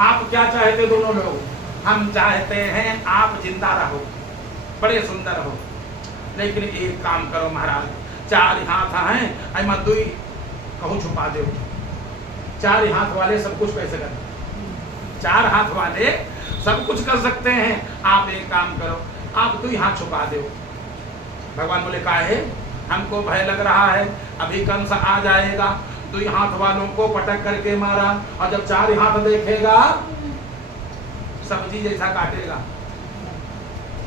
आप क्या चाहते दोनों लोग? हम चाहते हैं आप जिंदा रहो, बड़े सुंदर हो, लेकिन एक काम करो महाराज, 4 हाथ हैं, अमा दुई कहूँ छुपा दो। 4 हाथ वाले सब कुछ कैसे करते? 4 हाथ वाले सब कुछ कर सकते हैं। आप एक काम करो, आप 2 हाथ छुपा दो। भगवान बोले काहे? हमको भय लग रहा है, अभी कंस आ जाएगा, 2 हाथ वालों को पटक करके मारा, और जब 4 हाथ देखेगा सब्जी जैसा काटेगा।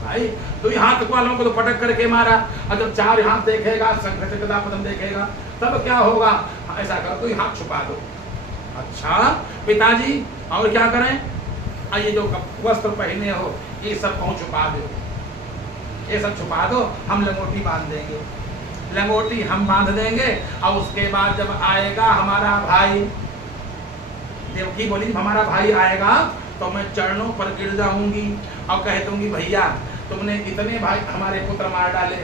भाई तो ये हाथ वालों को तो पटक करके मारा, और जब चार हाथ देखेगा, शंख चक्र गदा पद्म देखेगा, तब क्या होगा? ऐसा करो तो ये हाथ छुपा दो। अच्छा पिताजी और क्या करें? ये जो वस्त्र पहने हो ये सब पहुँच छुपा दो, ये सब छुपा दो, हम लंगोटी बांध देंगे, लंगोटी हम बांध देंगे। और उसके बाद जब आएगा हमारा भाई, देवकी बोली हमारा भाई आएगा तो मैं चरणों पर गिर जाऊंगी और कह दूंगी भैया तुमने इतने भाई हमारे पुत्र मार डाले,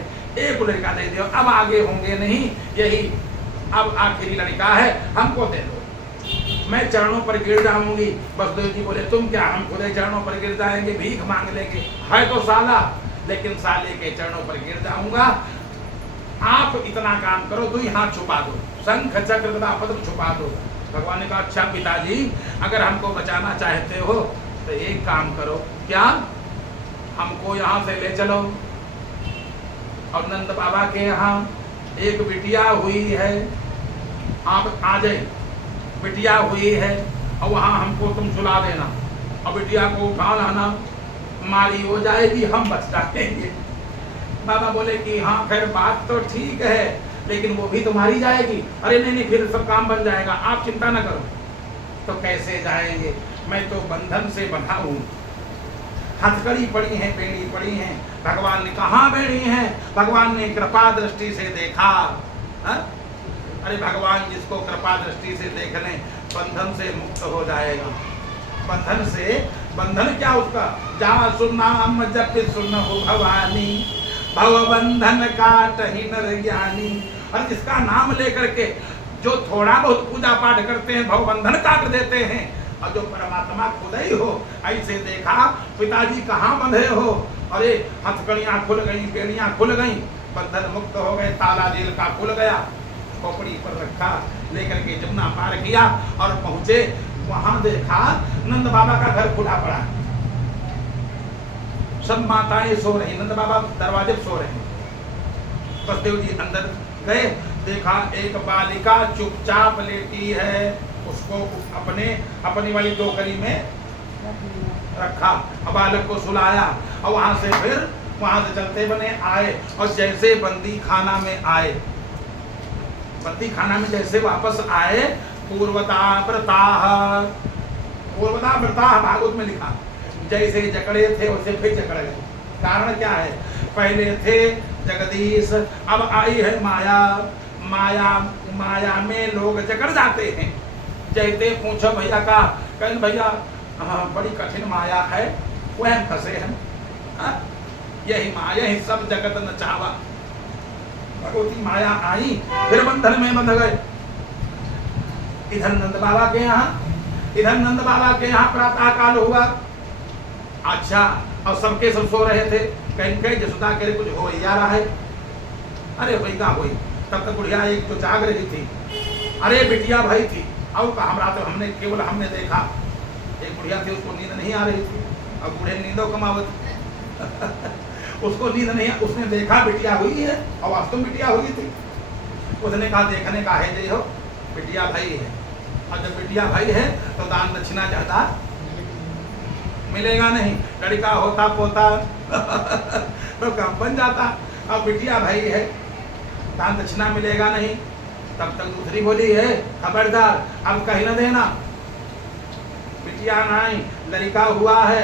एक लड़का दे दो, अब आगे होंगे नहीं, यही अब आखिरी लड़का है, हमको दे दो। मैं चरणों पर गिर जाऊंगी। बसदेव जी बोले तुम क्या, हम खुद चरणों पर गिर जाएंगे, भीख मांग लेंगे, है तो साला, लेकिन साले के चरणों पर गिर जाऊंगा। आप इतना काम करो, दो हाथ छुपा दो, शंख चक्र गदा पद्म छुपा दो। भगवान ने कहा अच्छा पिताजी अगर हमको बचाना चाहते हो तो एक काम करो, क्या? हमको यहाँ से ले चलो और नंद बाबा के यहाँ एक बिटिया हुई है, आप आ जाए, बिटिया हुई है और वहाँ हमको तुम सुला देना और बिटिया को उठा लाना, मारी हो जाएगी हम बच जाएंगे। बाबा बोले कि हाँ खैर बात तो ठीक है, लेकिन वो भी तो मारी जाएगी। अरे नहीं नहीं फिर सब काम बन जाएगा, आप चिंता न करो। तो कैसे जाएंगे? मैं तो बंधन से बंधा हूँ, हथकड़ी पड़ी है, बेड़ी पड़ी है। भगवान ने कहाँ बेड़ी है? भगवान ने कृपा दृष्टि से देखा। हा? अरे भगवान जिसको कृपा दृष्टि से देख लें बंधन से मुक्त हो जाएगा। बंधन से, बंधन क्या उसका? जा सुनाम जप सुन हो भवानी, भव बंधन काट ही नर ज्ञानी। और जिसका नाम लेकर के जो थोड़ा बहुत पूजा पाठ करते हैं भव बंधन काट देते हैं, और जो परमात्मा खुद ही हो। ऐसे देखा पिताजी कहाँ बंधे हो? अरे हथकड़ियाँ खुल गई, बेड़ियाँ खुल गई, बंधन मुक्त हो गए, ताला जेल का खुल गया, खोपड़ी पर रखा, लेकर के जमुना पार किया और पहुंचे। वहां देखा नंद बाबा का घर खुला पड़ा, सब माताएं सो रही, नंद बाबा दरवाजे पर सो रहे। बसदेव जी अंदर गए, देखा एक बालिका चुपचाप लेटी है, उसको अपनी वाली टोकरी में रखा और बालक को सुलाया। और वहां से फिर वहां से चलते बने आए, और जैसे बंदी खाना में आए, बंदी खाना में जैसे वापस आए, पूर्वता व्रताः, पूर्वता व्रताः भागवत में लिखा, जैसे जकड़े थे वैसे फिर जकड़ गए। कारण क्या है? पहले थे जगदीश, अब आई है माया। माया में लोग जकड़ जाते हैं। जैसे पूछो भैया का, कहें भैया बड़ी कठिन माया है, वह फंसे हैं। यही माया ही सब जगत न चावा। भगवती माया आई, फिर बंधन में बंध गए। इधर नंद बाबा के यहाँ प्रातः काल हुआ। अच्छा, और सबके सब सो रहे थे। कहीं जसोदा के कुछ हो ही जा रहा है। अरे वही का हुई, तब तक बुढ़िया एक तो जाग रही थी। अरे बिटिया भाई थी, अब हमरा तो हमने देखा एक बुढ़िया थी, उसको नींद नहीं आ रही थी, अब बूढ़े नींदों कमावत उसको नींद नहीं, उसने देखा बिटिया हुई है और वास्तव में बिटिया हुई थी। उसने कहा देखने का है जो हो, बिटिया भाई है, और जब बिटिया भाई है तो दान दक्षिणा ज्यादा मिलेगा नहीं, लड़का होता पोता तो काम बन जाता। अब बिटिया भाई है, दान दक्षिणा मिलेगा नहीं। तब तक दूसरी बोली है खबरदार अब कहीं न देना, बिटिया नहीं लड़का हुआ है।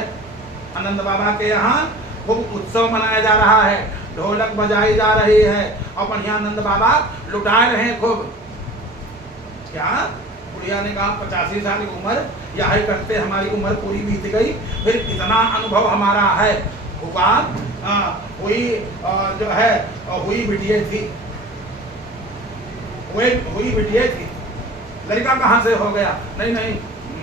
आनंद बाबा के यहाँ खूब उत्सव मनाया जा रहा है, ढोलक बजाई जा रही है और बढ़िया आनंद बाबा लुटाए रहे खूब। क्या बुढ़िया ने कहा 85 साल की उम्र यही करते हमारी उम्र पूरी बीत गई, फिर इतना अनुभव हमारा है। हुआ हुई जो है हुई बिटिया थी, हुई बिटिया थी, लड़का कहाँ से हो गया? नहीं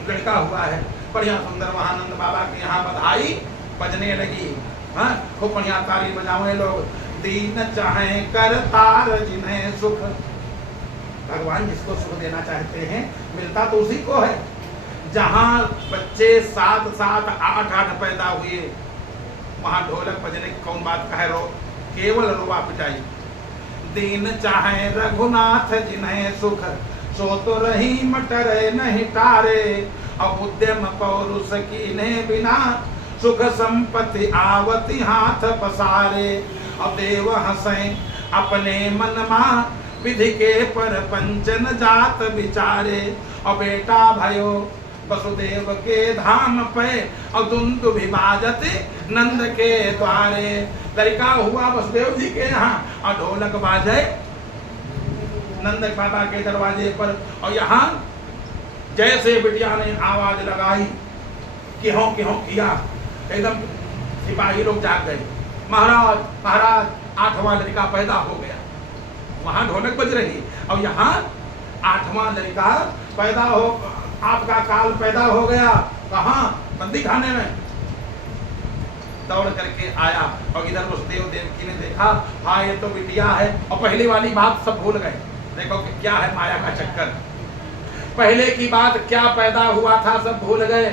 लड़का हुआ है। बढ़िया सुंदर वहाँ आनंद बाबा के यहाँ बधाई बजने लगी। हाँ खूब बढ़िया ताली बजावे लोग। दीन चाहे कर तार जिन्हें सुख, भगवान जिसको सुख देना चाहते हैं मिलता तो उसी को है। जहाँ बच्चे 7-7 8-8 पैदा हुए वहाँ ढोलक बजने की कौन बात कहे, केवल रोवा पिटाई। दीन चाहे रघुनाथ जिन्हें सुख, सो तो रही मटरे नहीं टारे, और उद्यम पौरुष कीने बिना सुख संपत्ति आवती हाथ पसारे। और देव हंसे अपने मन मा विधि के पर पंचन जात विचारे। और बेटा भयो वसुदेव के धाम पे और दुंदु विभाजते नंद के द्वारे। लड़का हुआ वसुदेव जी के यहाँ और ढोलक बाजे नंद बाबा के दरवाजे पर। और यहाँ जैसे बिटिया ने आवाज लगाई किहों किहों किया, एकदम सिपाही लोग जाग गए। महाराज महाराज 8वां लड़का पैदा हो गया। वहां ढोलक बज रही और यहाँ 8वां लड़का पैदा हो, आपका काल पैदा हो गया। कहाँ? बंदी खाने में। दौड़ करके आया और इधर वसुदेव देवकी ने देखा, हाँ ये तो बिटिया है। और पहली वाली बात सब भूल गए। देखो कि क्या है माया का चक्कर। पहले की बात क्या पैदा हुआ था सब भूल गए।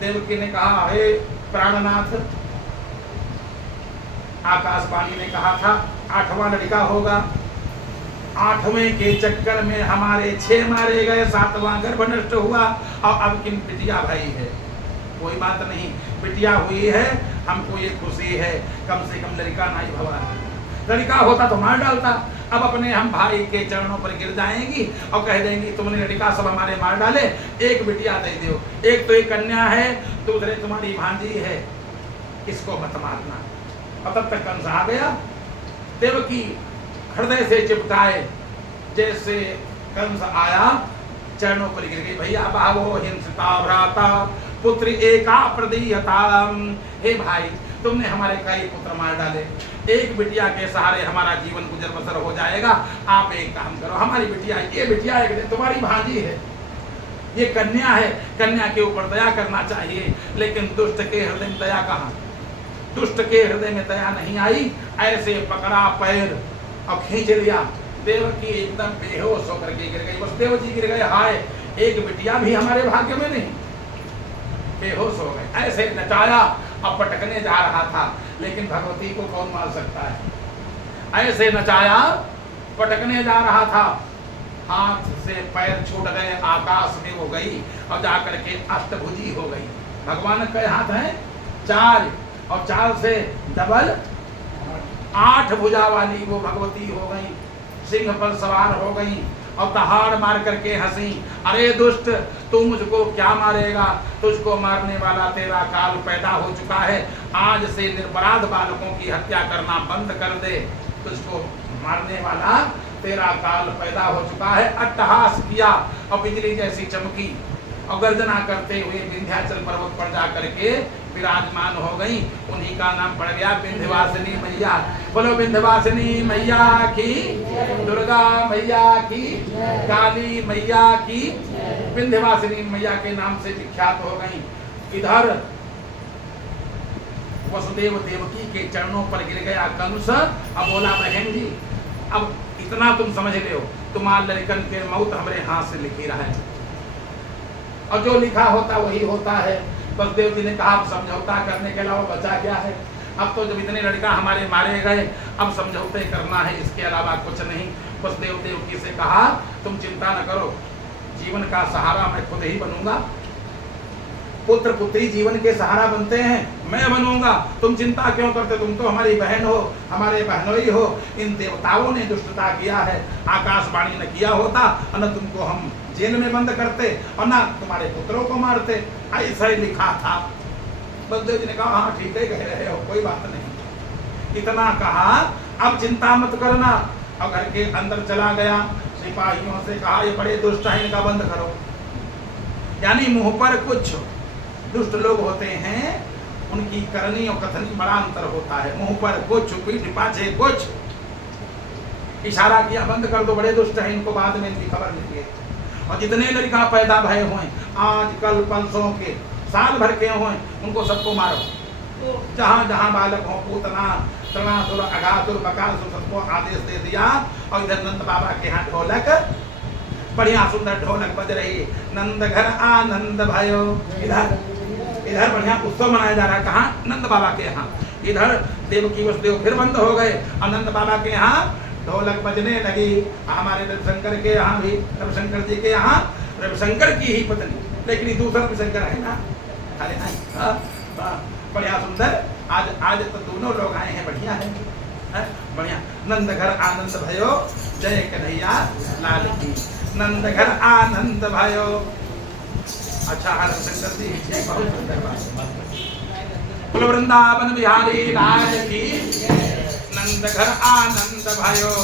देवकी ने कहा, हे प्राणनाथ, आकाशवाणी ने कहा था 8वां लड़का होगा। 8वें के चक्कर में हमारे 6 मारे गए, 7वां गर्भ नष्ट हुआ और अब किन बिटिया भाई है। कोई बात नहीं, बिटिया हुई है, हमको ये खुशी है। कम से कम लड़का नहीं भवा। लड़का होता तो मार डालता। अब अपने हम भाई के चरणों पर गिर जाएंगी और कह देंगी तुमने लड़का सब हमारे मार डाले, एक बिटिया दे दो। एक तो एक कन्या है, दूसरे तुम्हारी भांजी है, इसको मत मारना। और तब तक कंस आ गया। देवकी हृदय से चिपकाए। जैसे कंस आया चरणों पर गिर गई। भैया बाबो हिंसता भ्राता पुत्र एका प्रदीयता। हे भाई, तुमने हमारे कई पुत्र मार डाले, एक बिटिया के सहारे हमारा जीवन गुजर बसर हो जाएगा। आप एक काम करो, हमारी बिटिया, ये बिटिया एक तुम्हारी भांजी है, ये कन्या है, कन्या के ऊपर दया करना चाहिए। लेकिन दुष्ट के हृदय में दया कहाँ? दुष्ट के हृदय में दया नहीं आई। ऐसे पकड़ा पैर और खींच लिया। देवकी एकदम बेहोश होकर के गिर गई। वसुदेव जी गिर गए, हाय एक बिटिया भी हमारे भाग्य में नहीं। बेहोश हो गए। ऐसे नचाया और पटकने जा रहा था, लेकिन भगवती को कौन मार सकता है। ऐसे नचाया पटकने जा रहा था, हाथ से पैर छूट गए, आकाश में वो गई और जाकर के अष्टभुजी हो गई। भगवान के हाथ हैं 4 और 4 से डबल 8 भुजा वाली वो भगवती हो गई। सिंह पर सवार हो गई और दहाड़ मार करके हंसी। अरे दुष्ट, तू मुझको क्या मारेगा? तुझको मारने वाला तेरा काल पैदा हो चुका है। आज से निरपराध बालकों की हत्या करना बंद कर दे। तुझको मारने वाला तेरा काल पैदा हो चुका है। अट्टहास किया और बिजली जैसी चमकी और गर्जना करते हुए विंध्याचल पर्वत पर जा करके विराजमान हो गई। उन्हीं का नाम पड़ गया विंध्यवासिनी मैया। बोलो विंध्यवासिनी मैया की, दुर्गा मैया की, काली मैया की। विंध्यवासिनी मैया के नाम से विख्यात हो गई। इधर वसुदेव देवकी के चरणों पर गिर गया कंस। अब बोला, बहन जी अब इतना तुम समझ ले हो, तुम्हारे लड़कन के मौत हमारे हाथ से लिखी रहा है और जो लिखा होता वही होता है। वसुदेव जी ने कहा अब समझौता करने के अलावा बचा क्या है। अब तो जब इतने लड़का हमारे मारे गए, अब समझौते करना है, इसके अलावा कुछ नहीं। वसुदेव देवकी से कहा तुम चिंता न करो, जीवन का सहारा मैं खुद ही बनूंगा। पुत्र पुत्री जीवन के सहारा बनते हैं, मैं बनूंगा। तुम चिंता क्यों करते? तुम तो हमारी बहन हो, हमारे बहनोई हो। इन देवताओं ने दुष्टता किया है, आकाशवाणी न किया होता और न तुमको हम जेल में बंद करते और ना तुम्हारे पुत्रों को मारते। ऐसा ही लिखा था। बलदेव जी ने कहा हाँ ठीक है, कह रहे हो, कोई बात नहीं। इतना कहा, अब चिंता मत करना। और घर के अंदर चला गया, सिपाहियों से कहा ये बड़े दुष्ट हैं, इनका बंद करो। यानी मुंह पर कुछ दुष्ट लोग होते हैं, उनकी करनी और कथनी बड़ा अंतर होता है। मुंह पर कुछ, पीठ पाछे कुछ। इशारा किया बंद कर दो, बड़े दुष्ट हैं, इनको बाद में इनकी खबर मिली। और जितने लड़का पैदा भय हुए आज कल परसों के, साल भर के हुए, उनको सबको मारो। जहाँ जहाँ बालक हो, पूतना तृणासुर अघासुर बकासुर सबको आदेश दे दिया। और इधर नंद बाबा के यहाँ ढोलक, बढ़िया सुंदर ढोलक बज रही। नंद घर आनंद भयो। इधर बढ़िया उत्सव मनाया जा रहा है। कहाँ? नंद बाबा के यहाँ। इधर देवकी वसुदेव फिर बंद हो गए और नंद बाबा के यहाँ ढोलक बजने लगी। हमारे रविशंकर के यहाँ भी, रविशंकर जी के यहाँ, रविशंकर की ही पत्नी, लेकिन दूसरा रविशंकर है ना, अरे नहीं, वाह, बढ़िया सुंदर। आज आज तो दोनों लोग आए हैं, बढ़िया है, बढ़िया। नंद घर आनंद भयो, जय कन्हैया लाल की। नंद घर आनंद भयो। अच्छा हर शंकर जी, बहुत सुंदर बात। कुल वृंदावन बिहारी लाल की। नंद घर आनंद भयो।